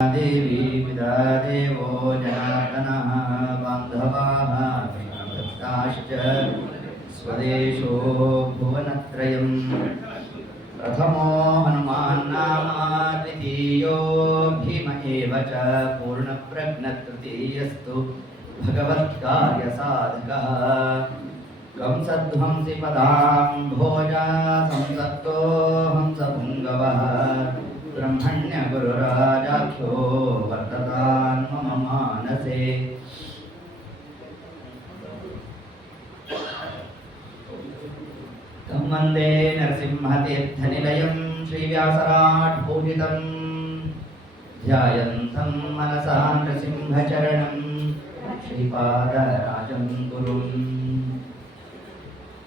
देवी पिता देवो जनार्दनः बान्धवाः भक्ताश्च स्वदेशो भुवनत्रयम् प्रथमो हनुमान् नाम द्वितीयो भीम एव च पूर्णप्रज्ञतृतीयस्तु भगवत्कार्यसाधकः कंसध्वंसि पदाम्भोजा संसक्तो हंसपुङ्गवः ब्रह्मण्यगुरुराजाख्यो वर्ततान् मम मानसे। तं वन्दे नरसिंहतीर्थनिलयं श्रीव्यासराट् पूजितं ध्यायन्तं मनसा नृसिंहचरणं श्रीपादराजं गुरुम्।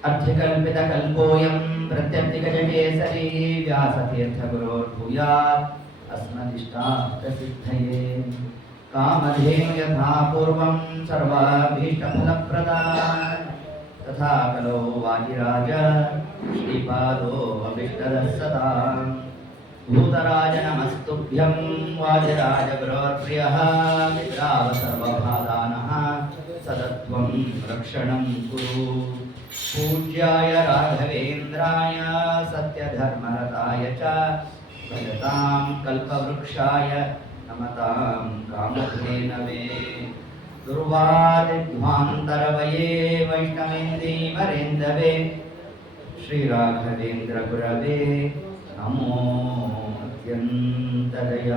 अर्थिकल्पितकल्पोऽयं प्रत्यर्थिगजकेसरी व्यासतीर्थगुरोर्भूयात् अस्मदिष्टार्थसिद्धये। कामधेनु यथा पूर्वं सर्वाभीष्टफलप्रदा तथा कलो वाजिराज श्रीपादो अभीष्टदः सदा। भूतराज नमस्तुभ्यं वाजिराज गुरोर्प्रियः विद्राव सर्वभादानः सदत्वं रक्षणं कुरु। पूज्याय राघवेन्द्राय सत्यधर्मरताय च भजतां कल्पवृक्षाय नमतां कामधेनवे। दुर्वादिध्वान्तरवये वैष्णवेन्दीवरेन्दवे श्रीराघवेन्द्रगुरवे नमो अत्यन्तदयालवे।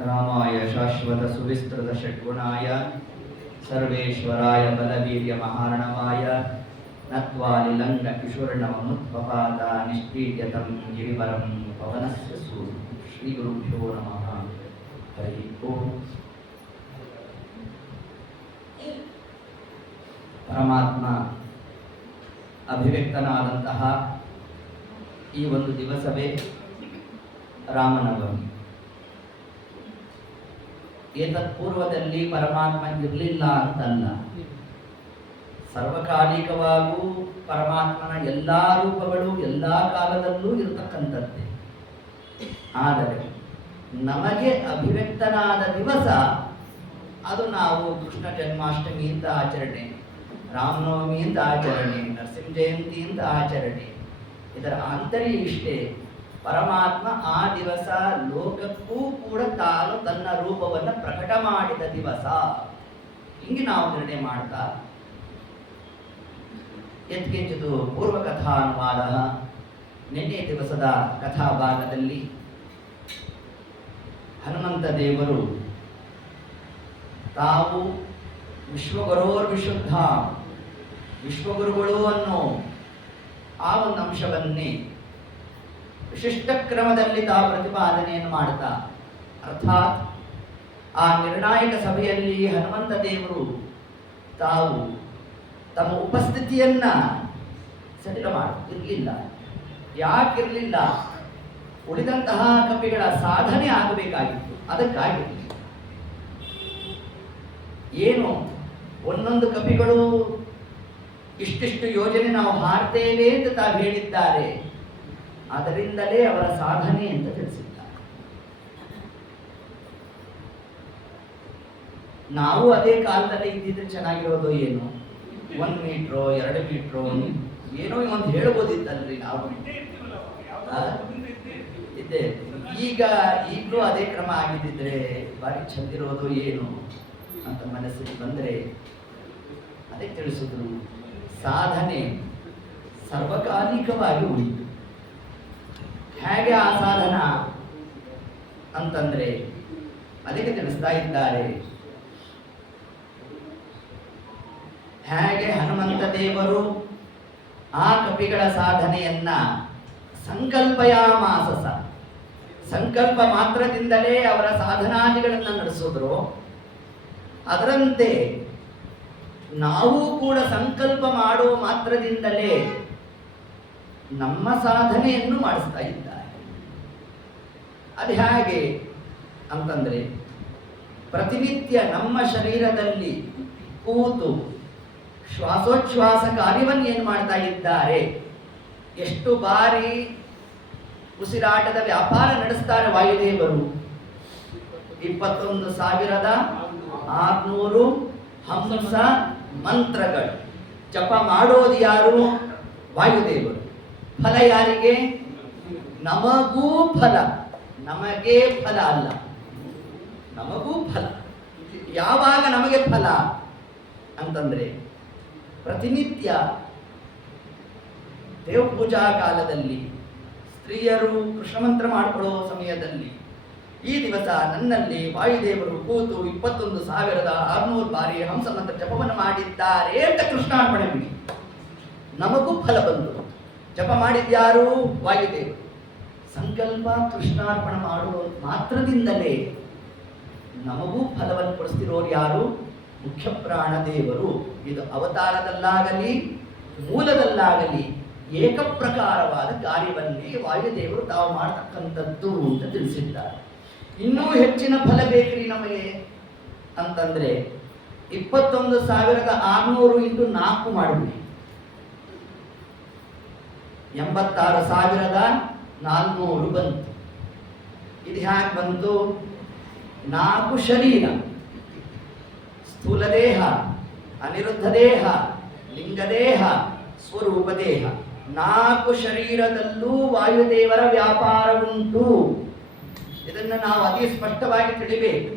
रामाय शाश्वत सुविस्तृत षड्गुणाय सर्वेश्वराय बलवीर्यमहार्णवाय नत्वालिलङ्ग किशोर्णवमुत्पपात निष्पीड्यतं गिरिवरं पवनस्य सूर्य। श्रीगुरुभ्यो नमः। हरि ओम्। ಪರಮಾತ್ಮ ಅಭಿವ್ಯಕ್ತನಾದಂತಹ ಈ ಒಂದು ದಿವಸವೇ ರಾಮನವಮಿ. ಏತತ್ಪೂರ್ವದಲ್ಲಿ ಪರಮಾತ್ಮ ಇರಲಿಲ್ಲ ಅಂತಲ್ಲ, ಸರ್ವಕಾಲಿಕವಾಗೂ ಪರಮಾತ್ಮನ ಎಲ್ಲ ರೂಪಗಳು ಎಲ್ಲ ಕಾಲದಲ್ಲೂ ಇರತಕ್ಕಂಥದ್ದೇ. ಆದರೆ ನಮಗೆ ಅಭಿವ್ಯಕ್ತನಾದ ದಿವಸ ಅದು ನಾವು ಕೃಷ್ಣ ಜನ್ಮಾಷ್ಟಮಿ ಅಂತ ಆಚರಣೆ, ರಾಮನವಮಿ ಅಂತ ಆಚರಣೆ, ನರಸಿಂಹ ಜಯಂತಿ ಅಂತ ಆಚರಣೆ. ಇದರ ಆಂತರ್ಯ ಇಷ್ಟೇ, ಪರಮಾತ್ಮ ಆ ದಿವಸ ಲೋಕಕ್ಕೂ ಕೂಡ ತಾನು ತನ್ನ ರೂಪವನ್ನು ಪ್ರಕಟ ಮಾಡಿದ ದಿವಸ. ಹಿಂಗೆ ನಾವು ನಿರ್ಣಯ ಮಾಡ್ತಾ ಯತ್ಕಿಂಚಿತು ಪೂರ್ವಕಥಾನುವಾದ. ನಿನ್ನೆ ದಿವಸದ ಕಥಾಭಾಗದಲ್ಲಿ ಹನುಮಂತ ದೇವರು ತಾವು ವಿಶ್ವಗುರೋರ್ವಿಶುದ್ಧ, ವಿಶ್ವಗುರುಗಳು ಅನ್ನೋ ಆ ಒಂದು ಅಂಶವನ್ನೇ ವಿಶಿಷ್ಟ ಕ್ರಮದಲ್ಲಿ ತಾವು ಪ್ರತಿಪಾದನೆಯನ್ನು ಮಾಡ್ತಾ, ಅರ್ಥಾತ್ ಆ ನಿರ್ಣಾಯಕ ಸಭೆಯಲ್ಲಿ ಹನುಮಂತ ದೇವರು ತಾವು ತಮ್ಮ ಉಪಸ್ಥಿತಿಯನ್ನ ಸಡಿಲ ಮಾಡಿರಲಿಲ್ಲ. ಯಾಕಿರಲಿಲ್ಲ? ಉಳಿದಂತಹ ಕವಿಗಳ ಸಾಧನೆ ಆಗಬೇಕಾಗಿತ್ತು. ಅದಕ್ಕಾಗಿ ಏನು ಒಂದೊಂದು ಕವಿಗಳು ಇಷ್ಟಿಷ್ಟು ಯೋಜನೆ ನಾವು ಮಾಡ್ತೇವೆ ಅಂತ ತಾವು ಹೇಳಿದ್ದಾರೆ, ಅದರಿಂದಲೇ ಅವರ ಸಾಧನೆ ಅಂತ ತಿಳಿಸಿದ್ದಾರೆ. ನಾವು ಅದೇ ಕಾಲದಲ್ಲಿ ಇದ್ದಿದ್ರೆ ಚೆನ್ನಾಗಿರೋದು ಏನು, 1 ಮೀಟ್ರೋ 2 ಮೀಟ್ರೋ ಏನೋ ಒಂದು ಹೇಳ್ಬೋದಿತ್ತಲ್ರಿ ನಾವು. ಇದ್ದೆ ಈಗಲೂ ಅದೇ ಕ್ರಮ ಆಗಿದ್ದಿದ್ರೆ ಬಾರಿ ಚಂದಿರೋದು ಏನು ಅಂತ ಮನಸ್ಸಿಗೆ ಬಂದರೆ ಅದೇ ತಿಳಿಸಿದ್ರು. ಸಾಧನೆ ಸರ್ವಕಾಲಿಕವಾಗಿ ಉಳಿತು. ಹೇಗೆ ಆ ಸಾಧನ ಅಂತಂದ್ರೆ ಅದಕ್ಕೆ ತಿಳಿಸ್ತಾ ಇದ್ದಾರೆ. ಹೇಗೆ ಹನುಮಂತ ದೇವರು ಆ ಕಪಿಗಳ ಸಾಧನೆಯನ್ನ ಸಂಕಲ್ಪಯಾಮಾಸಸ, ಸಂಕಲ್ಪ ಮಾತ್ರದಿಂದಲೇ ಅವರ ಸಾಧನಾದಿಗಳನ್ನು ನಡೆಸಿದ್ರು, ಅದರಂತೆ ನಾವು ಕೂಡ ಸಂಕಲ್ಪ ಮಾಡುವ ಮಾತ್ರದಿಂದಲೇ ನಮ್ಮ ಸಾಧನೆಯನ್ನು ಮಾಡಿಸ್ತಾ ಇದ್ದಾರೆ. ಅದು ಹೇಗೆ ಅಂತಂದ್ರೆ, ಪ್ರತಿನಿತ್ಯ ನಮ್ಮ ಶರೀರದಲ್ಲಿ ಕೂತು ಶ್ವಾಸೋಚ್ಛ್ವಾಸ ಕಾರ್ಯವನ್ನು ಏನು ಮಾಡ್ತಾ ಇದ್ದಾರೆ, ಎಷ್ಟು ಬಾರಿ ಉಸಿರಾಟದ ವ್ಯಾಪಾರ ನಡೆಸ್ತಾರೆ ವಾಯುದೇವರು? 21,600 ಹಂಸ ಮಂತ್ರಗಳು ಜಪ ಮಾಡೋದು ಯಾರು? ವಾಯುದೇವರು. ಫಲ ಯಾರಿಗೆ? ನಮಗೂ ಫಲ, ನಮಗೆ ಫಲ ಅಲ್ಲ, ನಮಗೂ ಫಲ. ಯಾವಾಗ ನಮಗೆ ಫಲ ಅಂತಂದ್ರೆ, ಪ್ರತಿನಿತ್ಯ ದೇವಪೂಜಾ ಕಾಲದಲ್ಲಿ ಸ್ತ್ರೀಯರು ಕೃಷ್ಣ ಮಂತ್ರ ಮಾಡಿಕೊಳ್ಳುವ ಸಮಯದಲ್ಲಿ ಈ ದಿವಸ ನನ್ನಲ್ಲಿ ವಾಯುದೇವರು ಕೂತು 21,600 ಬಾರಿ ಹಂಸ ಮಂತ್ರ ಜಪವನ್ನು ಮಾಡಿದ್ದಾರೆ ಅಂತ ಕೃಷ್ಣಾರ್ಪಣೆ ಬಿಡಿ. ನಮಗೂ ಫಲ ಬಂತು. ಜಪ ಮಾಡಿದ್ಯಾರು? ವಾಯುದೇವರು. ಸಂಕಲ್ಪ ಕೃಷ್ಣಾರ್ಪಣ ಮಾಡುವ ಮಾತ್ರದಿಂದಲೇ ನಮಗೂ ಫಲವನ್ನು ಕೊಡಿಸ್ತಿರೋರು ಯಾರು? ಮುಖ್ಯ ಪ್ರಾಣ ದೇವರು. ಇದು ಅವತಾರದಲ್ಲಾಗಲಿ ಮೂಲದಲ್ಲಾಗಲಿ ಏಕಪ್ರಕಾರವಾದ ಕಾರ್ಯವನ್ನೇ ವಾಯುದೇವರು ತಾವು ಮಾಡತಕ್ಕಂಥದ್ದು ಅಂತ ತಿಳಿಸಿದ್ದಾರೆ. ಇನ್ನೂ ಹೆಚ್ಚಿನ ಫಲ ಬೇಕ್ರಿ ನಮಗೆ ಅಂತಂದ್ರೆ 21,600 ಇಂಟು 4 ಮಾಡಿಬಿಡಿ, 86,400 ಬಂತು. ಇದು ಹ್ಯಾಕ್ ಬಂತು? 4 ಶರೀರ, ಸ್ಥೂಲ ದೇಹ, ಅನಿರುದ್ಧ ದೇಹ, ಲಿಂಗದೇಹ, ಸ್ವರೂಪ ದೇಹ. 4 ಶರೀರದಲ್ಲೂ ವಾಯುದೇವರ ವ್ಯಾಪಾರ ಉಂಟು. ಇದನ್ನು ನಾವು ಅತಿ ಸ್ಪಷ್ಟವಾಗಿ ತಿಳಿಬೇಕು.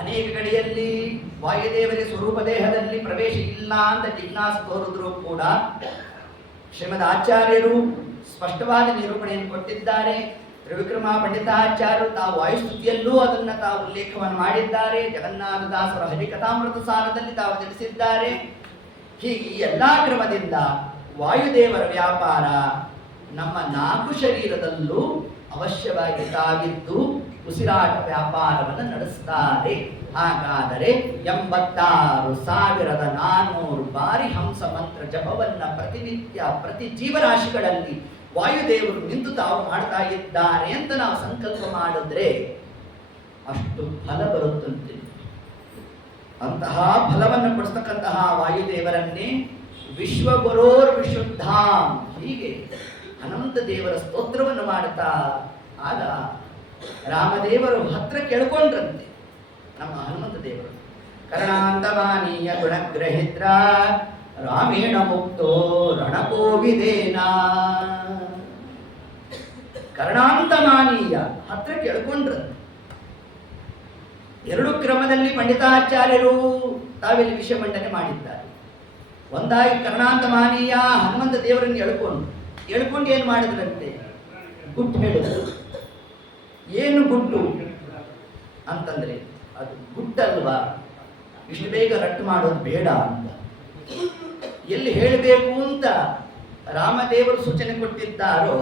ಅನೇಕ ಕಡೆಯಲ್ಲಿ ವಾಯುದೇವರ ಸ್ವರೂಪ ದೇಹದಲ್ಲಿ ಪ್ರವೇಶ ಇಲ್ಲ ಅಂತ ಜಿಜ್ಞಾಸೆ ತೋರಿದ್ರು ಕೂಡ ಶ್ರೀಮದ್ ಆಚಾರ್ಯರು ಸ್ಪಷ್ಟವಾದ ನಿರೂಪಣೆಯನ್ನು ಕೊಟ್ಟಿದ್ದಾರೆ. ತ್ರಿವಿಕ್ರಮ ಪಂಡಿತಾಚಾರ್ಯರು ತಾವು ವಾಯುಸ್ತುತಿಯಲ್ಲೂ ಅದನ್ನು ತಾವು ಉಲ್ಲೇಖವನ್ನು ಮಾಡಿದ್ದಾರೆ. ಜಗನ್ನಾಥದಾಸರ ಹರಿಕಥಾಮೃತ ಸಾರದಲ್ಲಿ ತಾವು ತಿಳಿಸಿದ್ದಾರೆ. ಹೀಗೆ ಈ ಎಲ್ಲಾ ಕ್ರಮದಿಂದ ವಾಯುದೇವರ ವ್ಯಾಪಾರ ನಮ್ಮ 4 ಶರೀರದಲ್ಲೂ ಅವಶ್ಯವಾಗಿ ತಾವಿದ್ದು ಉಸಿರಾಟ ವ್ಯಾಪಾರವನ್ನು ನಡೆಸ್ತಾರೆ. ಹಾಗಾದರೆ 86,400 ಬಾರಿ ಹಂಸ ಮಂತ್ರ ಜಪವನ್ನ ಪ್ರತಿನಿತ್ಯ ಪ್ರತಿ ಜೀವರಾಶಿಗಳಲ್ಲಿ ವಾಯುದೇವರು ನಿಂತು ತಾವು ಮಾಡ್ತಾ ಇದ್ದಾರೆ ಅಂತ ನಾವು ಸಂಕಲ್ಪ ಮಾಡಿದ್ರೆ ಅಷ್ಟು ಫಲ ಬರುತ್ತಂತೆ. ಅಂತಹ ಫಲವನ್ನು ಕೊಡಿಸ್ತಕ್ಕಂತಹ ವಾಯುದೇವರನ್ನೇ ವಿಶ್ವಗುರೋರ್ ವಿಶುದ್ಧಾಂ ಹೀಗೆ ಹನುಮಂತ ದೇವರ ಸ್ತೋತ್ರವನ್ನು ಮಾಡುತ್ತಾ ಆಗ ರಾಮದೇವರು ಹತ್ರ ಕೇಳ್ಕೊಂಡ್ರಂತೆ. ನಮ್ಮ ಹನುಮಂತ ದೇವರು ಕರ್ಣಾಂತಮಾನೀಯ ಗುಣಗ್ರಹಿತ್ರ ರಾಮೇಣ ಮುಕ್ತೋ ರಣಕೋವಿದೇನ. ಕರ್ಣಾಂತಮಾನೀಯ ಹತ್ರ ಕೇಳ್ಕೊಂಡ್ರಂತೆ. 2 ಕ್ರಮದಲ್ಲಿ ಪಂಡಿತಾಚಾರ್ಯರು ತಾವಿಲ್ಲಿ ವಿಷಯ ಮಂಡನೆ ಮಾಡಿದ್ದಾರೆ. ಒಂದಾಗಿ ಕರ್ಣಾಂತಮಾನೀಯ ಹನುಮಂತ ದೇವರನ್ನು ಎಳ್ಕೊಂಡು ಏನು ಮಾಡಿದ್ರಂತೆ? ಗುಟ್ಟು ಹೇಳಿದ್ರು. ಏನು ಗುಟ್ಟು ಅಂತಂದ್ರೆ, ಅದು ಗುಟ್ಟಲ್ವಾ, ಇಷ್ಟು ಬೇಗ ರಟ್ಟು ಮಾಡೋದು ಬೇಡ ಅಂತ ಎಲ್ಲಿ ಹೇಳಬೇಕು ಅಂತ ರಾಮದೇವರು ಸೂಚನೆ ಕೊಟ್ಟಿದ್ದಾರೋ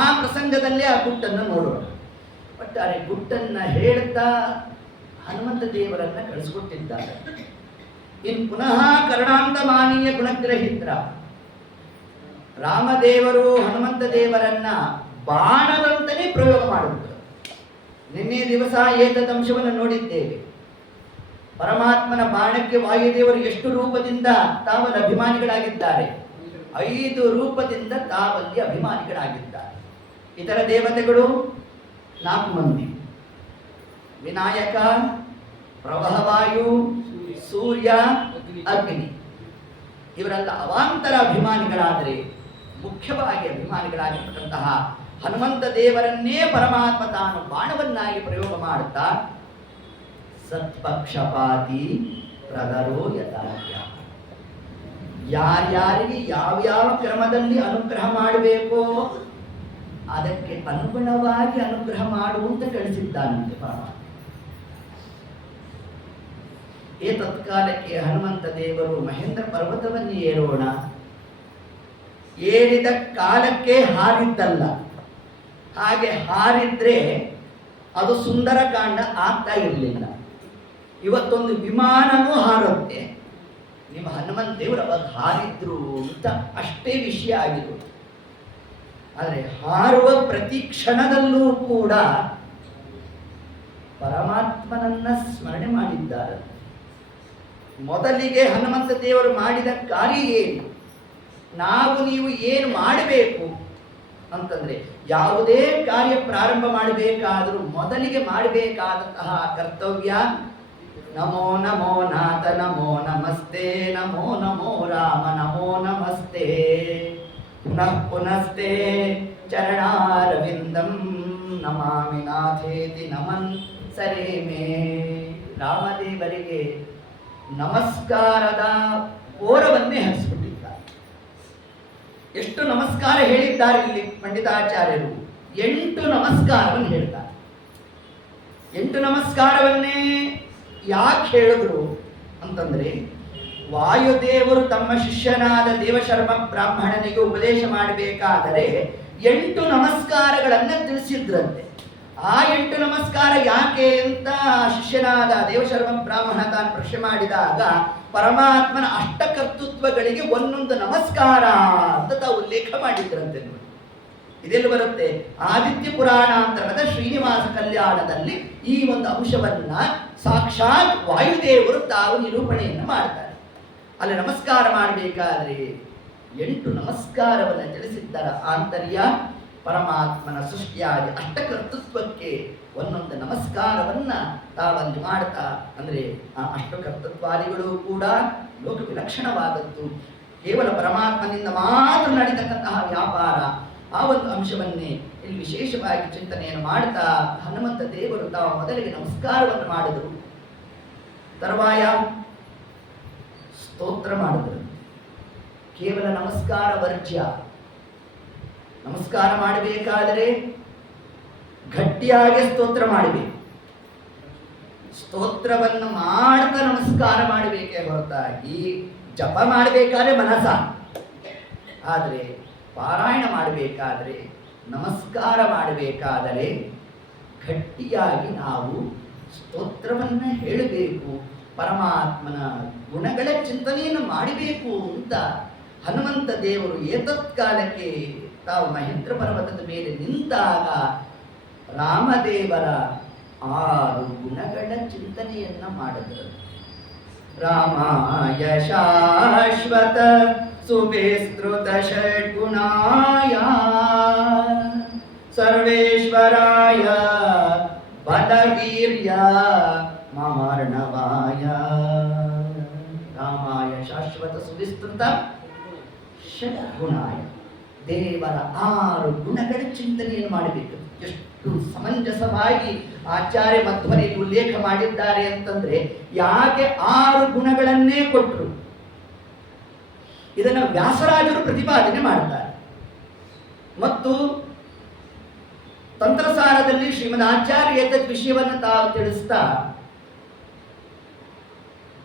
ಆ ಪ್ರಸಂಗದಲ್ಲಿ ಆ ಗುಟ್ಟನ್ನು ನೋಡೋಣ. ಒಟ್ಟಾರೆ ಗುಟ್ಟನ್ನ ಹೇಳ್ತಾ ಹನುಮಂತ ದೇವರನ್ನ ಕಳಿಸ್ಕೊಟ್ಟಿದ್ದಾರೆ. ಇನ್ನು ಪುನಃ ಕರ್ಣಾಂತಮಾನೀಯ ಗುಣಗ್ರಹಿತ್ರ ರಾಮದೇವರು ಹನುಮಂತ ದೇವರನ್ನ ಬಾಣದಂತನೇ ಪ್ರಯೋಗ ಮಾಡಿದ್ರು. ನಿನ್ನೆ ದಿವಸ ಏತದಂಶವನ್ನು ನೋಡಿದ್ದೇವೆ. ಪರಮಾತ್ಮನ ಬಾಣಕ್ಕೆ ವಾಯುದೇವರು ಎಷ್ಟು ರೂಪದಿಂದ ತಾವಲ್ಲಿ ಅಭಿಮಾನಿಗಳಾಗಿದ್ದಾರೆ? 5 ರೂಪದಿಂದ ತಾವಲ್ಲಿ ಅಭಿಮಾನಿಗಳಾಗಿದ್ದಾರೆ. ಇತರ ದೇವತೆಗಳು 4 ಮಂದಿ: ವಿನಾಯಕ, ಪ್ರವಹವಾಯು, ಸೂರ್ಯ, ಅಗ್ನಿ. ಇವರೆಲ್ಲ ಅವಾಂತರ ಅಭಿಮಾನಿಗಳಾದರೆ ಮುಖ್ಯವಾಗಿ ಅಭಿಮಾನಿಗಳಾಗಿರ್ತಕ್ಕಂತಹ ಹನುಮಂತ ದೇವರನ್ನೇ ಪರಮಾತ್ಮ ತಾನು ಬಾಣವನ್ನಾಗಿ ಪ್ರಯೋಗ ಮಾಡುತ್ತಾ ಸತ್ಪಕ್ಷಪಾತಿ ಪ್ರದರೋ ಯಥಾರ್ಯ, ಯಾರ್ಯಾರಿಗೆ ಯಾವ್ಯಾವ ಕ್ರಮದಲ್ಲಿ ಅನುಗ್ರಹ ಮಾಡಬೇಕೋ ಅದಕ್ಕೆ ಅನುಗುಣವಾಗಿ ಅನುಗ್ರಹ ಮಾಡುವಂತ ಕಳಿಸಿದ್ದಾನಂತೆ ಪರಮಾತ್ಮ. ತತ್ಕಾಲಕ್ಕೆ ಹನುಮಂತ ದೇವರು ಮಹೇಂದ್ರ ಪರ್ವತವನ್ನು ಏರೋಣ, ಏರಿದ ಕಾಲಕ್ಕೆ ಹಾರಿದ್ದಲ್ಲ. ಹಾಗೆ ಹಾರಿದ್ರೆ ಅದು ಸುಂದರ ಕಾಂಡ ಆಗ್ತಾ ಇರಲಿಲ್ಲ. ಇವತ್ತೊಂದು ವಿಮಾನನೂ ಹಾರುತ್ತೆ. ನಿಮ್ಮ ಹನುಮಂತ ದೇವರು ಅವಾಗ ಹಾರಿದ್ರು ಅಂತ ಅಷ್ಟೇ ವಿಷಯ ಆಗಿರೋದು. ಆದರೆ ಹಾರುವ ಪ್ರತಿ ಕ್ಷಣದಲ್ಲೂ ಕೂಡ ಪರಮಾತ್ಮನನ್ನ ಸ್ಮರಣೆ ಮಾಡಿದ್ದಾರೆ. ಮೊದಲಿಗೆ ಹನುಮಂತ ದೇವರು ಮಾಡಿದ ಕಾರ್ಯ ಏನು? ನಾವು ನೀವು ಏನು ಮಾಡಬೇಕು ಅಂತಂದ್ರೆ, ಯಾವುದೇ ಕಾರ್ಯ ಪ್ರಾರಂಭ ಮಾಡಬೇಕಾದರೂ ಮೊದಲಿಗೆ ಮಾಡಬೇಕಾದಂತಹ ಕರ್ತವ್ಯ ನಮೋ ನಮೋ ನಾಥ ನಮೋ ನಮಸ್ತೆ, ನಮೋ ನಮೋ ರಾಮ ನಮೋ ನಮಸ್ತೆ, ಪುನಃ ಪುನಸ್ತೆ ಚರಣಾರವಿಂದಂ ನಮಾಮಿ ನಾಥೇತಿ ನಮನ್ ಸರೇ ಮೇ. ರಾಮದೇವರಿಗೆ ನಮಸ್ಕಾರದ ಓರವನ್ನೇ ಹರಿಸಿಬಿಟ್ಟಿದ್ದಾರೆ. ಎಷ್ಟು ನಮಸ್ಕಾರ ಹೇಳಿದ್ದಾರೆ ಇಲ್ಲಿ ಪಂಡಿತಾಚಾರ್ಯರು? 8 ನಮಸ್ಕಾರವನ್ನು ಹೇಳ್ತಾರೆ. 8 ನಮಸ್ಕಾರವನ್ನೇ ಯಾಕೆ ಹೇಳಿದ್ರು ಅಂತಂದ್ರೆ, ವಾಯುದೇವರು ತಮ್ಮ ಶಿಷ್ಯನಾದ ದೇವಶರ್ಮ ಬ್ರಾಹ್ಮಣನಿಗೆ ಉಪದೇಶ ಮಾಡಬೇಕಾದರೆ 8 ನಮಸ್ಕಾರಗಳನ್ನ ತಿಳಿಸಿದ್ರಂತೆ. ಆ 8 ನಮಸ್ಕಾರ ಯಾಕೆ ಅಂತ ಶಿಷ್ಯನಾದ ದೇವಶರ್ಮ ಬ್ರಾಹ್ಮಣ ತಾನು ಪ್ರಶ್ನೆ ಮಾಡಿದಾಗ, ಪರಮಾತ್ಮನ ಅಷ್ಟಕರ್ತೃತ್ವಗಳಿಗೆ ಒಂದೊಂದು ನಮಸ್ಕಾರ ಅಂತ ತಾವು ಉಲ್ಲೇಖ ಮಾಡಿದ್ರಂತೆ. ನೋಡಿ, ಇದೆಲ್ಲಿ ಬರುತ್ತೆ? ಆದಿತ್ಯ ಪುರಾಣಾಂತರ್ಗತ ಶ್ರೀನಿವಾಸ ಕಲ್ಯಾಣದಲ್ಲಿ ಈ ಒಂದು ಅಂಶವನ್ನ ಸಾಕ್ಷಾತ್ ವಾಯುದೇವರು ತಾವು ನಿರೂಪಣೆಯನ್ನು ಮಾಡ್ತಾರೆ. ಅಲ್ಲಿ ನಮಸ್ಕಾರ ಮಾಡಬೇಕಾದ್ರೆ 8 ನಮಸ್ಕಾರವನ್ನು ತಿಳಿಸಿದ್ದರ ಆಂತರ್ಯ ಪರಮಾತ್ಮನ ಸೃಷ್ಟಿಯಾಗಿ ಅಷ್ಟಕರ್ತೃತ್ವಕ್ಕೆ ಒಂದೊಂದು ನಮಸ್ಕಾರವನ್ನ ತಾವಲ್ಲಿ ಮಾಡ್ತಾ, ಅಂದ್ರೆ ಆ ಅಷ್ಟಕರ್ತೃತ್ವಾದಿಗಳು ಕೂಡ ಲೋಕ ವಿಲಕ್ಷಣವಾದದ್ದು, ಕೇವಲ ಪರಮಾತ್ಮನಿಂದ ಮಾತ್ರ ನಡೀತಕ್ಕಂತಹ ವ್ಯಾಪಾರ, ಆ ಒಂದು ಅಂಶವನ್ನೇ ಇಲ್ಲಿ ವಿಶೇಷವಾಗಿ ಚಿಂತನೆಯನ್ನು ಮಾಡ್ತಾ ಹನುಮಂತ ದೇವರು ತಾವು ಮೊದಲಿಗೆ ನಮಸ್ಕಾರವನ್ನು ಮಾಡಿದರು. ತರುವಾಯ ಸ್ತೋತ್ರ ಮಾಡಿದರು. ಕೇವಲ ನಮಸ್ಕಾರ ವರ್ಜ್ಯ. ನಮಸ್ಕಾರ ಮಾಡಬೇಕಾದರೆ ಗಟ್ಟಿಯಾಗಿ ಸ್ತೋತ್ರ ಮಾಡಬೇಕು. ಸ್ತೋತ್ರವನ್ನು ಮಾಡ್ತಾ ನಮಸ್ಕಾರ ಮಾಡಬೇಕೇ ಹೊರತಾಗಿ ಜಪ ಮಾಡಬೇಕಾದ್ರೆ ಮನಸ, ಆದರೆ ಪಾರಾಯಣ ಮಾಡಬೇಕಾದರೆ, ನಮಸ್ಕಾರ ಮಾಡಬೇಕಾದರೆ ಗಟ್ಟಿಯಾಗಿ ನಾವು ಸ್ತೋತ್ರವನ್ನ ಹೇಳಬೇಕು, ಪರಮಾತ್ಮನ ಗುಣಗಳ ಚಿಂತನೆಯನ್ನು ಮಾಡಬೇಕು ಅಂತ ಹನುಮಂತ ದೇವರು ಏತತ್ಕಾಲಕ್ಕೆ ತಾವು ಮಹೇಂದ್ರ ಪರ್ವತದ ಮೇಲೆ ನಿಂತಾಗ ರಾಮದೇವರ 6 ಗುಣಗಳ ಚಿಂತನೆಯನ್ನ ಮಾಡಿದರು. ರಾಮಾಯ ಶಾಶ್ವತ ಸುವಿಸ್ತೃತ ಷಡ್ಗುಣಾಯ ಸರ್ವೇಶ್ವರಾಯ ಬಲವೀರ್ಯ ಮಾರ್ಣವಾಯ. ರಾಮಾಯ ಶಾಶ್ವತ ಸುವಿಸ್ತೃತ ಷಡ್ಗುಣಾಯ, ದೇವರ 6 ಗುಣಗಳ ಚಿಂತನೆಯನ್ನು ಮಾಡಬೇಕು. ಎಷ್ಟು ಸಮಂಜಸವಾಗಿ ಆಚಾರ್ಯ ಮಧ್ವರಿಗೆ ಉಲ್ಲೇಖ ಮಾಡಿದ್ದಾರೆ ಅಂತಂದ್ರೆ, ಯಾಕೆ 6 ಗುಣಗಳನ್ನೇ ಕೊಟ್ಟರು? ಇದನ್ನು ವ್ಯಾಸರಾಜರು ಪ್ರತಿಪಾದನೆ ಮಾಡ್ತಾರೆ. ಮತ್ತು ತಂತ್ರಸಾರದಲ್ಲಿ ಶ್ರೀಮದ್ ಆಚಾರ್ಯ ಏತದ್ ವಿಷಯವನ್ನು ತಾವು ತಿಳಿಸ್ತಾ,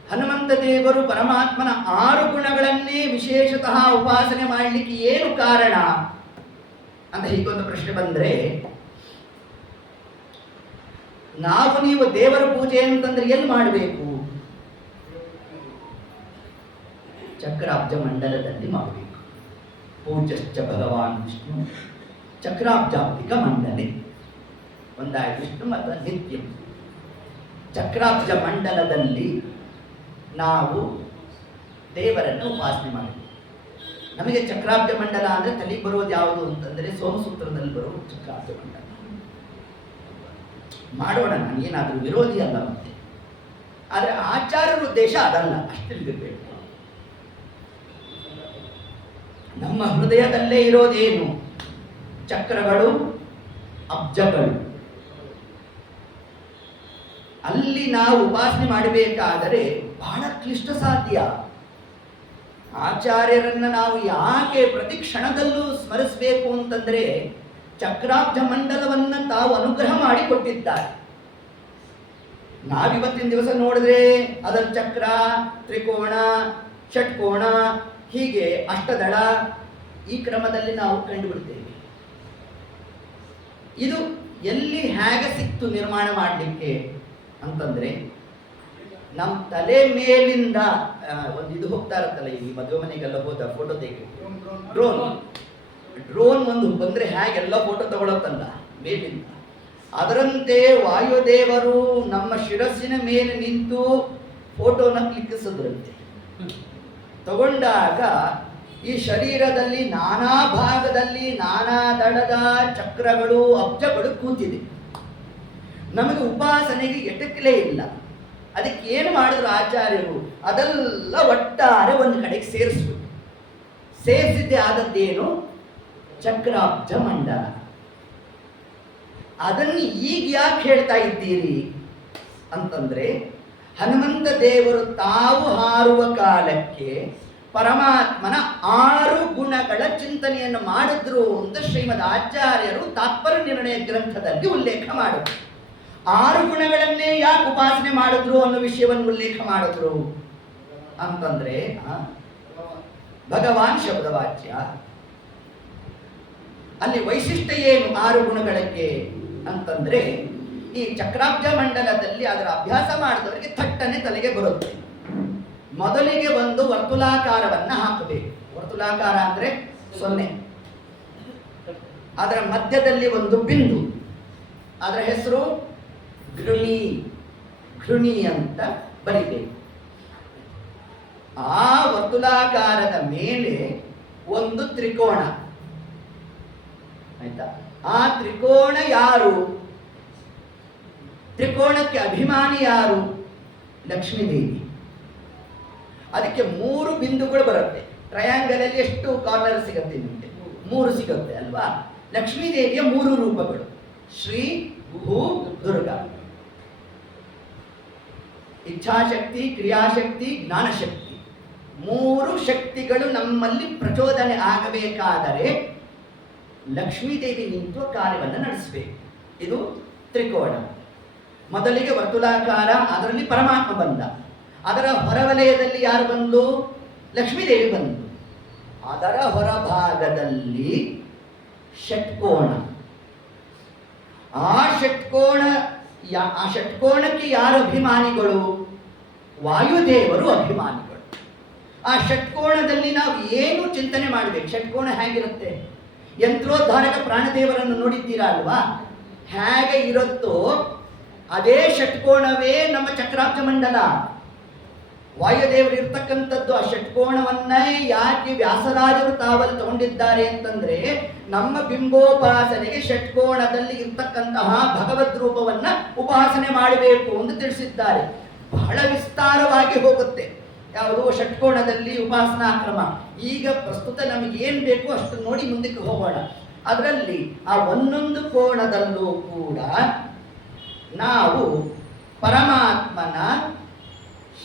ಹನುಮಂತ ದೇವರು ಪರಮಾತ್ಮನ 6 ಗುಣಗಳನ್ನೇ ವಿಶೇಷತಃ ಉಪಾಸನೆ ಮಾಡಲಿಕ್ಕೆ ಏನು ಕಾರಣ ಅಂತ ಹೀಗೊಂದು ಪ್ರಶ್ನೆ ಬಂದ್ರೆ, ನಾವು ನೀವು ದೇವರ ಪೂಜೆ ಅಂತಂದ್ರೆ ಎಲ್ಲಿ ಮಾಡಬೇಕು? ಚಕ್ರಾಬ್ಜ ಮಂಡಲದಲ್ಲಿ ಮಾಡಬೇಕು. ಪೂಜ್ಯಶ್ಚ ಭಗವಾನ್ ವಿಷ್ಣು ಚಕ್ರಾಬ್ಜಾಬ್ದಿಕ ಮಂಡಲೆ. ಒಂದಾಗಿ ವಿಷ್ಣು ಮತ್ತು ನಿತ್ಯ ಚಕ್ರಾಬ್ಜ ಮಂಡಲದಲ್ಲಿ ನಾವು ದೇವರನ್ನು ಉಪಾಸನೆ ಮಾಡಬೇಕು. ನಮಗೆ ಚಕ್ರಾಬ್ಜ ಮಂಡಲ ಅಂದ್ರೆ ತಲೆಗೆ ಬರುವುದು ಯಾವುದು ಅಂತಂದ್ರೆ, ಸೋಮಸೂತ್ರದಲ್ಲಿ ಬರುವ ಚಕ್ರಾಬ್ಜ ಮಂಡಲ ಮಾಡೋಣ. ನಾನೇನಾದ್ರೂ ವಿರೋಧಿ ಅಲ್ಲ, ಮತ್ತೆ ಆದ್ರೆ ಆಚಾರ್ಯರ ಉದ್ದೇಶ ಅದಲ್ಲ, ಅಷ್ಟಿರ್ಬೇಕು. ನಮ್ಮ ಹೃದಯದಲ್ಲೇ ಇರೋದೇನು? ಚಕ್ರಗಳು, ಅಬ್ಜಗಳು. ಅಲ್ಲಿ ನಾವು ಉಪಾಸನೆ ಮಾಡಬೇಕಾದರೆ ಬಹಳ ಕ್ಲಿಷ್ಟ ಸಾಧ್ಯ. ಆಚಾರ್ಯರನ್ನ ನಾವು ಯಾಕೆ ಪ್ರತಿ ಕ್ಷಣದಲ್ಲೂ ಸ್ಮರಿಸಬೇಕು ಅಂತಂದ್ರೆ, ಚಕ್ರಾಬ್ಜ ಮಂಡಲವನ್ನ ತಾವು ಅನುಗ್ರಹ ಮಾಡಿ ಕೊಟ್ಟಿದ್ದಾರೆ. ನಾವಿವತ್ತಿನ ದಿವಸ ನೋಡಿದ್ರೆ ಅದರ ಚಕ್ರ, ತ್ರಿಕೋಣ, ಷಟ್ಕೋಣ, ಹೀಗೆ ಅಷ್ಟದಳ, ಈ ಕ್ರಮದಲ್ಲಿ ನಾವು ಕಂಡುಬಿಡ್ತೇವೆ. ಇದು ಎಲ್ಲಿ ಹೇಗೆ ಸಿಕ್ತು ನಿರ್ಮಾಣ ಮಾಡಲಿಕ್ಕೆ ಅಂತಂದ್ರೆ, ನಮ್ಮ ತಲೆ ಮೇಲಿಂದ ಒಂದು ಇದು ಹೋಗ್ತಾ ಇರುತ್ತಲ್ಲ, ಈ ಮದುವೆ ಮನೆಗೆಲ್ಲ ಹೋದ ಫೋಟೋ ತೆಗಿ, ಡ್ರೋನ್ ಡ್ರೋನ್ ಒಂದು ಬಂದರೆ ಹೇಗೆಲ್ಲ ಫೋಟೋ ತಗೊಳತ್ತಲ್ಲ ಮೇಲಿಂದ, ಅದರಂತೆ ವಾಯುದೇವರು ನಮ್ಮ ಶಿರಸ್ಸಿನ ಮೇಲೆ ನಿಂತು ಫೋಟೋನ ಕ್ಲಿಕ್ಕಿಸಿದ್ರಂತೆ. ತಗೊಂಡಾಗ ಈ ಶರೀರದಲ್ಲಿ ನಾನಾ ಭಾಗದಲ್ಲಿ ನಾನಾ ದಳದ ಚಕ್ರಗಳು ಅಬ್ಜಗಳು ಕೂತಿದೆ. ನಮಗೆ ಉಪಾಸನೆಗೆ ಎಟಕಲೇ ಇಲ್ಲ. ಅದಕ್ಕೆ ಏನು ಮಾಡಿದ್ರು ಆಚಾರ್ಯರು, ಅದೆಲ್ಲ ಒಟ್ಟಾರೆ ಒಂದು ಕಡೆಗೆ ಸೇರಿಸ್ಬಿಟ್ಟು, ಸೇರಿಸಿದ್ದೆ ಆದದ್ದೇನು? ಚಕ್ರಾಬ್ಜ ಮಂಡಲ. ಅದನ್ನು ಈಗ ಯಾಕೆ ಹೇಳ್ತಾ ಇದ್ದೀರಿ ಅಂತಂದ್ರೆ, ಹನುಮಂತ ದೇವರು ತಾವು ಹಾರುವ ಕಾಲಕ್ಕೆ ಪರಮಾತ್ಮನ 6 ಗುಣಗಳ ಚಿಂತನೆಯನ್ನು ಮಾಡಿದ್ರು ಅಂತ ಶ್ರೀಮದ್ ಆಚಾರ್ಯರು ತಾತ್ಪರ್ಯ ನಿರ್ಣಯ ಗ್ರಂಥದಲ್ಲಿ ಉಲ್ಲೇಖ ಮಾಡಿದ್ರು. 6 ಗುಣಗಳನ್ನೇ ಯಾಕೆ ಉಪಾಸನೆ ಮಾಡಿದ್ರು ಅನ್ನೋ ವಿಷಯವನ್ನು ಉಲ್ಲೇಖ ಮಾಡಿದ್ರು ಅಂತಂದ್ರೆ, ಭಗವಾನ್ ಶಬ್ದವಾಚ್ಯ. ಅಲ್ಲಿ ವೈಶಿಷ್ಟ್ಯ ಏನು 6 ಗುಣಗಳಿಗೆ ಅಂತಂದ್ರೆ, ಈ ಚಕ್ರಾಬ್ಜ ಮಂಡಲದಲ್ಲಿ ಅದರ ಅಭ್ಯಾಸ ಮಾಡಿದವರಿಗೆ ಥಟ್ಟನೆ ತಲೆಗೆ ಬರುತ್ತೆ. ಮೊದಲಿಗೆ ಒಂದು ವರ್ತುಲಾಕಾರವನ್ನ ಹಾಕಬೇಕು. ವರ್ತುಲಾಕಾರ ಅಂದ್ರೆ 0, ಅದರ ಮಧ್ಯದಲ್ಲಿ ಒಂದು ಬಿಂದು, ಅದರ ಹೆಸರು ಘೃಣಿ. ಘೃಣಿ ಅಂತ ಬರಿಬೇಕು. ಆ ವರ್ತುಲಾಕಾರದ ಮೇಲೆ ಒಂದು ತ್ರಿಕೋಣ, ಆಯ್ತಾ? ಆ ತ್ರಿಕೋಣ ಯಾರು? ತ್ರಿಕೋಣಕ್ಕೆ ಅಭಿಮಾನಿ ಯಾರು? ಲಕ್ಷ್ಮೀದೇವಿ. ಅದಕ್ಕೆ 3 ಬಿಂದುಗಳು ಬರುತ್ತೆ. ಟ್ರಯಾಂಗಲ್ ಅಲ್ಲಿ ಎಷ್ಟು ಕಾರ್ನರ್ ಸಿಗುತ್ತೆ ನಿಮಗೆ? 3 ಸಿಗುತ್ತೆ ಅಲ್ವಾ? ಲಕ್ಷ್ಮೀದೇವಿಯ 3 ರೂಪಗಳು: ಶ್ರೀ, ಭೂ, ದುರ್ಗಾ. ಇಚ್ಛಾಶಕ್ತಿ, ಕ್ರಿಯಾಶಕ್ತಿ, ಜ್ಞಾನಶಕ್ತಿ. 3 ಶಕ್ತಿಗಳು ನಮ್ಮಲ್ಲಿ ಪ್ರಚೋದನೆ ಆಗಬೇಕಾದರೆ ಲಕ್ಷ್ಮೀದೇವಿ ನಿಂತು ಕಾರ್ಯವನ್ನು ನಡೆಸಬೇಕು. ಇದು ತ್ರಿಕೋಣ. ಮೊದಲಿಗೆ ವರ್ತುಲಾಕಾರ, ಅದರಲ್ಲಿ ಪರಮಾತ್ಮ ಬಂದ. ಅದರ ಹೊರವಲಯದಲ್ಲಿ ಯಾರು ಬಂದು? ಲಕ್ಷ್ಮೀದೇವಿ ಬಂದು. ಅದರ ಹೊರಭಾಗದಲ್ಲಿ ಷಟ್ಕೋಣ. ಆ ಷಟ್ಕೋಣಕ್ಕೆ ಯಾರು ಅಭಿಮಾನಿಗಳು? ವಾಯುದೇವರು ಅಭಿಮಾನಿಗಳು. ಆ ಷಟ್ಕೋಣದಲ್ಲಿ ನಾವು ಏನು ಚಿಂತನೆ ಮಾಡಬೇಕು? ಷಟ್ಕೋಣ ಹೇಗಿರುತ್ತೆ? ಯಂತ್ರೋದ್ಧಾರಕ ಪ್ರಾಣದೇವರನ್ನು ನೋಡಿದ್ದೀರಾ ಅಲ್ವಾ? ಹೇಗೆ ಇರುತ್ತೋ ಅದೇ ಷಟ್ಕೋಣವೇ ನಮ್ಮ ಚಕ್ರಾಬ್ಜ ಮಂಡಲ. ವಾಯುದೇವರು ಇರ್ತಕ್ಕಂಥದ್ದು ಆ ಷಟ್ಕೋಣವನ್ನೇ ಯಾಕೆ ವ್ಯಾಸರಾಜರು ತಾವಲ್ಲಿ ತಗೊಂಡಿದ್ದಾರೆ ಅಂತಂದ್ರೆ, ನಮ್ಮ ಬಿಂಬೋಪಾಸನೆಗೆ ಷಟ್ಕೋಣದಲ್ಲಿ ಇರ್ತಕ್ಕಂತಹ ಭಗವದ್ ರೂಪವನ್ನ ಉಪಾಸನೆ ಮಾಡಬೇಕು ಎಂದು ತಿಳಿಸಿದ್ದಾರೆ. ಬಹಳ ವಿಸ್ತಾರವಾಗಿ ಹೋಗುತ್ತೆ ಯಾವುದು ಷಟ್ಕೋಣದಲ್ಲಿ ಉಪಾಸನಾ ಕ್ರಮ. ಈಗ ಪ್ರಸ್ತುತ ನಮಗೆ ಏನು ಬೇಕು ಅಷ್ಟು ನೋಡಿ ಮುಂದಕ್ಕೆ ಹೋಗೋಣ. ಅದರಲ್ಲಿ ಆ ಒಂದೊಂದು ಕೋಣದಲ್ಲೂ ಕೂಡ ನಾವು ಪರಮಾತ್ಮನ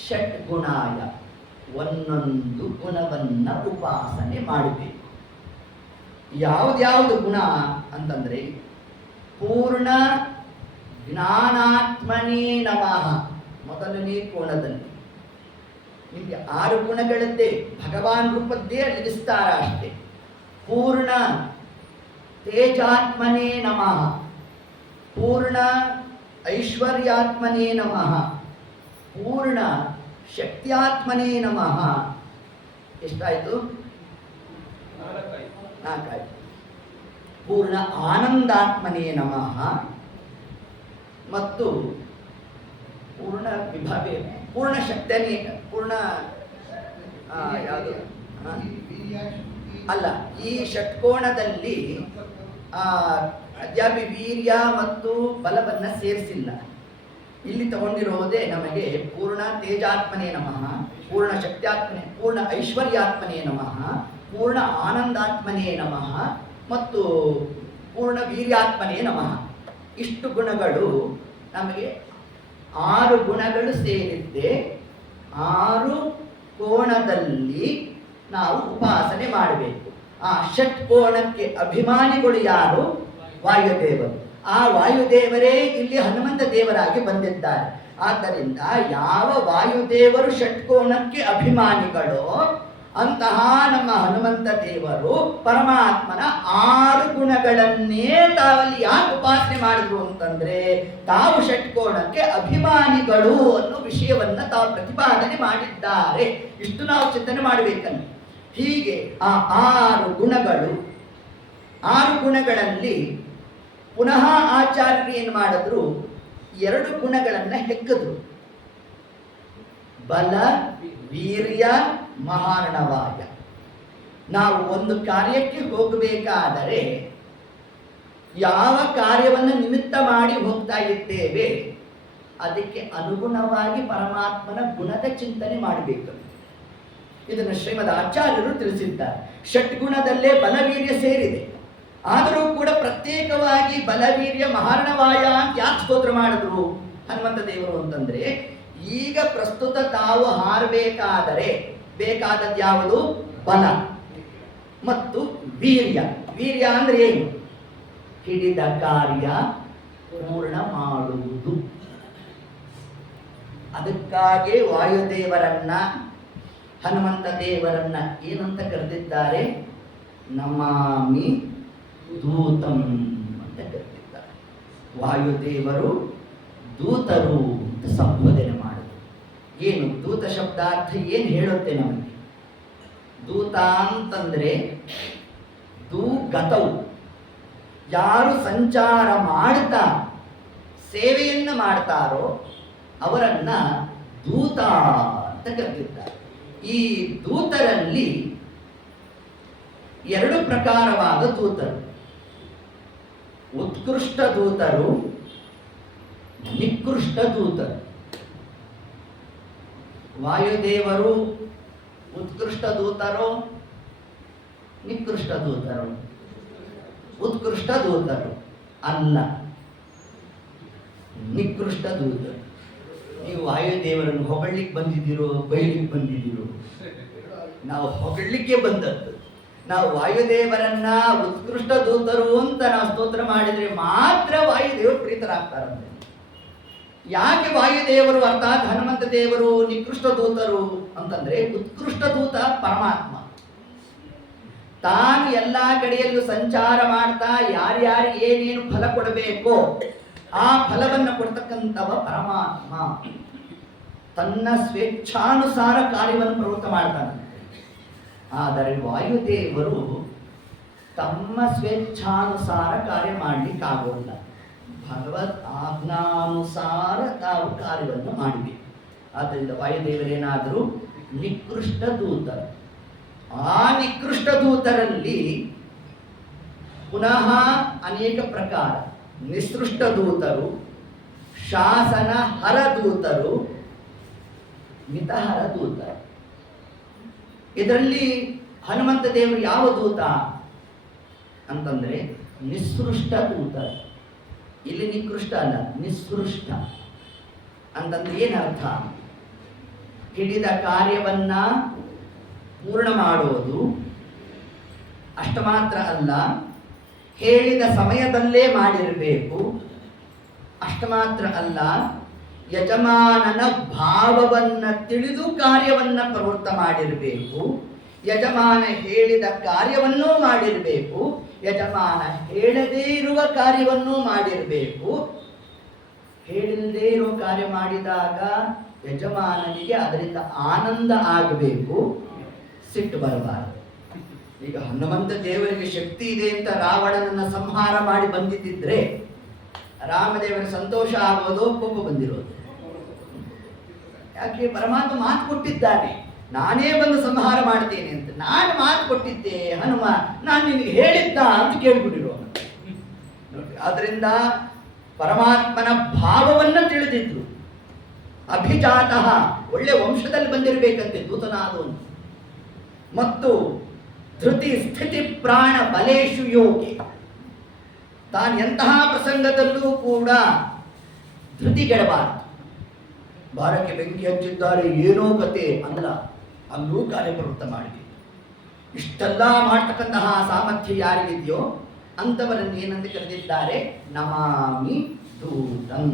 ಷಟ್ಗುಣಾಯ ಒಂದೊಂದು ಗುಣವನ್ನ ಉಪಾಸನೆ ಮಾಡಬೇಕು. ಯಾವ್ದ್ಯಾವುದು ಗುಣ ಅಂತಂದ್ರೆ, ಪೂರ್ಣ ಜ್ಞಾನಾತ್ಮನೇ ನಮಃ. ಮೊದಲನೇ ಕೋಣದಲ್ಲಿ ನಿಮಗೆ 6 ಗುಣಗಳದ್ದೇ ಭಗವಾನ್ ರೂಪದ್ದೇ ಅಲ್ಲಿ ವಿಸ್ತಾರ ಅಷ್ಟೇ. ಪೂರ್ಣ ತೇಜಾತ್ಮನೇ ನಮಃ, ಪೂರ್ಣ ಐಶ್ವರ್ಯಾತ್ಮನೇ ನಮಃ, ಪೂರ್ಣ ಶಕ್ತ್ಯಾತ್ಮನೇ ನಮಃ. ಎಷ್ಟಾಯ್ತು? 4 ಆಯ್ತು. ಪೂರ್ಣ ಆನಂದಾತ್ಮನೇ ನಮಃ ಮತ್ತು ಪೂರ್ಣ ವಿಭಾಗ, ಪೂರ್ಣ ಶಕ್ತನೇ, ಪೂರ್ಣ ಯಾವುದು ಅಲ್ಲ, ಈ ಷಟ್ಕೋಣದಲ್ಲಿ ಅದ್ಯಾಪಿ ವೀರ್ಯ ಮತ್ತು ಬಲವನ್ನ ಸೇರಿಸಿಲ್ಲ. ಇಲ್ಲಿ ತಗೊಂಡಿರೋದೇ ನಮಗೆ ಪೂರ್ಣ ತೇಜಾತ್ಮನೇ ನಮಃ, ಪೂರ್ಣ ಶಕ್ತ್ಯಾತ್ಮನೇ, ಪೂರ್ಣ ಐಶ್ವರ್ಯಾತ್ಮನೇ ನಮಃ, ಪೂರ್ಣ ಆನಂದಾತ್ಮನೇ ನಮಃ ಮತ್ತು ಪೂರ್ಣ ವೀರ್ಯಾತ್ಮನೇ ನಮಃ. ಇಷ್ಟು ಗುಣಗಳು ನಮಗೆ 6 ಗುಣಗಳು ಸೇರಿದ್ದೆ 6 ಕೋಣದಲ್ಲಿ ನಾವು ಉಪಾಸನೆ ಮಾಡಬೇಕು. ಆ ಷಟ್ಕೋಣಕ್ಕೆ ಅಭಿಮಾನಿಗಳು ಯಾರು? ವಾಯುದೇವರು. ಆ ವಾಯುದೇವರೇ ಇಲ್ಲಿ ಹನುಮಂತ ದೇವರಾಗಿ ಬಂದಿದ್ದಾರೆ. ಆದ್ದರಿಂದ ಯಾವ ವಾಯುದೇವರು ಷಟ್ಕೋಣಕ್ಕೆ ಅಭಿಮಾನಿಗಳೋ ಅಂತಹ ನಮ್ಮ ಹನುಮಂತ ದೇವರು ಪರಮಾತ್ಮನ 6 ಗುಣಗಳನ್ನೇ ತಾವಲ್ಲಿ ಯಾಕೆ ಉಪಾಸನೆ ಮಾಡಿದ್ರು ಅಂತಂದ್ರೆ, ತಾವು ಷಟ್ಕೋಣಕ್ಕೆ ಅಭಿಮಾನಿಗಳು ಅನ್ನೋ ವಿಷಯವನ್ನ ತಾವು ಪ್ರತಿಪಾದನೆ ಮಾಡಿದ್ದಾರೆ. ಇಷ್ಟು ನಾವು ಚಿಂತನೆ ಮಾಡಬೇಕಲ್ಲಿ. ಹೀಗೆ ಆ 6 ಗುಣಗಳು 6 ಗುಣಗಳಲ್ಲಿ ಪುನಃ ಆಚಾರ್ಯರು ಏನು ಮಾಡಿದ್ರು, 2 ಗುಣಗಳನ್ನು ಹೆಕ್ಕಿದ್ರು. ಬಲ, ವೀರ್ಯ, ಮಹಾರ್ಣವಾಯ. ನಾವು ಒಂದು ಕಾರ್ಯಕ್ಕೆ ಹೋಗಬೇಕಾದರೆ ಯಾವ ಕಾರ್ಯವನ್ನು ನಿಮಿತ್ತ ಮಾಡಿ ಹೋಗ್ತಾ ಇದ್ದೇವೆ ಅದಕ್ಕೆ ಅನುಗುಣವಾಗಿ ಪರಮಾತ್ಮನ ಗುಣದ ಚಿಂತನೆ ಮಾಡಬೇಕು. ಇದನ್ನು ಶ್ರೀಮದ್ ಆಚಾರ್ಯರು ತಿಳಿಸಿದ್ದಾರೆ. ಷಡ್ಗುಣದಲ್ಲೇ ಬಲವೀರ್ಯ ಸೇರಿದೆ. ಆದರೂ ಕೂಡ ಪ್ರತ್ಯೇಕವಾಗಿ ಬಲವೀರ್ಯ ಮಹಾರ್ಣವಾಯ ಅಂತ ಯಾಕೆ ಸ್ತೋತ್ರ ಮಾಡಿದ್ರು ಹನುಮಂತ ದೇವರು ಅಂತಂದ್ರೆ, ಈಗ ಪ್ರಸ್ತುತ ತಾವು ಹಾರಬೇಕಾದರೆ ಬೇಕಾದದ್ದು ಯಾವುದು? ಬಲ ಮತ್ತು ವೀರ್ಯ. ವೀರ್ಯ ಅಂದ್ರೆ ಏನು? ಹಿಡಿದ ಕಾರ್ಯ ಪೂರ್ಣ ಮಾಡುವುದು. ಅದಕ್ಕಾಗಿ ವಾಯುದೇವರನ್ನ, ಹನುಮಂತ ದೇವರನ್ನ ಏನಂತ ಕರೆದಿದ್ದಾರೆ? ನಮಾಮಿ ದೂತಂ ಅಂತ ಕರೆದಿದ್ದಾರೆ. ವಾಯುದೇವರು ದೂತರು ಅಂತ ಸಂಬೋಧನೆ ಮಾಡುದು. ಏನು ದೂತ ಶಬ್ದಾರ್ಥ ಏನು ಹೇಳುತ್ತೆ ನಮಗೆ? ದೂತ ಅಂತಂದ್ರೆ ದೂಗತವು, ಯಾರು ಸಂಚಾರ ಮಾಡ್ತಾ ಸೇವೆಯನ್ನ ಮಾಡ್ತಾರೋ ಅವರನ್ನ ದೂತ ಅಂತ ಕರೆದಿದ್ದಾರೆ. ಈ ದೂತರಲ್ಲಿ 2 ಪ್ರಕಾರವಾದ ದೂತರು, ಉತ್ಕೃಷ್ಟ ದೂತರು, ನಿಕೃಷ್ಟ ದೂತರು. ವಾಯುದೇವರು ಉತ್ಕೃಷ್ಟ ದೂತರು, ನಿಕೃಷ್ಟ ದೂತರು? ಉತ್ಕೃಷ್ಟ ದೂತರು ಅಲ್ಲ, ನಿಕೃಷ್ಟ ದೂತರು. ನೀವು ವಾಯುದೇವರನ್ನು ಹೊಗಳಿಕ್ಕೆ ಬಂದಿದ್ದೀರೋ, ಬೈಲಿಕ್ಕೆ ಬಂದಿದ್ದೀರೋ? ನಾವು ಹೊಗಳಿಕ್ಕೆ ಬಂದದ್ದು. ನಾವು ವಾಯುದೇವರನ್ನ ಉತ್ಕೃಷ್ಟ ದೂತರು ಅಂತ ನಾವು ಸ್ತೋತ್ರ ಮಾಡಿದ್ರೆ ಮಾತ್ರ ವಾಯುದೇವರು ಪ್ರೀತರಾಗ್ತಾರಂತೆ. ಯಾಕೆ ವಾಯುದೇವರು ಅರ್ಥಾತ್ ಹನುಮಂತ ದೇವರು ನಿಕೃಷ್ಟ ದೂತರು ಅಂತಂದ್ರೆ, ಉತ್ಕೃಷ್ಟ ದೂತ ಪರಮಾತ್ಮ ತಾನು ಎಲ್ಲಾ ಕಡೆಯಲ್ಲೂ ಸಂಚಾರ ಮಾಡ್ತಾ ಯಾರ್ಯಾರಿಗೆ ಏನೇನು ಫಲ ಕೊಡಬೇಕೋ ಆ ಫಲವನ್ನು ಕೊಡ್ತಕ್ಕಂಥವ ಪರಮಾತ್ಮ. ತನ್ನ ಸ್ವೇಚ್ಛಾನುಸಾರ ಕಾರ್ಯವನ್ನು ಪ್ರವೃತ್ತ ಮಾಡ್ತಾನೆ. ಆದರೆ ವಾಯುದೇವರು ತಮ್ಮ ಸ್ವೇಚ್ಛಾನುಸಾರ ಕಾರ್ಯ ಮಾಡಲಿಕ್ಕಾಗೋಲ್ಲ. ಭಗವತ್ ಆಜ್ಞಾನುಸಾರ ತಾವು ಕಾರ್ಯವನ್ನು ಮಾಡಬೇಕು. ಆದ್ದರಿಂದ ವಾಯುದೇವರೇನಾದರೂ ನಿಕೃಷ್ಟ ದೂತರು. ಆ ನಿಕೃಷ್ಟ ದೂತರಲ್ಲಿ ಪುನಃ ಅನೇಕ ಪ್ರಕಾರ. ನಿಸೃಷ್ಟ ದೂತರು, ಶಾಸನ ಹರದೂತರು, ಮಿತಹರ ದೂತರು. ಇದರಲ್ಲಿ ಹನುಮಂತ ದೇವರು ಯಾವ ದೂತ ಅಂತಂದ್ರೆ ನಿಸೃಷ್ಟ ದೂತ. ಇಲ್ಲಿ ನಿಕೃಷ್ಟ ಅಲ್ಲ, ನಿಸೃಷ್ಟ ಅಂತಂದ್ರೆ ಏನರ್ಥ? ಹಿಡಿದ ಕಾರ್ಯವನ್ನ ಪೂರ್ಣ ಮಾಡೋದು ಅಷ್ಟ ಮಾತ್ರ ಅಲ್ಲ, ಹೇಳಿದ ಸಮಯದಲ್ಲೇ ಮಾಡಿರಬೇಕು. ಅಷ್ಟ ಮಾತ್ರ ಅಲ್ಲ, ಯಜಮಾನನ ಭಾವವನ್ನ ತಿಳಿದು ಕಾರ್ಯವನ್ನ ಪ್ರವೃತ್ತ ಮಾಡಿರಬೇಕು. ಯಜಮಾನ ಹೇಳಿದ ಕಾರ್ಯವನ್ನೂ ಮಾಡಿರಬೇಕು, ಯಜಮಾನ ಹೇಳದೇ ಇರುವ ಕಾರ್ಯವನ್ನೂ ಮಾಡಿರಬೇಕು. ಹೇಳಿಲ್ಲದೇ ಇರೋ ಕಾರ್ಯ ಮಾಡಿದಾಗ ಯಜಮಾನನಿಗೆ ಅದರಿಂದ ಆನಂದ ಆಗಬೇಕು, ಸಿಟ್ಟು ಬರಬಾರದು. ಈಗ ಹನುಮಂತ ದೇವರಿಗೆ ಶಕ್ತಿ ಇದೆ ಅಂತ ರಾವಣನನ್ನ ಸಂಹಾರ ಮಾಡಿ ಬಂದಿದ್ದಿದ್ರೆ ರಾಮದೇವರಿಗೆ ಸಂತೋಷ ಆಗೋದು, ಕೋಪ ಬಂದಿರೋದು. ಯಾಕೆ? ಪರಮಾತ್ಮ ಮಾತು ಕೊಟ್ಟಿದ್ದಾನೆ, ನಾನೇ ಬಂದು ಸಂಹಾರ ಮಾಡ್ತೇನೆ ಅಂತ. ನಾನು ಮಾತು ಕೊಟ್ಟಿದ್ದೆ ಹನುಮ, ನಾನು ನಿನಗೆ ಹೇಳಿದ್ದ ಅಂತ ಕೇಳ್ಬಿಟ್ಟಿರೋ ನೋಡಿ. ಆದ್ರಿಂದ ಪರಮಾತ್ಮನ ಭಾವವನ್ನ ತಿಳಿದಿದ್ರು. ಅಭಿಜಾತಃ, ಒಳ್ಳೆ ವಂಶದಲ್ಲಿ ಬಂದಿರಬೇಕಂತೆ ದೂತನಾದವನು. ಮತ್ತು ಧೃತಿ ಸ್ಥಿತಿ ಪ್ರಾಣ ಬಲೇಶು ಯೋಗಿ, ತಾನು ಎಂತಹ ಪ್ರಸಂಗದಲ್ಲೂ ಕೂಡ ಧೃತಿಗೆಡಬಾರದು. ಭಾರಕ್ಕೆ ಬೆಂಕಿ ಹಚ್ಚಿದ್ದಾರೆ ಏನೋ ಕತೆ ಅಲ್ಲ, ಅಲ್ಲೂ ಕಾರ್ಯಪ್ರವೃತ್ತ ಮಾಡಬೇಕು. ಇಷ್ಟೆಲ್ಲ ಮಾಡ್ತಕ್ಕಂತಹ ಸಾಮರ್ಥ್ಯ ಯಾರಿಗಿದೆಯೋ ಅಂಥವರನ್ನು ಏನಂತ ಕರೆದಿದ್ದಾರೆ? ನಮಾಮಿ ದೂತಂ.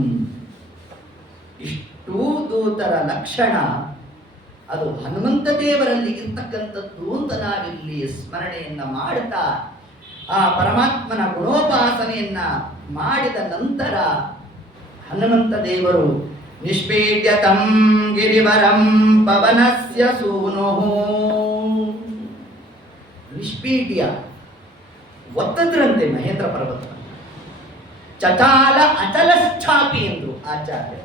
ಇಷ್ಟೂ ದೂತರ ಲಕ್ಷಣ ಅದು ಹನುಮಂತ ದೇವರಲ್ಲಿ ಇರ್ತಕ್ಕಂಥದ್ದು ಅಂತ ನಾವಿಲ್ಲಿ ಸ್ಮರಣೆಯನ್ನ ಮಾಡುತ್ತಾ ಆ ಪರಮಾತ್ಮನ ಗುಣೋಪಾಸನೆಯನ್ನ ಮಾಡಿದ ನಂತರ ಹನುಮಂತ ದೇವರು ನಿಷ್ಪೀಡ್ಯತಂ ಗಿರಿವರಂ ಪವನಸ್ಯ ಸೂನು. ನಿಷ್ಪೀಡ್ಯ, ಒತ್ತದ್ರಂತೆ ಮಹೇಂದ್ರ ಪರ್ವತ. ಚಚಾಲ ಅಚಲಶ್ಚಾಪಿ ಎಂದ್ರು ಆಚಾರ್ಯ.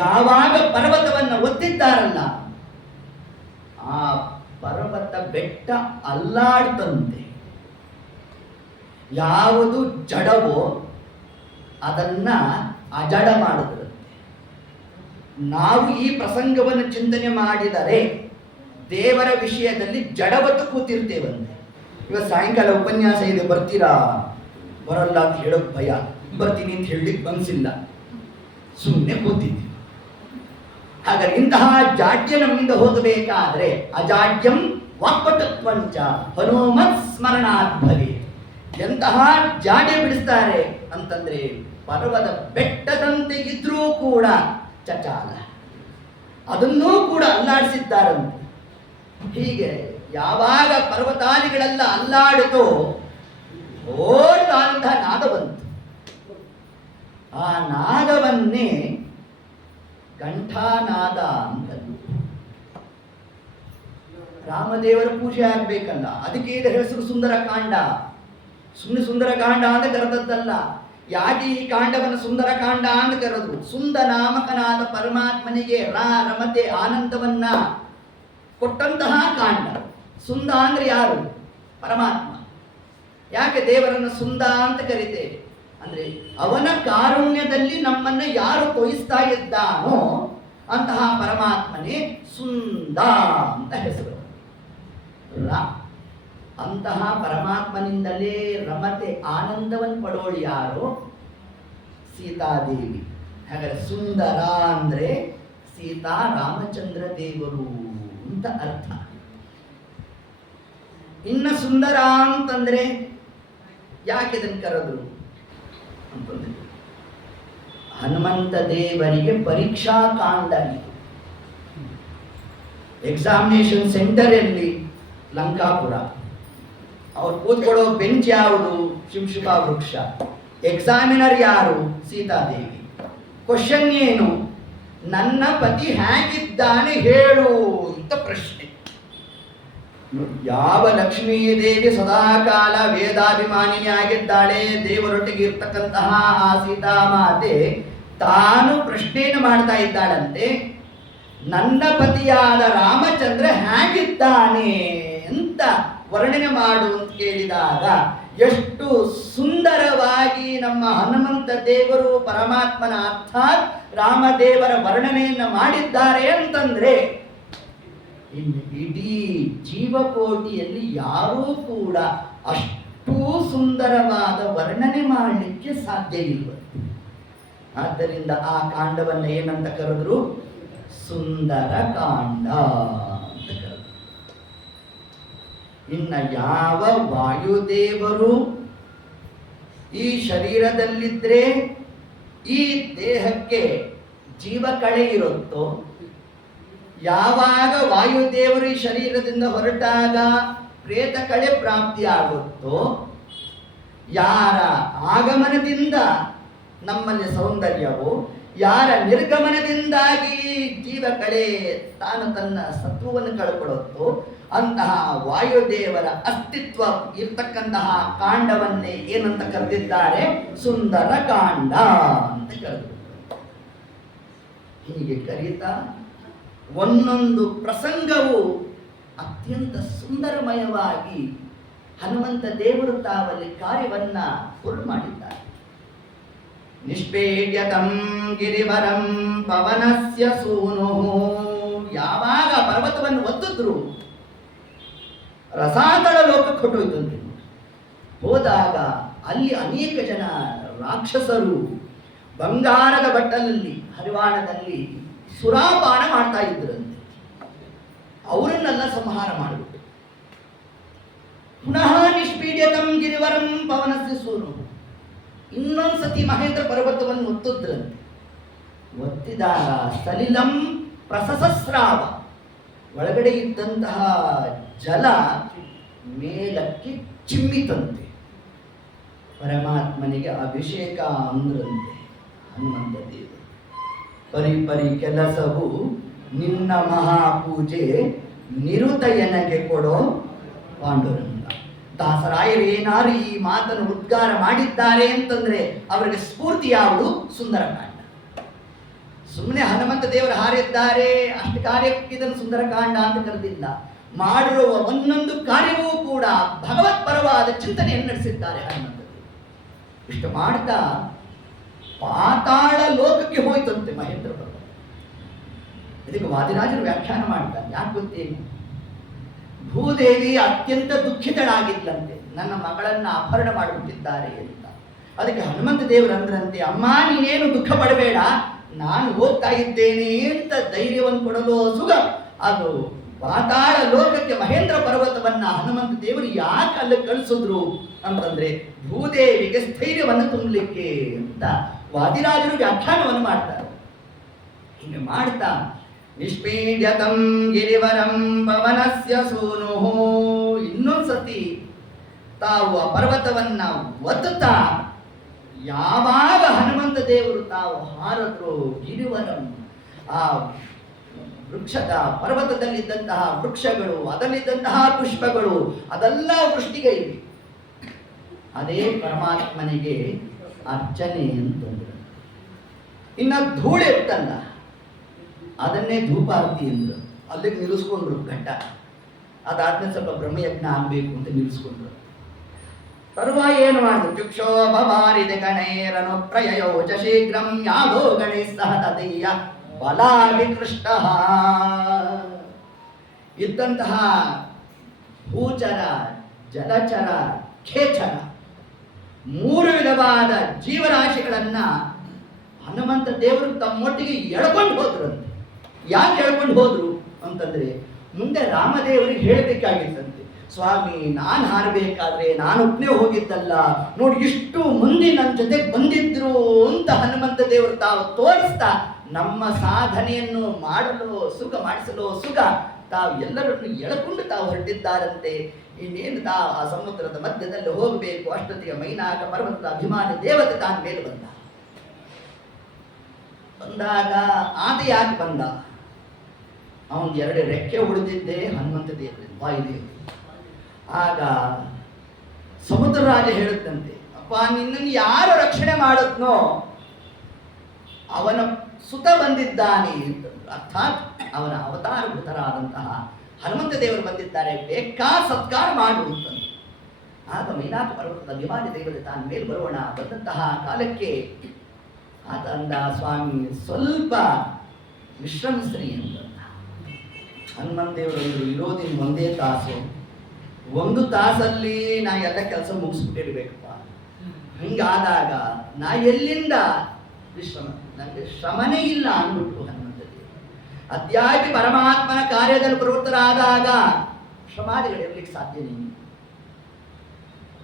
ಯಾವಾಗ ಪರ್ವತವನ್ನು ಒತ್ತಿದ್ದಾರಲ್ಲ, ಆ ಪರ್ವತ ಬೆಟ್ಟ ಅಲ್ಲಾಡ್ತಂತೆ. ಯಾವುದು ಜಡವೋ ಅದನ್ನ ಅಜಡ ಮಾಡಿದ್ರಂತೆ. ನಾವು ಈ ಪ್ರಸಂಗವನ್ನು ಚಿಂತನೆ ಮಾಡಿದರೆ ದೇವರ ವಿಷಯದಲ್ಲಿ ಜಡವತ್ತು ಕೂತಿರ್ತೇವಂತೆ. ಇವತ್ತು ಸಾಯಂಕಾಲ ಉಪನ್ಯಾಸ ಇದೆ, ಬರ್ತೀರಾ? ಬರಲ್ಲ ಅಂತ ಹೇಳೋಕ್ ಭಯ, ಬರ್ತೀನಿ ಅಂತ ಹೇಳಲಿಕ್ಕೆ ಮನಸ್ಸಿಲ್ಲ, ಸುಮ್ಮನೆ ಕೂತಿದ್ದೀವಿ. ಹಾಗಾದ್ರೆ ಇಂತಹ ಜಾಡ್ಯ ನಮ್ಮಿಂದ ಹೋಗಬೇಕಾದ್ರೆ ಅಜಾಡ್ಯಂ ವಾಕ್ಪಟುತ್ವಂಚ ಹನುಮತ್ ಸ್ಮರಣಾದ್ಭವೆ. ಎಂತಹ ಜಾಡ್ಯ ಬಿಡಿಸ್ತಾರೆ ಅಂತಂದ್ರೆ ಪರ್ವತ ಬೆಟ್ಟದಂತೆ ಇದ್ರೂ ಕೂಡ ಚಚಾಲ, ಅದನ್ನೂ ಕೂಡ ಅಲ್ಲಾಡಿಸಿದ್ದಾರಂತೆ. ಹೀಗೆ ಯಾವಾಗ ಪರ್ವತಾದಿಗಳೆಲ್ಲ ಅಲ್ಲಾಡಿತೋ ಓಡ್ದಂಥ ನಾದ ಬಂತು. ಆ ನಾದವನ್ನೇ ಕಂಠಾನಾದ ಅಂತಂದು. ರಾಮದೇವರ ಪೂಜೆ ಆಗ್ಬೇಕಲ್ಲ, ಅದಕ್ಕೆ ಇದರ ಹೆಸರು ಸುಂದರಕಾಂಡ. ಸುಮ್ಮನೆ ಸುಂದರಕಾಂಡ ಅಂತ ಕರೆದದ್ದಲ್ಲ. ಯಾಕೆ ಈ ಕಾಂಡವನ್ನು ಸುಂದರಕಾಂಡ ಅಂತ ಕರೆದ್ರು? ಸುಂದ ನಾಮಕನಾದ ಪರಮಾತ್ಮನಿಗೆ ರಮತೆ ಆನಂದವನ್ನ ಕೊಟ್ಟಂತಹ ಕಾಂಡ. ಸುಂದ ಅಂದ್ರೆ ಯಾರು? ಪರಮಾತ್ಮ. ಯಾಕೆ ದೇವರನ್ನು ಸುಂದ ಅಂತ ಕರೀತೇವೆ ಅಂದ್ರೆ ಅವನ ಕಾರುಣ್ಯದಲ್ಲಿ ನಮ್ಮನ್ನ ಯಾರು ತೊಯಿಸ್ತಾ ಇದ್ದಾನೋ ಅಂತಹ ಪರಮಾತ್ಮನೇ ಸುಂದ ಅಂತ ಹೆಸರು. ಅಂತಹ ಪರಮಾತ್ಮನಿಂದಲೇ ರಮತೆ ಆನಂದವನ್ನು ಪಡೋಳು ಯಾರು? ಸೀತಾದೇವಿ. ಹಾಗಾದ್ರೆ ಸುಂದರ ಅಂದ್ರೆ ಸೀತಾ ರಾಮಚಂದ್ರ ದೇವರು ಅಂತ ಅರ್ಥ. ಇನ್ನ ಸುಂದರ ಅಂತಂದ್ರೆ ಯಾಕೆ ಇದನ್ನು ಕರೆದ್ರು ಅಂತಂದ್ರೆ ಹನುಮಂತ ದೇವರಿಗೆ ಪರೀಕ್ಷಾ ಕಾಂಡ ಇದು. ಎಕ್ಸಾಮಿನೇಷನ್ ಸೆಂಟರ್ ಎಲ್ಲಿ? ಲಂಕಾಪುರ. ಅವ್ರು ಕೂತ್ಕೊಳ್ಳೋ ಬೆಂಚ್ ಯಾವುದು? ಶಿಂಶುಭಾ ವೃಕ್ಷ. ಎಕ್ಸಾಮಿನರ್ ಯಾರು? ಸೀತಾದೇವಿ. ಕ್ವಶನ್ ಏನು? ನನ್ನ ಪತಿ ಹೇಗಿದ್ದಾನೆ ಹೇಳು ಅಂತ ಪ್ರಶ್ನೆ. ಯಾವ ಲಕ್ಷ್ಮೀದೇವಿ ಸದಾಕಾಲ ವೇದಾಭಿಮಾನಿನಿ ಆಗಿದ್ದಾಳೆ, ದೇವರೊಟ್ಟಿಗೆ ಇರ್ತಕ್ಕಂತಹ ಆ ಸೀತಾಮಾತೆ ತಾನು ಪ್ರಶ್ನೆಯನ್ನು ಮಾಡ್ತಾ ಇದ್ದಾಳಂತೆ, ನನ್ನ ಪತಿಯಾದ ರಾಮಚಂದ್ರ ಹೇಗಿದ್ದಾನೆ ಅಂತ ವರ್ಣನೆ ಮಾಡು ಅಂತ ಕೇಳಿದಾಗ ಎಷ್ಟು ಸುಂದರವಾಗಿ ನಮ್ಮ ಹನುಮಂತ ದೇವರು ಪರಮಾತ್ಮನ ಅರ್ಥಾತ್ ರಾಮದೇವರ ವರ್ಣನೆಯನ್ನು ಮಾಡಿದ್ದಾರೆ ಅಂತಂದ್ರೆ ಇನ್ನು ಇಡೀ ಜೀವಕೋಟಿಯಲ್ಲಿ ಯಾರೂ ಕೂಡ ಅಷ್ಟು ಸುಂದರವಾದ ವರ್ಣನೆ ಮಾಡಲಿಕ್ಕೆ ಸಾಧ್ಯವಿಲ್ಲ. ಆದ್ದರಿಂದ ಆ ಕಾಂಡವನ್ನು ಏನಂತ ಕರೆದ್ರು? ಸುಂದರ ಕಾಂಡ ಅಂತ ಕರೆದ್ರು. ಇನ್ನ ಯಾವ ವಾಯುದೇವರು ಈ ಶರೀರದಲ್ಲಿದ್ರೆ ಈ ದೇಹಕ್ಕೆ ಜೀವಕಳೆ ಇರುತ್ತೋ, ಯಾವಾಗ ವಾಯುದೇವರು ಈ ಶರೀರದಿಂದ ಹೊರಟಾಗ ಪ್ರೇತ ಕಳೆ ಪ್ರಾಪ್ತಿಯಾಗುತ್ತೋ, ಯಾರ ಆಗಮನದಿಂದ ನಮ್ಮಲ್ಲಿ ಸೌಂದರ್ಯವೋ, ಯಾರ ನಿರ್ಗಮನದಿಂದಾಗಿ ಜೀವ ಕಳೆ ತಾನು ತನ್ನ ಸತ್ವವನ್ನು ಕಳ್ಕೊಳ್ಳುತ್ತೋ ಅಂತಹ ವಾಯುದೇವರ ಅಸ್ತಿತ್ವ ಇರ್ತಕ್ಕಂತಹ ಕಾಂಡವನ್ನೇ ಏನಂತ ಕರೆದಿದ್ದಾರೆ? ಸುಂದರ ಕಾಂಡ ಅಂತ ಕರೆದರು. ಹೀಗೆ ಕರೀತಾ ಒಂದೊಂದು ಪ್ರಸಂಗವು ಅತ್ಯಂತ ಸುಂದರಮಯವಾಗಿ ಹನುಮಂತ ದೇವರು ತಾವಲ್ಲಿ ಕಾರ್ಯವನ್ನ ಪೂರ್ಣ ಮಾಡಿದ್ದಾರೆ. ನಿಷ್ಪೇಡ್ಯತಂ ಗಿರಿವರಂ ಪವನಸ್ಯ ಸೂನು. ಯಾವಾಗ ಪರ್ವತವನ್ನು ಒತ್ತಿದ್ರು ರಸಾತಳ ಲೋಕಕ್ಕೆ ಹೊಟ್ಟೋಯ್ತಂತೆ. ಹೋದಾಗ ಅಲ್ಲಿ ಅನೇಕ ಜನ ರಾಕ್ಷಸರು ಬಂಗಾರದ ಬಟ್ಟಲಲ್ಲಿ ಹರಿವಾಣದಲ್ಲಿ ಸುರಾಪಾನ ಮಾಡ್ತಾ ಇದ್ರಂತೆ. ಅವರನ್ನೆಲ್ಲ ಸಂಹಾರ ಮಾಡಿಬಿಟ್ಟು ಪುನಃ ನಿಷ್ಪೀಡ್ಯತಂ ಗಿರಿವರಂ ಪವನಸ್ಯ ಸೂನು. ಇನ್ನೊಂದ್ಸತಿ ಮಹೇಂದ್ರ ಪರ್ವತವನ್ನು ಒತ್ತಿದ್ರಂತೆ. ಒತ್ತಿದಾಗ ಸಲಿಲಂ ಪ್ರಸಸಸ್ರಾವ, ಒಳಗಡೆ ಇದ್ದಂತಹ ಜಲ ಮೇಲಕ್ಕೆ ಚಿಮ್ಮಿತಂತೆ. ಪರಮಾತ್ಮನಿಗೆ ಅಭಿಷೇಕ ಅಂದ್ರಂತೆ ಹನುಮಂತ ದೇವರು. ಪರಿ ಕೆಲಸವು ನಿನ್ನ ಮಹಾಪೂಜೆ ನಿರುತಯನಗೆ ಕೊಡೋ ಪಾಂಡುರಂಗ. ದಾಸರಾಯರು ಏನಾರು ಈ ಮಾತನ್ನು ಉದ್ಗಾರ ಮಾಡಿದ್ದಾರೆ ಅಂತಂದ್ರೆ ಅವರಿಗೆ ಸ್ಫೂರ್ತಿ ಯಾವುದು? ಸುಂದರಕಾಂಡ. ಸುಮ್ಮನೆ ಹನುಮಂತ ದೇವರು ಹಾರಿದ್ದಾರೆ ಅಷ್ಟು ಕಾರ್ಯಕ್ಕೆ ಇದನ್ನು ಸುಂದರಕಾಂಡ ಅಂತ ಕರೆದಿಲ್ಲ. ಮಾಡಿರುವ ಒಂದೊಂದು ಕಾರ್ಯವೂ ಕೂಡ ಭಗವತ್ ಪರವಾದ ಚಿಂತನೆಯನ್ನು ನಡೆಸಿದ್ದಾರೆ ಹನುಮಂತ ದೇವರು. ಇಷ್ಟು ಮಾಡ್ತಾ ಪಾತಾಳ ಲೋಕಕ್ಕೆ ಹೋಯ್ತಂತೆ ಮಹೇಂದ್ರ ಪರ್ವತ. ಇದಕ್ಕೆ ವಾದಿರಾಜರು ವ್ಯಾಖ್ಯಾನ ಮಾಡ್ತಾರೆ. ಯಾಕೆ ಗೊತ್ತೇನು? ಭೂದೇವಿ ಅತ್ಯಂತ ದುಃಖಿತಳಾಗಿದ್ಲಂತೆ, ನನ್ನ ಮಗಳನ್ನ ಅಪಹರಣ ಮಾಡಿಬಿಟ್ಟಿದ್ದಾರೆ ಅಂತ. ಅದಕ್ಕೆ ಹನುಮಂತ ದೇವರು ಅಂದ್ರಂತೆ, ಅಮ್ಮ ನೀನೇನು ದುಃಖ ಪಡಬೇಡ, ನಾನು ಹೋಗ್ತಾ ಇದ್ದೇನೆ ಅಂತ ಧೈರ್ಯವನ್ನು ಕೊಡಲು ಸುಗ. ಅದು ಪಾತಾಳ ಲೋಕಕ್ಕೆ ಮಹೇಂದ್ರ ಪರ್ವತವನ್ನ ಹನುಮಂತ ದೇವರು ಯಾಕೆ ಅಲ್ಲಿ ಕಳಿಸಿದ್ರು ಅಂತಂದ್ರೆ ಭೂದೇವಿಗೆ ಸ್ಥೈರ್ಯವನ್ನು ತುಂಬಲಿಕ್ಕೆ ಅಂತ ವಾದಿರಾಜರು ವ್ಯಾಖ್ಯಾನವನ್ನು ಮಾಡ್ತಾರೆ. ಹೀಗೆ ಮಾಡ್ತಾ ನಿಷ್ಪೀಡ್ಯತಂ ಗಿರಿವರಂ ಪವನಸ್ಯ ಸೂನು, ಇನ್ನೊಂದ್ಸತಿ ತಾವು ಆ ಪರ್ವತವನ್ನ ಒತ್ತುತ್ತಾ ಯಾವಾಗ ಹನುಮಂತ ದೇವರು ತಾವು ಹಾರದ್ರು ಗಿರಿವರಂ, ಆ ವೃಕ್ಷದ ಪರ್ವತದಲ್ಲಿದ್ದಂತಹ ವೃಕ್ಷಗಳು, ಅದರಲ್ಲಿದ್ದಂತಹ ಪುಷ್ಪಗಳು ಅದೆಲ್ಲ ವೃಷ್ಟಿಗೆ ಇವೆ. ಅದೇ ಪರಮಾತ್ಮನಿಗೆ ಅರ್ಚನೆ ಅಂತಂದ್ರು. ಇನ್ನ ಧೂಳು ಇರ್ತಲ್ಲ ಅದನ್ನೇ ಧೂಪಾರತಿ ಅಂದ್ರು. ಅಲ್ಲಿಗೆ ನಿಲ್ಲಿಸ್ಕೊಂಡ್ರು ಘಟ್ಟ. ಅದಾದ್ಮೇಲೆ ಸ್ವಲ್ಪ ಬ್ರಹ್ಮಯಜ್ಞ ಆಗ್ಬೇಕು ಅಂತ ನಿಲ್ಲಿಸ್ಕೊಂಡ್ರು. ತರುವಾಯ ಏನು ಮಾಡಿದ್ರು? ಚುಕ್ಷೋಭವಾರಿದೆ ಗಣೇರನು ಪ್ರಯಯೋಚ ಶೀಘ್ರಂ ಯಾದೋ ಗಣೇಶ ಸಹ ತದೀಯ ಬಲಾಭಿಕೃಷ್ಟ. ಇದ್ದಂತಹ ಭೂಚರ, ಜಲಚರ, ಖೇಚರ, ಮೂರು ವಿಧವಾದ ಜೀವರಾಶಿಗಳನ್ನ ಹನುಮಂತ ದೇವರು ತಮ್ಮೊಟ್ಟಿಗೆ ಎಳ್ಕೊಂಡು ಹೋದ್ರು ಅಂತ. ಯಾಕೆ ಎಳ್ಕೊಂಡು ಹೋದ್ರು ಅಂತಂದ್ರೆ ಮುಂದೆ ರಾಮದೇವರಿಗೆ ಹೇಳಬೇಕಾಗಿತ್ತಂತೆ, ಸ್ವಾಮಿ ನಾನು ಹಾರಬೇಕಾದ್ರೆ ನಾನು ಒಬ್ಬನೇ ಹೋಗಿದ್ದಲ್ಲ, ನೋಡಿ ಇಷ್ಟು ಮಂದಿ ನನ್ನ ಜೊತೆಗೆ ಬಂದಿದ್ರು ಅಂತ ಹನುಮಂತ ದೇವರು ತಾವು ತೋರಿಸ್ತಾ ನಮ್ಮ ಸಾಧನೆಯನ್ನು ಮಾಡಲು ಸುಖ ಮಾಡಿಸಲು ಸುಖ ತಾವು ಎಲ್ಲರನ್ನು ಎಳಕೊಂಡು ತಾವು ಹೊರಟಿದ್ದಾರಂತೆ. ಇನ್ನೇನು ತಾವು ಆ ಸಮುದ್ರದ ಮಧ್ಯದಲ್ಲಿ ಹೋಗಬೇಕು. ಅಷ್ಟೊತ್ತಿಗೆ ಮೈನಾಕ ಪರ್ವತದ ಅಭಿಮಾನಿ ದೇವತೆ ತಾನ ಮೇಲೆ ಬಂದಾಗ ಆತ ಯಾಕೆ ಬಂದ? ಅವನಿಗೆ 2 ರೆಕ್ಕೆ ಉಳಿದಿದ್ದೆ ಹನುಮಂತ ದೇವರಿಂದ, ವಾಯುದೇವರು. ಆಗ ಸಮುದ್ರ ರಾಜ ಹೇಳುತ್ತಂತೆ, ಅಪ್ಪ ನಿನ್ನನ್ನು ಯಾರು ರಕ್ಷಣೆ ಮಾಡುತ್ತನೋ ಅವನ ಸುತ ಬಂದಿದ್ದಾನೆ ಅಂತಂದ್ರು. ಅರ್ಥಾತ್ ಅವನ ಅವತಾರಭೂತರಾದಂತಹ ಹನುಮಂತ ದೇವರು ಬಂದಿದ್ದಾರೆ, ಬೇಕಾ ಸತ್ಕಾರ ಮಾಡು ಅಂತಂದ್ರು. ಆಗ ಮೈನಾಕ ಪರ್ವತದ ಅಭಿಮಾನಿ ದೇವತೆ ತಾನು ಮೇಲೆ ಬರೋಣ ಬಂದಂತಹ ಕಾಲಕ್ಕೆ ಆತ ಅಂದ, ಸ್ವಾಮಿ ಸ್ವಲ್ಪ ವಿಶ್ರಮಿಸ್ರಿ ಅಂತ. ಹನುಮಂತ ದೇವರು ಇರೋದಿನ ಒಂದೇ ತಾಸು, 1 ತಾಸಲ್ಲಿ ನಾ ಎಲ್ಲ ಕೆಲಸ ಮುಗಿಸ್ಬಿಟ್ಟಿರ್ಬೇಕಪ್ಪ. ಹಿಂಗಾದಾಗ ನಾ ಎಲ್ಲಿಂದ ವಿಶ್ರಮ, ನನಗೆ ಶ್ರಮನೇ ಇಲ್ಲ ಅಂದ್ಬಿಟ್ಟು ಹನುಮಂತ ದೇವರು ಅದ್ಯಾಪಿ ಪರಮಾತ್ಮನ ಕಾರ್ಯದಲ್ಲಿ ಪ್ರವೃತ್ತರಾದಾಗ ಶ್ರಮಾದಿಗಳು ಇರ್ಲಿಕ್ಕೆ ಸಾಧ್ಯನೇ.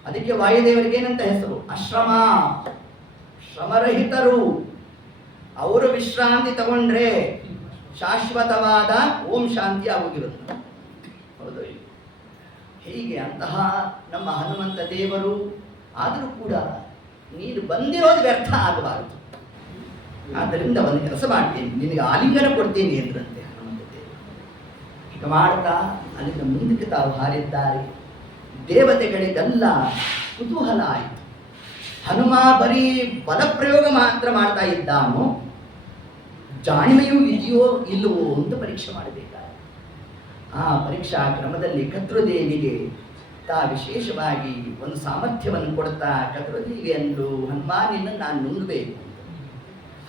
ಅದಕ್ಕೆ ವಾಯುದೇವರಿಗೆ ಏನಂತ ಹೆಸರು? ಅಶ್ರಮ, ಶ್ರಮರಹಿತರು. ಅವರು ವಿಶ್ರಾಂತಿ ತಗೊಂಡ್ರೆ ಶಾಶ್ವತವಾದ ಓಂ ಶಾಂತಿ ಆಗೋಗಿರುತ್ತೆ. ಹೌದು. ಹೀಗೆ ಅಂತಹ ನಮ್ಮ ಹನುಮಂತ ದೇವರು ಆದರೂ ಕೂಡ ನೀನು ಬಂದಿರೋದು ವ್ಯರ್ಥ ಆಗಬಾರದು. ಆದ್ದರಿಂದ ಒಂದು ಕೆಲಸ ಮಾಡ್ತೇನೆ, ನಿನಗೆ ಆಲಿಂಗನ ಕೊಡ್ತೇನೆ ಎಂದ್ರಂತೆ ಹನುಮಂತ ದೇವರು. ಈಗ ಮಾಡ್ತಾ ಅಲ್ಲಿಂದ ಮುಂದಕ್ಕೆ ತಾವು ಹಾರಿದ್ದಾರೆ. ದೇವತೆಗಳಿಗೆಲ್ಲ ಕುತೂಹಲ ಆಯಿತು. ಹನುಮ ಬರೀ ಬಲಪ್ರಯೋಗ ಮಾತ್ರ ಮಾಡ್ತಾ ಇದ್ದಾನೋ, ಜಾಣ್ಮೆಯೂ ಇದೆಯೋ ಇಲ್ಲವೋ ಅಂತ ಪರೀಕ್ಷೆ ಮಾಡಬೇಕಾಗಿದೆ. ಆ ಪರೀಕ್ಷಾ ಕ್ರಮದಲ್ಲಿ ಕತೃದೇವಿಗೆ ತಾ ವಿಶೇಷವಾಗಿ ಒಂದು ಸಾಮರ್ಥ್ಯವನ್ನು ಕೊಡ್ತಾ ಕತೃದೇವಿ ಅಂದ್ರು, ಹನುಮ ನಿನ್ನ ನಾನು ನುಂಗಬೇಕು.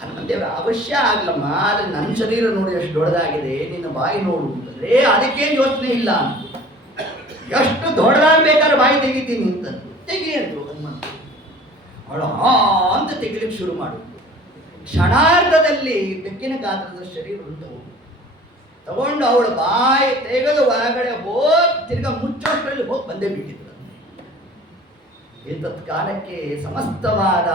ಹನುಮಂತೇವರ ಅವಶ್ಯ ಆಗ್ಲಮ್ಮ, ಆದ್ರೆ ನನ್ನ ಶರೀರ ನೋಡಿ ಎಷ್ಟು ದೊಡ್ಡದಾಗಿದೆ, ನಿನ್ನ ಬಾಯಿ ನೋಡು ಅಂತಂದ್ರೆ ಅದಕ್ಕೇನು ಯೋಚನೆ ಇಲ್ಲ ಅಂತ. ಎಷ್ಟು ದೊಡ್ಡದಾಗಬೇಕಾದ್ರೆ ಬಾಯಿ ತೆಗಿತೀನಿ ಅಂತಂದು ತೆಗಿ ಅಂದ್ರು ಹನುಮಂತ. ಅವಳು ಅಂತ ತೆಗಿಲಿಕ್ಕೆ ಶುರು ಮಾಡುದು. ಕ್ಷಣಾರ್ಧದಲ್ಲಿ ಬೆಕ್ಕಿನ ಗಾತ್ರದ ಶರೀರ ತಗೊಂಡು ಅವಳು ಬಾಯಿ ತೆಗೆದು ಹೊರಗಡೆ ಹೋಗಿ ತಿರ್ಗಾ ಮುಚ್ಚೋಷ್ಟರಲ್ಲಿ ಹೋಗಿ ಬಂದೇ ಬಿಟ್ಟಿದ್ರು. ಇಂಥದ್ ಕಾಲಕ್ಕೆ ಸಮಸ್ತವಾದ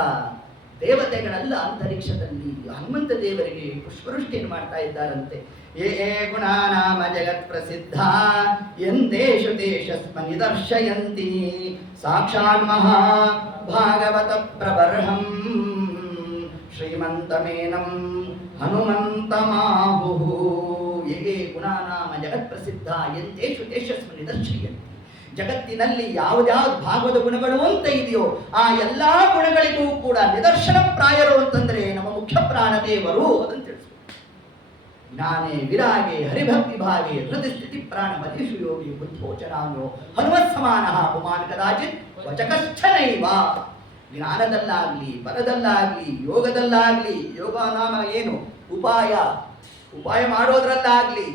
ದೇವತೆಗಳೆಲ್ಲ ಅಂತರಿಕ್ಷದಲ್ಲಿ ಹನುಮಂತ ದೇವರಿಗೆ ಪುಷ್ಪವೃಷ್ಟಿಯನ್ನು ಮಾಡ್ತಾ ಇದ್ದಾರಂತೆ. ಏ ಗುಣಾನಾಮ ಜಗತ್ ಪ್ರಸಿದ್ಧ ಎಂದೇಶು ದೇಶಸ್ಮ ನಿದರ್ಶಯಂತಿ ಸಾಕ್ಷಾನ್ ಮಹಾ ಭಾಗವತ ಪ್ರಬರ್ಹಂ ಶ್ರೀಮಂತಮೇನಂ ಹನುಮಂತಮಾಹು. ಏ ಗುಣಾನಾಮ ಜಗತ್ ಪ್ರಸಿದ್ಧ ಎಂದೇಶು ದೇಶಸ್ಮ ನಿದರ್ಶಯಂತಿ. ಜಗತ್ತಿನಲ್ಲಿ ಯಾವುದ್ಯಾವ್ದು ಭಾಗವತ ಗುಣಗಳು ಅಂತ ಇದೆಯೋ ಆ ಎಲ್ಲಾ ಗುಣಗಳಿಗೂ ಕೂಡ ನಿದರ್ಶನ ಪ್ರಾಯರು ಅಂತಂದ್ರೆ ನಮ್ಮ ಮುಖ್ಯ ಪ್ರಾಣದೇವರು ಅದನ್ನು ತಿಳಿಸ್ತಾರೆ. ಜ್ಞಾನೇ ವಿರಾಗೆ ಹರಿಭಕ್ತಿ ಭಾಗೆ ಧೃತಿ ಸ್ಥಿತಿ ಪ್ರಾಣ ಮಧೀಶು ಯೋಗಿ ಬುದ್ಧೋಚನಾನ್ಯೋ ಹನುಮತ್ ಸಮಾನ ಪುಮಾನ್ ಕದಾಚಿತ್ ವಚಕಶ್ಚನೈವ. ಜ್ಞಾನದಲ್ಲಾಗ್ಲಿ, ಬಲದಲ್ಲಾಗ್ಲಿ, ಯೋಗದಲ್ಲಾಗ್ಲಿ, ಯೋಗ ನಾಮ ಏನು ಉಪಾಯ ಮಾಡೋದ್ರಲ್ಲಾಗ್ಲಿ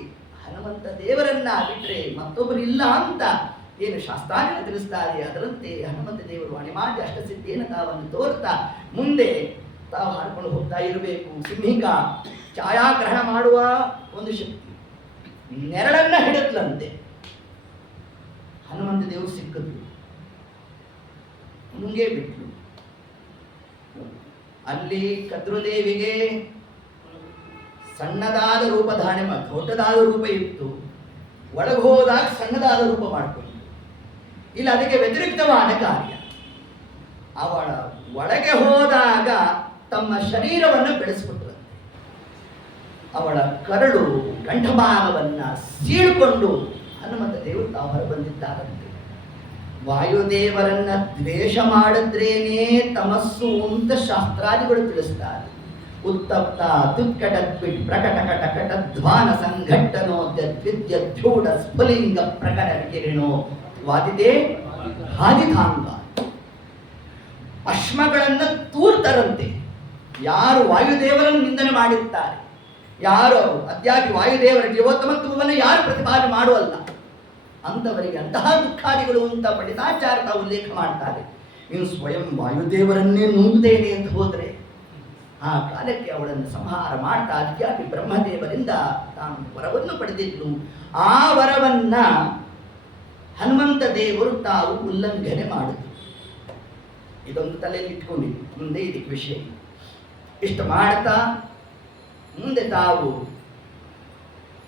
ಹನುಮಂತ ದೇವರನ್ನ ಬಿಟ್ರೆ ಮತ್ತೊಬ್ಬರು ಇಲ್ಲ ಅಂತ ಏನು ಶಾಸ್ತ್ರಾಂಗ ತಿಳಿಸ್ತಾರೆ. ಅದರಂತೆ ಹನುಮಂತ ದೇವರು ಅಣಿಮಾದಿ ಅಷ್ಟಸಿದ್ಧಿಯನ್ನು ತಾವನ್ನು ತೋರ್ತಾ ಮುಂದೆ ತಾವು ಹಾಡ್ಕೊಂಡು ಹೋಗ್ತಾ ಇರಬೇಕು. ಸಿಂಹಿಕ ಛಾಯಾಗ್ರಹಣ ಮಾಡುವ ಒಂದು ಶಕ್ತಿ, ನೆರಳನ್ನ ಹಿಡಿದ್ಲಂತೆ. ಹನುಮಂತ ದೇವರು ಸಿಕ್ಕಿದ್ರು, ನುಂಗೇ ಬಿಟ್ಲು. ಅಲ್ಲಿ ಕದ್ರುದೇವಿಗೆ ಸಣ್ಣದಾದ ರೂಪ ಧಾರಣೆ ಮಾಡಿ, ದೊಡ್ಡದಾದ ರೂಪ ಇತ್ತು, ಒಳಗೆ ಹೋದಾಗ ಸಣ್ಣದಾದ ರೂಪ ಮಾಡಿಕೊಂಡು, ಇಲ್ಲ ಅದಕ್ಕೆ ವ್ಯತಿರಿಕ್ತವಾದ ಕಾರ್ಯ. ಅವಳ ಒಳಗೆ ಹೋದಾಗ ತಮ್ಮ ಶರೀರವನ್ನು ಬೆಳೆಸ್ಬಿಟ್ರಂತೆ. ಅವಳ ಕರಳು ಕಂಠಭಾಗವನ್ನ ಸೀಳ್ಕೊಂಡು ಹನುಮಂತ ದೇವರು ತಾವು ಹೊರ ಬಂದಿದ್ದಾರಂತೆ. ವಾಯುದೇವರನ್ನ ದ್ವೇಷ ಮಾಡಿದ್ರೇನೇ ತಮಸ್ಸು ಅಂತ ಶಾಸ್ತ್ರಾದಿಗಳು ತಿಳಿಸ್ತಾರೆ. ಉತ್ತಪ್ತ ತುತ್ಕಟ ತ್ವಿಟ್ ಪ್ರಕಟ ಕಟ ಕಟ ಧ್ವಾನ ಸಂಘಟ್ಟನೋ ದ್ವಿದ್ಯೂಢ ಸ್ಫುಲಿಂಗ ಪ್ರಕಟ ಕಿರಣೋ ವಾದಿದೆ ಹಾದಿಧಾಂಗ. ಅಶ್ಮಗಳನ್ನ ತೂರ್ತಾರಂತೆ ಯಾರು ವಾಯುದೇವರನ್ನು ನಿಂದನೆ ಮಾಡಿರ್ತಾರೆ, ಯಾರು ಅದ್ಯಾಗಿ ವಾಯುದೇವರ ಜೀವೋತ್ತಮತ್ವವನ್ನು ಯಾರು ಪ್ರತಿಪಾದನೆ ಮಾಡುವಲ್ಲ ಅಂತವರಿಗೆ ಅಂತಹ ದುಃಖಾದಿಗಳು ಅಂತ ಪಂಡಿತಾಚಾರ್ಯ ಉಲ್ಲೇಖ ಮಾಡ್ತಾರೆ. ಇನ್ನು ಸ್ವಯಂ ವಾಯುದೇವರನ್ನೇ ನುಂಗುತ್ತೇನೆ ಅಂತ ಹೋದ್ರೆ ಆ ಕಾಲಕ್ಕೆ ಅವಳನ್ನು ಸಂಹಾರ ಮಾಡ್ತಾ ಅದ್ಯಾಗಿ ಬ್ರಹ್ಮದೇವರಿಂದ ತಾನು ವರವನ್ನು ಪಡೆದಿದ್ಲು. ಆ ವರವನ್ನ ಹನುಮಂತ ದೇವರು ತಾವು ಉಲ್ಲಂಘನೆ ಮಾಡಿದ್ರು. ಇದೊಂದು ತಲೆಯಲ್ಲಿ ಇಟ್ಕೊಂಡಿದ್ದು, ಮುಂದೆ ಇದಕ್ಕೆ ವಿಷಯ. ಇಷ್ಟು ಮಾಡ್ತಾ ಮುಂದೆ ತಾವು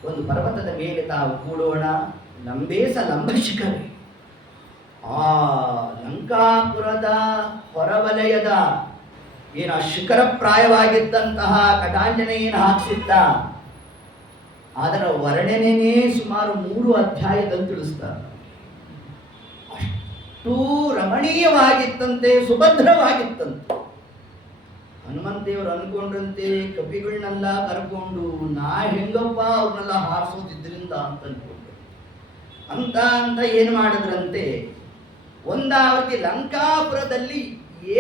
ಒಂದು ಪರ್ವತದ ಮೇಲೆ ತಾವು ಕೂಡೋಣ. ಲಂಬೇಸ ಲಂಬ ಶಿಖರಿ, ಆ ಲಂಕಾಪುರದ ಹೊರವಲಯದ ಏನು ಶಿಖರ ಪ್ರಾಯವಾಗಿದ್ದಂತಹ ಕಟಾಂಜನೆಯನ್ನು ಹಾಕಿಸಿದ್ದ ಅದರ ವರ್ಣನೆನೇ ಸುಮಾರು 3 ಅಧ್ಯಾಯದಲ್ಲಿ ತಿಳಿಸ್ತಾರೆ. ಅಷ್ಟು ರಮಣೀಯವಾಗಿತ್ತಂತೆ, ಸುಭದ್ರವಾಗಿತ್ತಂತೆ. ಹನುಮಂತೇವರು ಅನ್ಕೊಂಡ್ರಂತೆ ಕಪಿಗಳನ್ನೆಲ್ಲ ಕರ್ಕೊಂಡು ನಾ ಹೆಂಗಪ್ಪ ಅವ್ರನ್ನೆಲ್ಲ ಹಾರಿಸೋದಿದ್ರಿಂದ ಅಂತ ಅನ್ಕೊಂಡ್ರು. ಅಂತ ಏನು ಮಾಡಿದ್ರಂತೆ, ಒಂದಾವತಿ ಲಂಕಾಪುರದಲ್ಲಿ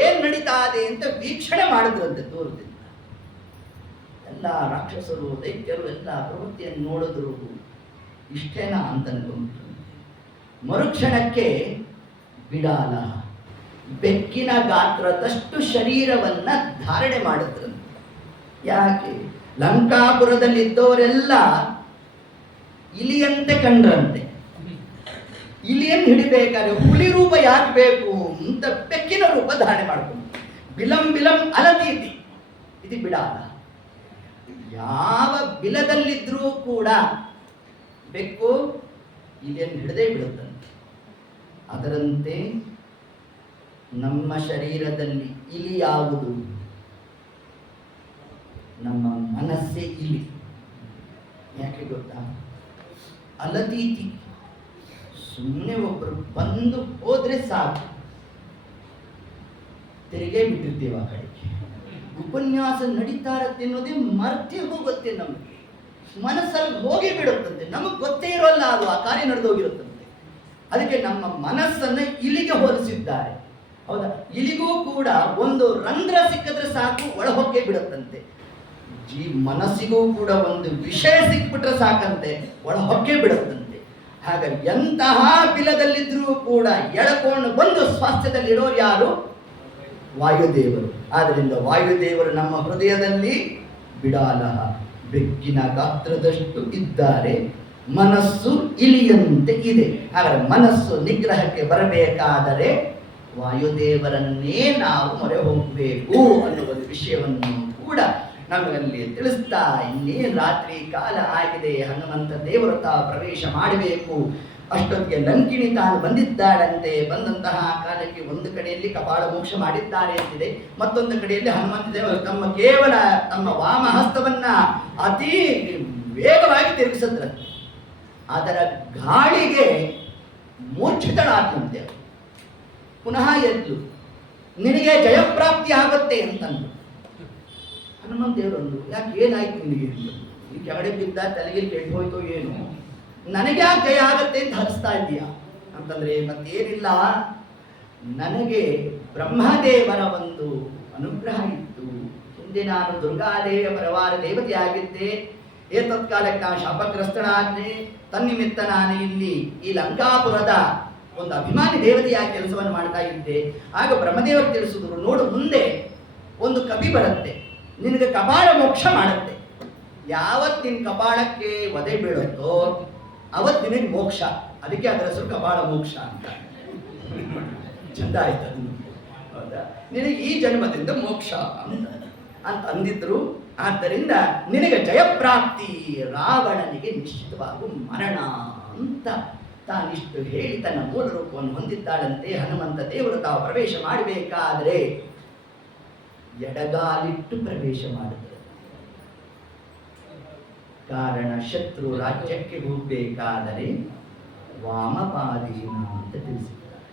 ಏನ್ ನಡೀತಾ ಇದೆ ಅಂತ ವೀಕ್ಷಣೆ ಮಾಡಿದ್ರಂತೆ ದೂರದಿಂದ. ಎಲ್ಲ ರಾಕ್ಷಸರು ದೈತ್ಯರು ಎಲ್ಲ ಪ್ರವೃತ್ತಿಯನ್ನು ನೋಡಿದ್ರು. ಇಷ್ಟೇನಾ ಅಂತ ಅನ್ಕೊಂಡ್ರು. ಮರುಕ್ಷಣಕ್ಕೆ ಬಿಡಾಲ ಬೆಕ್ಕಿನ ಗಾತ್ರದಷ್ಟು ಶರೀರವನ್ನ ಧಾರಣೆ ಮಾಡಿದ್ರಂತೆ. ಯಾಕೆ? ಲಂಕಾಪುರದಲ್ಲಿದ್ದವರೆಲ್ಲ ಇಲಿಯಂತೆ ಕಂಡ್ರಂತೆ. ಇಲಿಯನ್ನು ಹಿಡಿಬೇಕಾದ್ರೆ ಹುಲಿ ರೂಪ ಯಾಕೆ ಬೇಕು ಅಂತ ಬೆಕ್ಕಿನ ರೂಪ ಧಾರಣೆ ಮಾಡ್ಕೊಂಡು ಬಿಲಂ ಬಿಲಂ ಅಲತೀತಿ ಇದು ಬಿಡಾಲ. ಯಾವ ಬಿಲದಲ್ಲಿದ್ರೂ ಕೂಡ ಬೆಕ್ಕು ಇಲಿಯನ್ನು ಹಿಡದೇ ಬಿಡುತ್ತಂತೆ. ಅದರಂತೆ ನಮ್ಮ ಶರೀರದಲ್ಲಿ ಇಲಿ ಯಾವುದು? ನಮ್ಮ ಮನಸ್ಸೇ ಇಲಿ. ಯಾಕೆ ಗೊತ್ತಾ? ಅಲತೀತಿ. ಸುಮ್ಮನೆ ಒಬ್ರು ಬಂದು ಹೋದ್ರೆ ಸಾಕು, ತಿರುಗೇ ಬಿಟ್ಟಿರ್ತೀವಿ ಆ ಕಡೆಗೆ. ಉಪನ್ಯಾಸ ನಡೀತಾ ಇರತ್ತೆ ಅನ್ನೋದೇ ಮರ್ತೇ ಹೋಗುತ್ತೆ. ನಮಗೆ ಮನಸ್ಸಲ್ಲಿ ಹೋಗಿ ಬಿಡುತ್ತಂತೆ, ನಮಗೆ ಗೊತ್ತೇ ಇರೋಲ್ಲ ಅದು ಆ ಕಾರ್ಯ ನಡೆದೋಗಿರುತ್ತಂತೆ. ಅದಕ್ಕೆ ನಮ್ಮ ಮನಸ್ಸನ್ನು ಇಲಿಗೆ ಹೋಲಿಸಿದ್ದಾರೆ. ಹೌದಾ? ಇಲಿಗೂ ಕೂಡ ಒಂದು ರಂಧ್ರ ಸಿಕ್ಕಿದ್ರೆ ಸಾಕು ಒಳಹೊಕ್ಕೆ ಬಿಡುತ್ತಂತೆ. ಮನಸ್ಸಿಗೂ ಕೂಡ ಒಂದು ವಿಷಯ ಸಿಕ್ಬಿಟ್ರೆ ಸಾಕಂತೆ ಒಳಹೊಕ್ಕೆ ಬಿಡುತ್ತಂತೆ. ಹಾಗಾಗಿ ಎಂತಹ ಬಿಲದಲ್ಲಿದ್ರೂ ಕೂಡ ಎಳಕೊಂಡು ಬಂದು ಸ್ವಾಸ್ಥ್ಯದಲ್ಲಿರೋರು ಯಾರು? ವಾಯುದೇವರು. ಆದ್ದರಿಂದ ವಾಯುದೇವರು ನಮ್ಮ ಹೃದಯದಲ್ಲಿ ಬಿಡಾಲ ಬೆಕ್ಕಿನ ಗಾತ್ರದಷ್ಟು ಇದ್ದಾರೆ, ಮನಸ್ಸು ಇಲಿಯಂತೆ ಇದೆ. ಹಾಗಾದರೆ ಮನಸ್ಸು ನಿಗ್ರಹಕ್ಕೆ ಬರಬೇಕಾದರೆ ವಾಯುದೇವರನ್ನೇ ನಾವು ಮೊರೆ ಹೋಗಬೇಕು ಅನ್ನುವ ವಿಷಯವನ್ನು ಕೂಡ ನಮ್ಮಲ್ಲಿ ತಿಳಿಸ್ತಾ, ಇನ್ನೇನು ರಾತ್ರಿ ಕಾಲ ಆಗಿದೆ, ಹನುಮಂತ ದೇವರು ತಾವು ಪ್ರವೇಶ ಮಾಡಬೇಕು. ಅಷ್ಟೊತ್ತಿಗೆ ಲಂಕಿಣಿ ತಾನು ಬಂದಿದ್ದಾಳಂತೆ. ಬಂದಂತಹ ಕಾಲಕ್ಕೆ ಒಂದು ಕಡೆಯಲ್ಲಿ ಕಪಾಳ ಮೋಕ್ಷ ಮಾಡಿದ್ದಾರೆ ಅಂತಿದೆ, ಮತ್ತೊಂದು ಕಡೆಯಲ್ಲಿ ಹನುಮಂತ ದೇವರು ತಮ್ಮ ವಾಮ ಹಸ್ತವನ್ನ ಅತಿ ವೇಗವಾಗಿ ತಿರುಗಿಸಿದ್ರಂತೆ. ಅದರ ಗಾಳಿಗೆ ಮೂರ್ಛಿತಳಾದಂತೆ. ಪುನಃ ಎದ್ದು ನಿನಗೆ ಜಯಪ್ರಾಪ್ತಿ ಆಗುತ್ತೆ ಅಂತಂದು. ಹನುಮಂತ ದೇವರಂದು, ಯಾಕೆ ಏನಾಯ್ತು ನಿನಗೆ ಅಂತ. ಈ ಕೆಳಗಡೆ ಬಿದ್ದ, ತಲೆಗೆ ಕೆಟ್ಟು ಹೋಯ್ತು ಏನು, ನನಗೆ ಯಾಕೆ ಜಯ ಆಗತ್ತೆ ಅಂತ ಹರಿಸ್ತಾ ಇದೀಯಾ ಅಂತಂದ್ರೆ, ಮತ್ತೇನಿಲ್ಲ, ನನಗೆ ಬ್ರಹ್ಮದೇವರ ಒಂದು ಅನುಗ್ರಹ ಇತ್ತು. ಹಿಂದೆ ನಾನು ದುರ್ಗಾದೇವಿಯ ಪರವಾರ ದೇವತೆಯಾಗಿದ್ದೆ. ಏತತ್ಕಾಲಕ್ಕೆ ನಾನು ಶಾಪಗ್ರಸ್ತನಾದ್ನೆ. ತನ್ನಿಮಿತ್ತ ನಾನು ಇಲ್ಲಿ ಈ ಲಂಕಾಪುರದ ಒಂದು ಅಭಿಮಾನಿ ದೇವತೆಯಾಗಿ ಕೆಲಸವನ್ನು ಮಾಡ್ತಾ ಇದ್ದೆ. ಆಗ ಬ್ರಹ್ಮದೇವರು ತಿಳಿಸಿದ್ರು, ನೋಡು ಮುಂದೆ ಒಂದು ಕಪಿ ಬರುತ್ತೆ, ನಿನಗೆ ಕಪಾಳ ಮೋಕ್ಷ ಮಾಡುತ್ತೆ. ಯಾವತ್ತು ನಿನ್ನ ಕಪಾಳಕ್ಕೆ ಒದೆ ಬೀಳುತ್ತೋ ಅವತ್ತು ನಿನಗೆ ಮೋಕ್ಷ. ಅದಕ್ಕೆ ಅದರ ಹೆಸರು ಕಪಾಳ ಮೋಕ್ಷ ಅಂತ. ಚಂದ ಆಯ್ತು ಅದು. ಹೌದಾ, ನಿನಗೆ ಈ ಜನ್ಮದಿಂದ ಮೋಕ್ಷ ಅಂತ ಅಂದಿದ್ರು. ಆದ್ದರಿಂದ ನಿನಗೆ ಜಯಪ್ರಾಪ್ತಿ, ರಾವಣನಿಗೆ ನಿಶ್ಚಿತವಾಗೂ ಮರಣ ಅಂತ ತಾನಿಷ್ಟು ಹೇಳಿ ತನ್ನ ಮೂಲ ರೂಪವನ್ನು ಹೊಂದಿದ್ದಾಳಂತೆ. ಹನುಮಂತ ದೇವರು ತಾವು ಪ್ರವೇಶ ಮಾಡಬೇಕಾದರೆ ಎಡಗಾಲಿಟ್ಟು ಪ್ರವೇಶ ಮಾಡಿದರು. ಕಾರಣ ಶತ್ರು ರಾಜ್ಯಕ್ಕೆ ಹೋಗಬೇಕಾದರೆ ವಾಮಪಾದೀನ ಅಂತ ತಿಳಿಸಿದ್ದಾರೆ.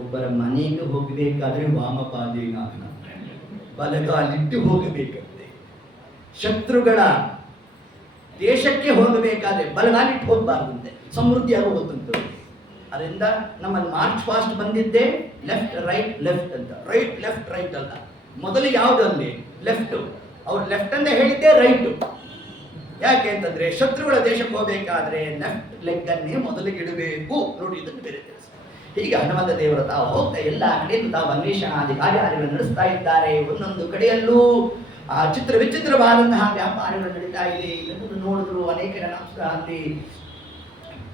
ಒಬ್ಬರ ಮನೆಗೆ ಹೋಗಬೇಕಾದ್ರೆ ವಾಮಪಾದೀನ, ಬಲಗಾಲಿಟ್ಟು ಹೋಗಬೇಕಂತೆ. ಶತ್ರುಗಳ ದೇಶಕ್ಕೆ ಹೋಗಬೇಕಾದ್ರೆ ಬಲಗಾಲಿಟ್ಟು ಹೋಗಬಾರ್ದಂತೆ, ಸಮೃದ್ಧಿಯಾಗಿ ಹೋಗುತ್ತಂತೆ. ಅದರಿಂದ ನಮ್ಮಲ್ಲಿ ಮಾರ್ಚ್ ಫಾಸ್ಟ್ ಬಂದಿದ್ದೆ ಲೆಫ್ಟ್ ರೈಟ್ ಲೆಫ್ಟ್ ಅಂತ, ರೈಟ್ ಲೆಫ್ಟ್ ರೈಟ್ ಅಲ್ಲ. ಮೊದಲು ಯಾವುದಲ್ಲಿ ಲೆಫ್ಟ್, ಅವ್ರು ಲೆಫ್ಟ್ ಅಂತ ಹೇಳಿದ್ದೆ ರೈಟು. ಯಾಕೆ ಅಂತಂದ್ರೆ ಶತ್ರುಗಳ ದೇಶಕ್ಕೆ ಹೋಗಬೇಕಾದ್ರೆ ಲೆಫ್ಟ್ ಲೆಗ್ ಅನ್ನೇ ಮೊದಲಿಗೆ ಇಡಬೇಕು. ನೋಡಿ, ಇದನ್ನು ಬೇರೆ ಕೆಲಸ. ಹೀಗೆ ಹನುಮಂತ ದೇವರು ತಾವು ಹೋಗ್ತಾ ಎಲ್ಲ ಕಡೆಯಲ್ಲೂ ತಾವು ಅನ್ವೇಷಣಾದಿ ಕಾರ್ಯಗಳನ್ನು ನಡೆಸ್ತಾ ಇದ್ದಾರೆ. ಒಂದೊಂದು ಕಡೆಯಲ್ಲೂ ಆ ಚಿತ್ರ ವಿಚಿತ್ರವಾದಂತಹ ವ್ಯಾಪಾರಗಳು ನಡೀತಾ ಇದೆ. ಇದನ್ನು ನೋಡಿದ್ರು ಅನೇಕ ಅಲ್ಲಿ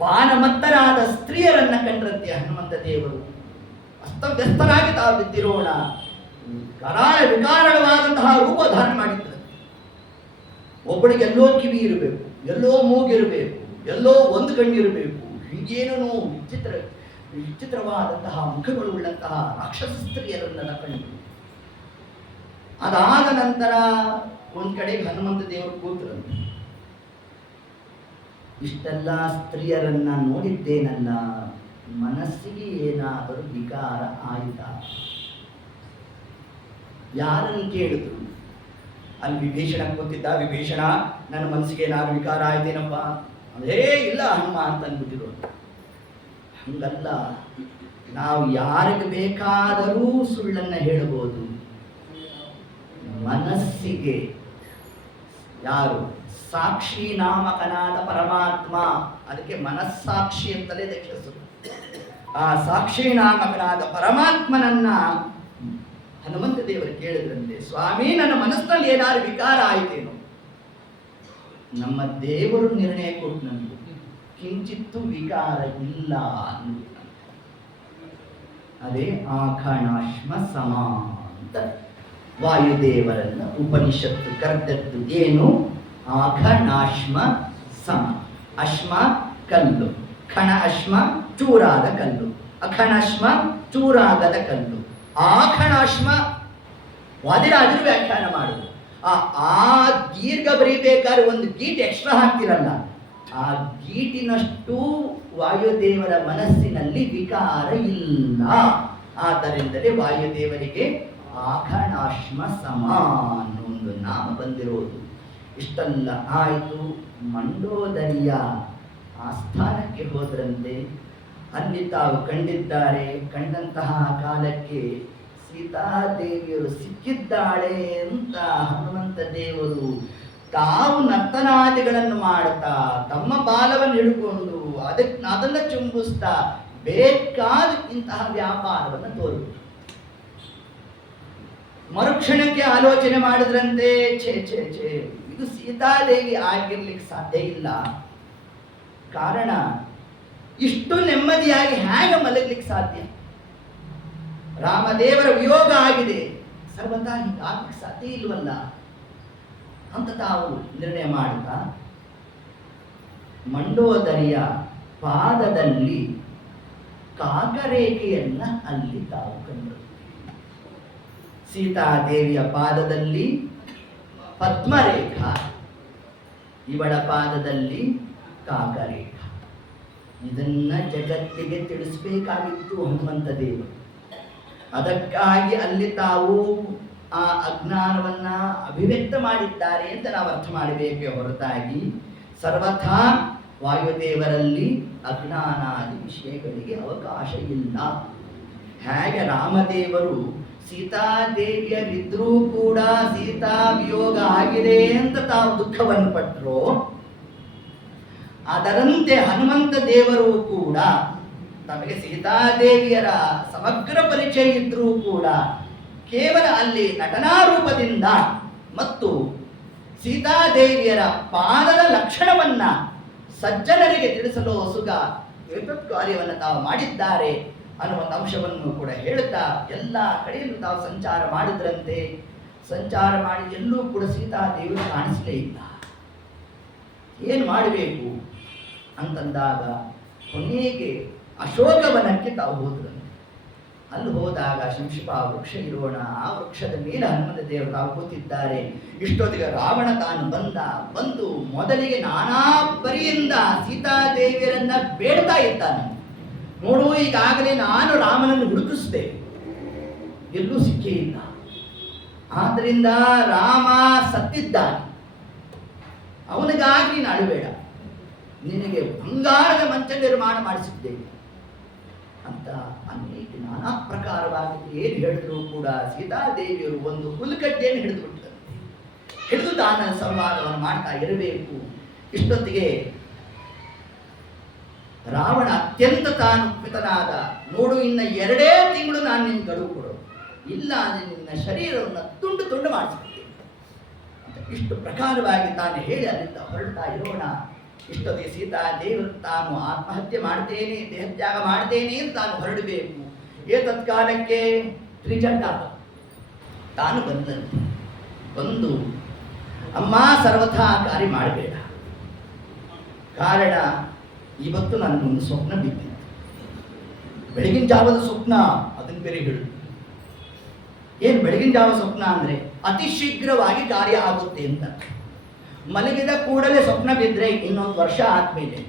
ಪಾನಮತ್ತರಾದ ಸ್ತ್ರೀಯರನ್ನ ಕಂಡ್ರಂತೆ ಹನುಮಂತ ದೇವರು. ಅಸ್ತವ್ಯಸ್ತರಾಗಿ ತಾವು ಬಿದ್ದಿರೋಣ, ಕರಾಳ ವಿಕಾರವಾದಂತಹ ರೂಪ ಧಾರಣೆ ಮಾಡಿದ್ದಾರೆ. ಒಬ್ಬಳಿಗೆ ಎಲ್ಲೋ ಕಿವಿ ಇರಬೇಕು, ಎಲ್ಲೋ ಮೂಗಿರಬೇಕು, ಎಲ್ಲೋ ಒಂದು ಕಣ್ಣಿರಬೇಕು, ಹೀಗೇನೋ ವಿಚಿತ್ರವಾದಂತಹ ಮುಖಗಳು ಉಳ್ಳಂತಹ ರಾಕ್ಷಸ ಸ್ತ್ರೀಯರನ್ನೆಲ್ಲ ಕಂಡು. ಅದಾದ ನಂತರ ಒಂದ್ ಕಡೆ ಹನುಮಂತ ದೇವರು ಕೂತರಂತೆ. ಇಷ್ಟೆಲ್ಲ ಸ್ತ್ರೀಯರನ್ನ ನೋಡಿದ್ದೇನಲ್ಲ, ಮನಸ್ಸಿಗೆ ಏನಾದರೂ ವಿಕಾರ ಆಯಿತಾ? ಯಾರನ್ನು ಕೇಳಿದ್ರು? ಅಲ್ಲಿ ವಿಭೀಷಣ ಕೂತಿದ್ದ. ವಿಭೀಷಣ, ನನ್ನ ಮನಸ್ಸಿಗೆ ಏನಾದ್ರು ವಿಕಾರ ಆಯ್ತೇನಪ್ಪ? ಅದೇ ಇಲ್ಲ ಹನುಮ ಅಂತ ಅಂದ್ಬಿಟ್ಟಿರೋದು. ಹಂಗಲ್ಲ, ನಾವು ಯಾರಿಗೆ ಬೇಕಾದರೂ ಸುಳ್ಳನ್ನ ಹೇಳಬಹುದು. ಮನಸ್ಸಿಗೆ ಯಾರು ಸಾಕ್ಷಿ ನಾಮಕನಾದ ಪರಮಾತ್ಮ, ಅದಕ್ಕೆ ಮನಸ್ಸಾಕ್ಷಿ ಅಂತಲೇ ಹೆಸರು. ಆ ಸಾಕ್ಷಿ ನಾಮಕನಾದ ಪರಮಾತ್ಮನನ್ನ ಹನುಮಂತ ದೇವರು ಕೇಳಿದ್ರಂತೆ, ಸ್ವಾಮಿ ನನ್ನ ಮನಸ್ಸಿನಲ್ಲಿ ಏನಾದ್ರು ವಿಕಾರ ಆಯ್ತೇನೋ? ನಮ್ಮ ದೇವರು ನಿರ್ಣಯ ಕೊಟ್ಟು ನನಗೆ ಕಿಂಚಿತ್ತು ವಿಕಾರ ಇಲ್ಲ ಅನ್ನುವುದು. ಅದೇ ಆಖಣಾಶ್ಮ ಸಮ ಅಂತ ವಾಯುದೇವರನ್ನ ಉಪನಿಷತ್ತು ಕರೆದದ್ದು. ಏನು? ಆಖಣಾಶ್ಮ ಸಮ. ಅಶ್ಮ ಕಲ್ಲು, ಖಣ ಅಶ್ಮ ಚೂರಾದ ಕಲ್ಲು, ಅಖಣಾಶ್ಮ ಚೂರಾಗದ ಕಲ್ಲು. ಆಖಣಾಶ್ಮ ವಾದಿರಾಜರು ವ್ಯಾಖ್ಯಾನ ಮಾಡುದು. ಆ ದೀರ್ಘ ಬರೀಬೇಕಾದ್ರೆ ಒಂದು ಗೀಟ್ ಎಕ್ಸ್ಟ್ರಾ ಹಾಕ್ತಿರಲ್ಲ, ಆ ಗೀಟಿನಷ್ಟು ವಾಯುದೇವರ ಮನಸ್ಸಿನಲ್ಲಿ ವಿಕಾರ ಇಲ್ಲ. ಆದ್ದರಿಂದಲೇ ವಾಯುದೇವರಿಗೆ ಆಖಣಾಶ್ಮ ಸಮ ಅನ್ನೋ ಒಂದು ನಾಮ ಬಂದಿರೋದು. ಇಷ್ಟೆಲ್ಲ ಆಯಿತು. ಮಂಡೋದರಿಯ ಆಸ್ಥಾನಕ್ಕೆ ಹೋದ್ರಂತೆ. ಅಲ್ಲಿ ತಾವು ಕಂಡಿದ್ದಾರೆ. ಕಂಡಂತಹ ಕಾಲಕ್ಕೆ ಸೀತಾದೇವಿಯರು ಸಿಕ್ಕಿದ್ದಾಳೆ ಅಂತ ಹನುಮಂತ ದೇವರು ತಾವು ನರ್ತನಾದಿಗಳನ್ನು ಮಾಡುತ್ತಾ ತಮ್ಮ ಬಾಲವನ್ನು ಹಿಡ್ಕೊಂಡು ಅದನ್ನ ಚುಂಬಿಸ್ತಾ ಬೇಕಾದ ಇಂತಹ ವ್ಯಾಪಾರವನ್ನು ತೋರಿಬಿಟ್ರು. ಮರುಕ್ಷಣಕ್ಕೆ ಆಲೋಚನೆ ಮಾಡಿದ್ರಂತೆ, ಛೇ ಛೇ ಛೇ, ಇದು ಸೀತಾದೇವಿ ಆಗಿರ್ಲಿಕ್ಕೆ ಸಾಧ್ಯ ಇಲ್ಲ. ಕಾರಣ, ಇಷ್ಟು ನೆಮ್ಮದಿಯಾಗಿ ಹೇಗೆ ಮಲಗಲಿಕ್ಕೆ ಸಾಧ್ಯ? ರಾಮದೇವರ ವಿಯೋಗ ಆಗಿದೆ, ಸರ್ವತಾ ಹೀಗಾಗ್ಲಿಕ್ಕೆ ಸಾಧ್ಯ ಇಲ್ವಲ್ಲ ಅಂತ ತಾವು ನಿರ್ಣಯ ಮಾಡುತ್ತಾ ಮಂಡೋದರಿಯ ಪಾದದಲ್ಲಿ ಕಾಕರೇಖೆಯನ್ನ ಅಲ್ಲಿ ತಾವು ಕಂಡರು. ಸೀತಾದೇವಿಯ ಪಾದದಲ್ಲಿ ಪದ್ಮರೇಖ, ಇವಳ ಪಾದದಲ್ಲಿ ಕಾಕರೇಖ. ಇದನ್ನ ಜಗತ್ತಿಗೆ ತಿಳಿಸಬೇಕಾಗಿತ್ತು ಹನುಮಂತ ದೇವರು. ಅದಕ್ಕಾಗಿ ಅಲ್ಲಿ ತಾವು ಆ ಅಜ್ಞಾನವನ್ನ ಅಭಿವ್ಯಕ್ತ ಮಾಡಿದ್ದಾರೆ ಅಂತ ನಾವು ಅರ್ಥ ಮಾಡಬೇಕೇ ಹೊರತಾಗಿ ಸರ್ವಥಾ ವಾಯುದೇವರಲ್ಲಿ ಅಜ್ಞಾನಾದಿ ವಿಷಯಗಳಿಗೆ ಅವಕಾಶ ಇಲ್ಲ. ಹೇಗೆ ರಾಮದೇವರು ಸೀತಾದೇವಿಯರಿದ್ರೂ ಕೂಡ ಸೀತಾ ವಿಯೋಗ ಆಗಿದೆ ಅಂತ ತಾವು ದುಃಖವನ್ನು ಪಟ್ಟರು, ಅದರಂತೆ ಹನುಮಂತ ದೇವರು ಕೂಡ ತಮಗೆ ಸೀತಾದೇವಿಯರ ಸಮಗ್ರ ಪರಿಚಯ ಇದ್ರೂ ಕೂಡ ಕೇವಲ ಅಲ್ಲಿ ನಟನಾರೂಪದಿಂದ ಮತ್ತು ಸೀತಾದೇವಿಯರ ಪಾದದ ಲಕ್ಷಣವನ್ನ ಸಜ್ಜನರಿಗೆ ತಿಳಿಸಲು ಸುಗ ಏತತ್ ಕಾರ್ಯವನ್ನು ತಾವು ಮಾಡಿದ್ದಾರೆ ಅನ್ನುವ ಅಂಶವನ್ನು ಕೂಡ ಹೇಳುತ್ತಾ ಎಲ್ಲ ಕಡೆಯಲ್ಲೂ ತಾವು ಸಂಚಾರ ಮಾಡಿದ್ರಂತೆ. ಸಂಚಾರ ಮಾಡಿ ಎಲ್ಲೂ ಕೂಡ ಸೀತಾದೇವಿಯರು ಕಾಣಿಸಲೇ ಇಲ್ಲ. ಏನು ಮಾಡಬೇಕು ಅಂತಂದಾಗ ಕೊನೆಗೆ ಅಶೋಕವನಕ್ಕೆ ತಾವು ಹೋದ್ರಂತೆ. ಅಲ್ಲಿ ಹೋದಾಗ ಶಂಶಿಪಾ ವೃಕ್ಷ ಇರೋಣ, ಆ ವೃಕ್ಷದ ಮೇಲೆ ಹನುಮಂತ ದೇವರು ತಾವು ಕೂತಿದ್ದಾರೆ. ಇಷ್ಟೊತ್ತಿಗೆ ರಾವಣ ತಾನು ಬಂದು ಮೊದಲಿಗೆ ನಾನಾ ಪರಿಯಿಂದ ಸೀತಾದೇವಿಯರನ್ನ ಬೇಡ್ತಾ ಇದ್ದಾನೆ. ನೋಡು, ಈಗಾಗಲೇ ನಾನು ರಾಮನನ್ನು ಹುಡುಕಿಸಿದೆ, ಎಲ್ಲೂ ಸಿಕ್ಕೇ ಇಲ್ಲ. ಆದ್ರಿಂದ ರಾಮ ಸತ್ತಿದ್ದಾನೆ, ಅವನಿಗಾಗಿ ನೀನು ಅಳಬೇಡ, ನಿನಗೆ ಬಂಗಾರದ ಮಂಚ ನಿರ್ಮಾಣ ಮಾಡಿಸಿದ್ದೇನೆ ಅಂತ ಅನೇಕ ನಾನಾ ಪ್ರಕಾರವಾಗಿ ಏನು ಹೇಳಿದ್ರು ಕೂಡ ಸೀತಾದೇವಿಯರು ಒಂದು ಹುಲ್ಕಡ್ಡಿಯನ್ನು ಹಿಡಿದು ಬಿಟ್ಟರಂತೆ. ಹಿಡಿದು ತಾನ ಸಂವಾದವನ್ನು ಮಾಡ್ತಾ ಇರಬೇಕು. ಇಷ್ಟೊತ್ತಿಗೆ ರಾವಣ ಅತ್ಯಂತ ತಾನು ಕುಪಿತನಾದ, ನೋಡು, ಇನ್ನು 2 ತಿಂಗಳು ನಾನು ನಿನ್ನ ಗಡುವು ಕೊಡು, ಇಲ್ಲ ನಿನ್ನ ಶರೀರವನ್ನು ತುಂಡು ತುಂಡು ಮಾಡಿಸ್ಬಿಡ್ತೀನಿ ಅಂತ ಇಷ್ಟು ಪ್ರಕಾರವಾಗಿ ತಾನು ಹೇಳಿ ಅಲ್ಲಿಂದ ಹೊರಡ್ತಾ ಇರೋಣ. ಇಷ್ಟೊತ್ತಿಗೆ ಸೀತಾದೇವರು ತಾನು ಆತ್ಮಹತ್ಯೆ ಮಾಡ್ತೇನೆ, ದೇಹತ್ಯಾಗ ಮಾಡ್ತೇನೆ ಅಂತ ತಾನು ಹೊರಡಬೇಕು. ಏತತ್ಕಾಲಕ್ಕೆ ತ್ರಿಜಟ ತಾನು ಬಂದಂತೆ. ಬಂದು, ಅಮ್ಮ ಸರ್ವಥಾ ಕಾರ್ಯ ಮಾಡಬೇಡ, ಕಾರಣ ಇವತ್ತು ನನಗೊಂದು ಸ್ವಪ್ನ ಬಿದ್ದಿತ್ತು. ಬೆಳಗಿನ ಜಾವದ ಸ್ವಪ್ನ, ಅದನ್ನು ಬೇರೆ ಹೇಳು. ಏನು ಬೆಳಗಿನ ಜಾವ ಸ್ವಪ್ನ ಅಂದ್ರೆ ಅತಿ ಶೀಘ್ರವಾಗಿ ಕಾರ್ಯ ಆಗುತ್ತೆ ಅಂತ. ಮಲಗಿದ ಕೂಡಲೇ ಸ್ವಪ್ನ ಬಿದ್ದರೆ ಇನ್ನೊಂದು ವರ್ಷ ಆದ್ಮೇಲೆ,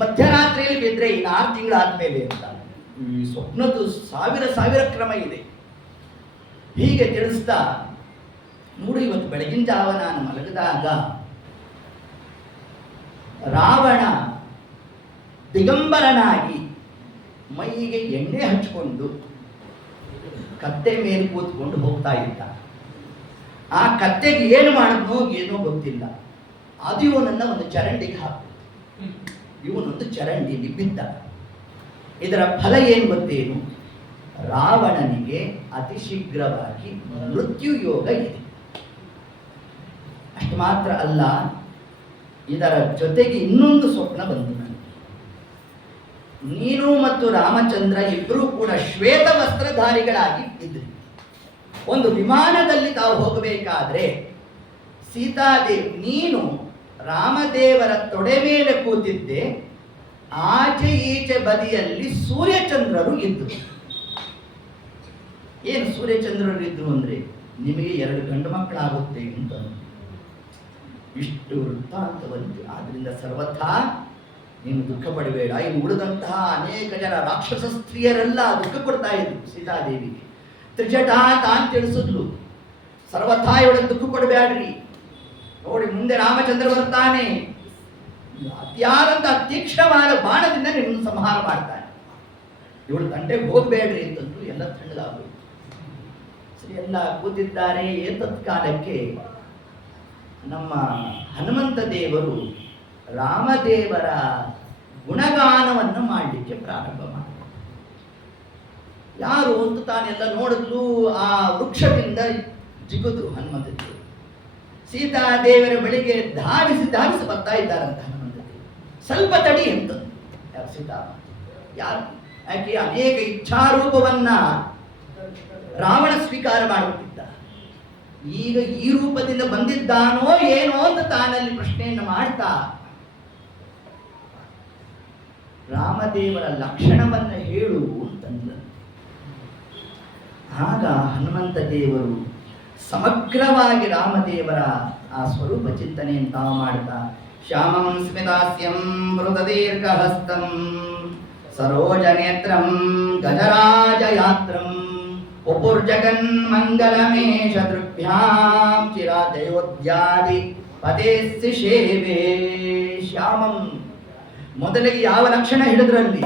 ಮಧ್ಯರಾತ್ರಿಯಲ್ಲಿ ಬಿದ್ದರೆ ಇನ್ನು 6 ತಿಂಗಳು ಆದ್ಮೇಲೆ ಅಂತ. ಈ ಸ್ವಪ್ನದ್ದು ಸಾವಿರ ಕ್ರಮ ಇದೆ. ಹೀಗೆ ತಿಳಿಸ್ತಾ, ನೋಡು, ಇವತ್ತು ಬೆಳಗಿನ ಜಾವ ನಾನು ಮಲಗಿದಾಗ ರಾವಣ ದಿಗಂಬರನಾಗಿ ಮೈಗೆ ಎಣ್ಣೆ ಹಚ್ಚಿಕೊಂಡು ಕತ್ತೆ ಮೇಲೆ ಕೂತ್ಕೊಂಡು ಹೋಗ್ತಾ ಇದ್ದ. ಆ ಕತ್ತೆಗೆ ಏನು ಮಾಡಿದ್ನೋ ಏನೋ ಗೊತ್ತಿಲ್ಲ, ಅದು ಇವನನ್ನ ಒಂದು ಚರಂಡಿಗೆ ಹಾಕ್ಬಿಟ್ಟು ಇವನೊಂದು ಚರಂಡಿಗೆ ಬಿದ್ದ. ಇದರ ಫಲ ಏನು ಗೊತ್ತೇನು? ರಾವಣನಿಗೆ ಅತಿ ಶೀಘ್ರವಾಗಿ ಮೃತ್ಯು ಯೋಗ ಇದೆ. ಅಷ್ಟು ಮಾತ್ರ ಅಲ್ಲ, ಇದರ ಜೊತೆಗೆ ಇನ್ನೊಂದು ಸ್ವಪ್ನ ಬಂತು ನನಗೆ. ನೀನು ಮತ್ತು ರಾಮಚಂದ್ರ ಇಬ್ಬರೂ ಕೂಡ ಶ್ವೇತ ವಸ್ತ್ರಧಾರಿಗಳಾಗಿ ಇದ್ರಿ. ಒಂದು ವಿಮಾನದಲ್ಲಿ ತಾವು ಹೋಗಬೇಕಾದ್ರೆ ಸೀತಾದೇವಿ, ನೀನು ರಾಮದೇವರ ತೊಡೆ ಮೇಲೆ ಕೂತಿದ್ದೆ, ಆಚೆ ಈಚೆ ಬದಿಯಲ್ಲಿ ಸೂರ್ಯಚಂದ್ರರು ಇದ್ದರು. ಏನು ಸೂರ್ಯಚಂದ್ರರು ಇದ್ರು ಅಂದ್ರೆ ನಿಮಗೆ 2 ಗಂಡು ಮಕ್ಕಳಾಗುತ್ತೆ ಅಂತ ಇಷ್ಟು ವೃತ್ತಾಂತವಂತೆ. ಆದ್ರಿಂದ ಸರ್ವಥಾ ನೀನು ದುಃಖ ಪಡಬೇಡ. ಇನ್ನು ಉಳಿದಂತಹ ಅನೇಕ ಜನ ರಾಕ್ಷಸ ಸ್ತ್ರೀಯರೆಲ್ಲ ದುಃಖ ಪಡ್ತಾ ಇದ್ರು ಸೀತಾದೇವಿಗೆ. ತ್ರಿಜಟ ತಾನು ತಿಳಿಸಿದ್ಲು, ಸರ್ವಥಾ ಇವಳಿಗೆ ದುಃಖ ಕೊಡಬೇಡ್ರಿ, ನೋಡಿ ಮುಂದೆ ರಾಮಚಂದ್ರ ಬರ್ತಾನೆ, ಅತ್ಯಾದಂತ ತೀಕ್ಷ್ಣವಾದ ಬಾಣದಿಂದ ನಿಮ್ಮನ್ನು ಸಂಹಾರ ಮಾಡ್ತಾನೆ, ಇವಳು ತಂಟೆಗೆ ಹೋಗ್ಬೇಡ್ರಿ ಅಂತಂದು ಎಲ್ಲ ತಣ್ಣಗಾಗೋಯ್ತು. ಸರಿ, ಎಲ್ಲ ಕೂತಿದ್ದಾರೆ. ಏತತ್ ಕಾಲಕ್ಕೆ ನಮ್ಮ ಹನುಮಂತ ದೇವರು ರಾಮದೇವರ ಗುಣಗಾನವನ್ನು ಮಾಡಲಿಕ್ಕೆ ಪ್ರಾರಂಭ ಮಾಡಿದ. ಯಾರು ಅಂತ ತಾನೆಲ್ಲ ನೋಡಿದ್ಲು. ಆ ವೃಕ್ಷದಿಂದ ಜಿಗಿದ್ರು ಹನುಮಂತ ದೇವರು. ಸೀತಾದೇವರ ಬಳಿಗೆ ಧಾವಿಸಿ ಬರ್ತಾ ಇದ್ದಾರಂತ ಹನುಮಂತ ದೇವರು. ಸ್ವಲ್ಪ ತಡಿ ಅಂತ ಯಾರು ಸೀತಾ, ಯಾರು ಯಾಕೆ ಅನೇಕ ಇಚ್ಛಾರೂಪವನ್ನ ರಾವಣ ಸ್ವೀಕಾರ ಮಾಡುತ್ತಿದ್ದ. ಈಗ ಈ ರೂಪದಿಂದ ಬಂದಿದ್ದಾನೋ ಏನೋ ಅಂತ ತಾನಲ್ಲಿ ಪ್ರಶ್ನೆಯನ್ನು ಮಾಡ್ತಾ ರಾಮದೇವರ ಲಕ್ಷಣವನ್ನು ಹೇಳು ಅಂತಂದ. ಆಗ ಹನುಮಂತ ದೇವರು ಸಮಗ್ರವಾಗಿ ರಾಮದೇವರ ಆ ಸ್ವರೂಪ ಚಿಂತನೆಯನ್ನು ತಾವು ಮಾಡ್ತಾ ಶ್ಯಾಮಂ ಸ್ಮಿತಾಸ್ಯಂ ಮೃತದೀರ್ಘಹಸ್ತಂ ಸರೋಜನೇತ್ರಂ ಗಜರಾಜಯಾತ್ರಂ ಉಪುರ್ಜಗನ್ ಮಂಗಲಮೇಶ ದೃಗ್ಭ್ಯಾಂ ಚಿರಾತಯೋದ್ಯಾದಿ ಪದೇಸ್ಸಿ ಶೇವೆ. ಶ್ಯಾಮಂ ಮೊದಲಿಗೆ ಯಾವ ಲಕ್ಷಣ ಹಿಡಿದ್ರಲ್ಲಿ?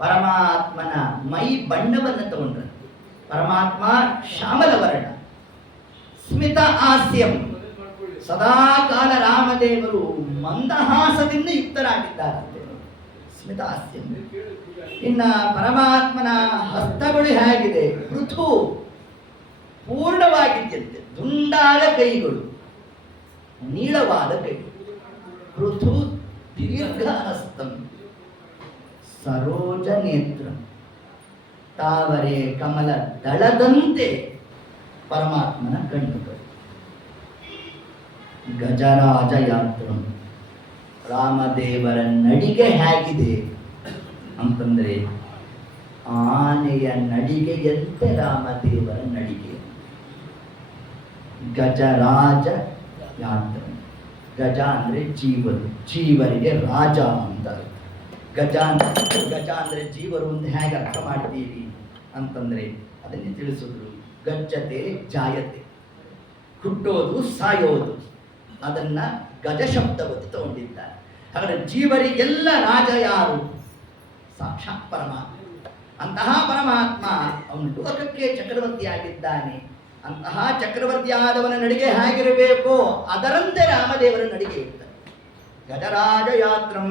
ಪರಮಾತ್ಮನ ಮೈ ಬಣ್ಣವನ್ನು ತಗೊಂಡ್ರು. ಪರಮಾತ್ಮ ಶ್ಯಾಮಲ ವರ್ಣ. ಸ್ಮಿತ ಹಾಸ್ಯಂ, ಸದಾ ಕಾಲ ರಾಮದೇವರು ಮಂದಹಾಸದಿಂದ ಯುಕ್ತರಾಗಿದ್ದಾರಂತೆ. ಸ್ಮಿತ ಹಾಸ್ಯಂ. ಇನ್ನ ಪರಮಾತ್ಮನ ಹಸ್ತಗಳು ಹೇಗಿದೆ? ಪೃಥು ಪೂರ್ಣವಾಗಿದ್ದಂತೆ, ದುಂಡಾದ ಕೈಗಳು, ನೀಳವಾದ ಕೈಗಳು. ಪೃಥು ದೀರ್ಘ ಹಸ್ತಂ ಸರೋಜ ನೇತ್ರ, ತಾವರೆ ಕಮಲ ದಳದಂತೆ ಪರಮಾತ್ಮನ ಕಣ್ಣುಗಳು. ಗಜರಾಜ ಯಾತ್ರ, ರಾಮದೇವರ ನಡಿಗೆ ಹೇಗಿದೆ ಅಂತಂದ್ರೆ ಆನೆಯ ನಡಿಗೆಯಂತೆ ರಾಮದೇವರ ನಡಿಗೆ. ಗಜರಾಜ ಯಾತ್ರ, ಗಜ ಅಂದ್ರೆ ಜೀವರು, ಜೀವರಿಗೆ ರಾಜ ಅಂತ. ಗಜ ಅಂದ್ರೆ ಜೀವರು ಅಂತ ಹೇಗೆ ಅರ್ಥ ಮಾಡ್ತೀವಿ ಅಂತಂದ್ರೆ ಅದನ್ನೇ ತಿಳಿಸಿದ್ರು. ಗಜ್ಜತೆ ಜಾಯತೆ, ಹುಟ್ಟೋದು ಸಾಯೋದು, ಅದನ್ನ ಗಜ ಶಬ್ದವನ್ನು ತಗೊಂಡಿದ್ದಾರೆ. ಹಾಗಾದ್ರೆ ಜೀವರಿಗೆಲ್ಲ ರಾಜ ಯಾರು? ಸಾಕ್ಷಾತ್ ಪರಮಾತ್ಮ. ಅಂತಹ ಪರಮಾತ್ಮ ಅವನು ಲೋಕಕ್ಕೆ ಚಕ್ರವರ್ತಿಯಾಗಿದ್ದಾನೆ. ಅಂತಹ ಚಕ್ರವರ್ತಿಯಾದವನ ನಡಿಗೆ ಹೇಗಿರಬೇಕೋ ಅದರಂತೆ ರಾಮದೇವರ ನಡಿಗೆ ಇರ್ತದೆ. ಗಜರಾಜ ಯಾತ್ರಂ,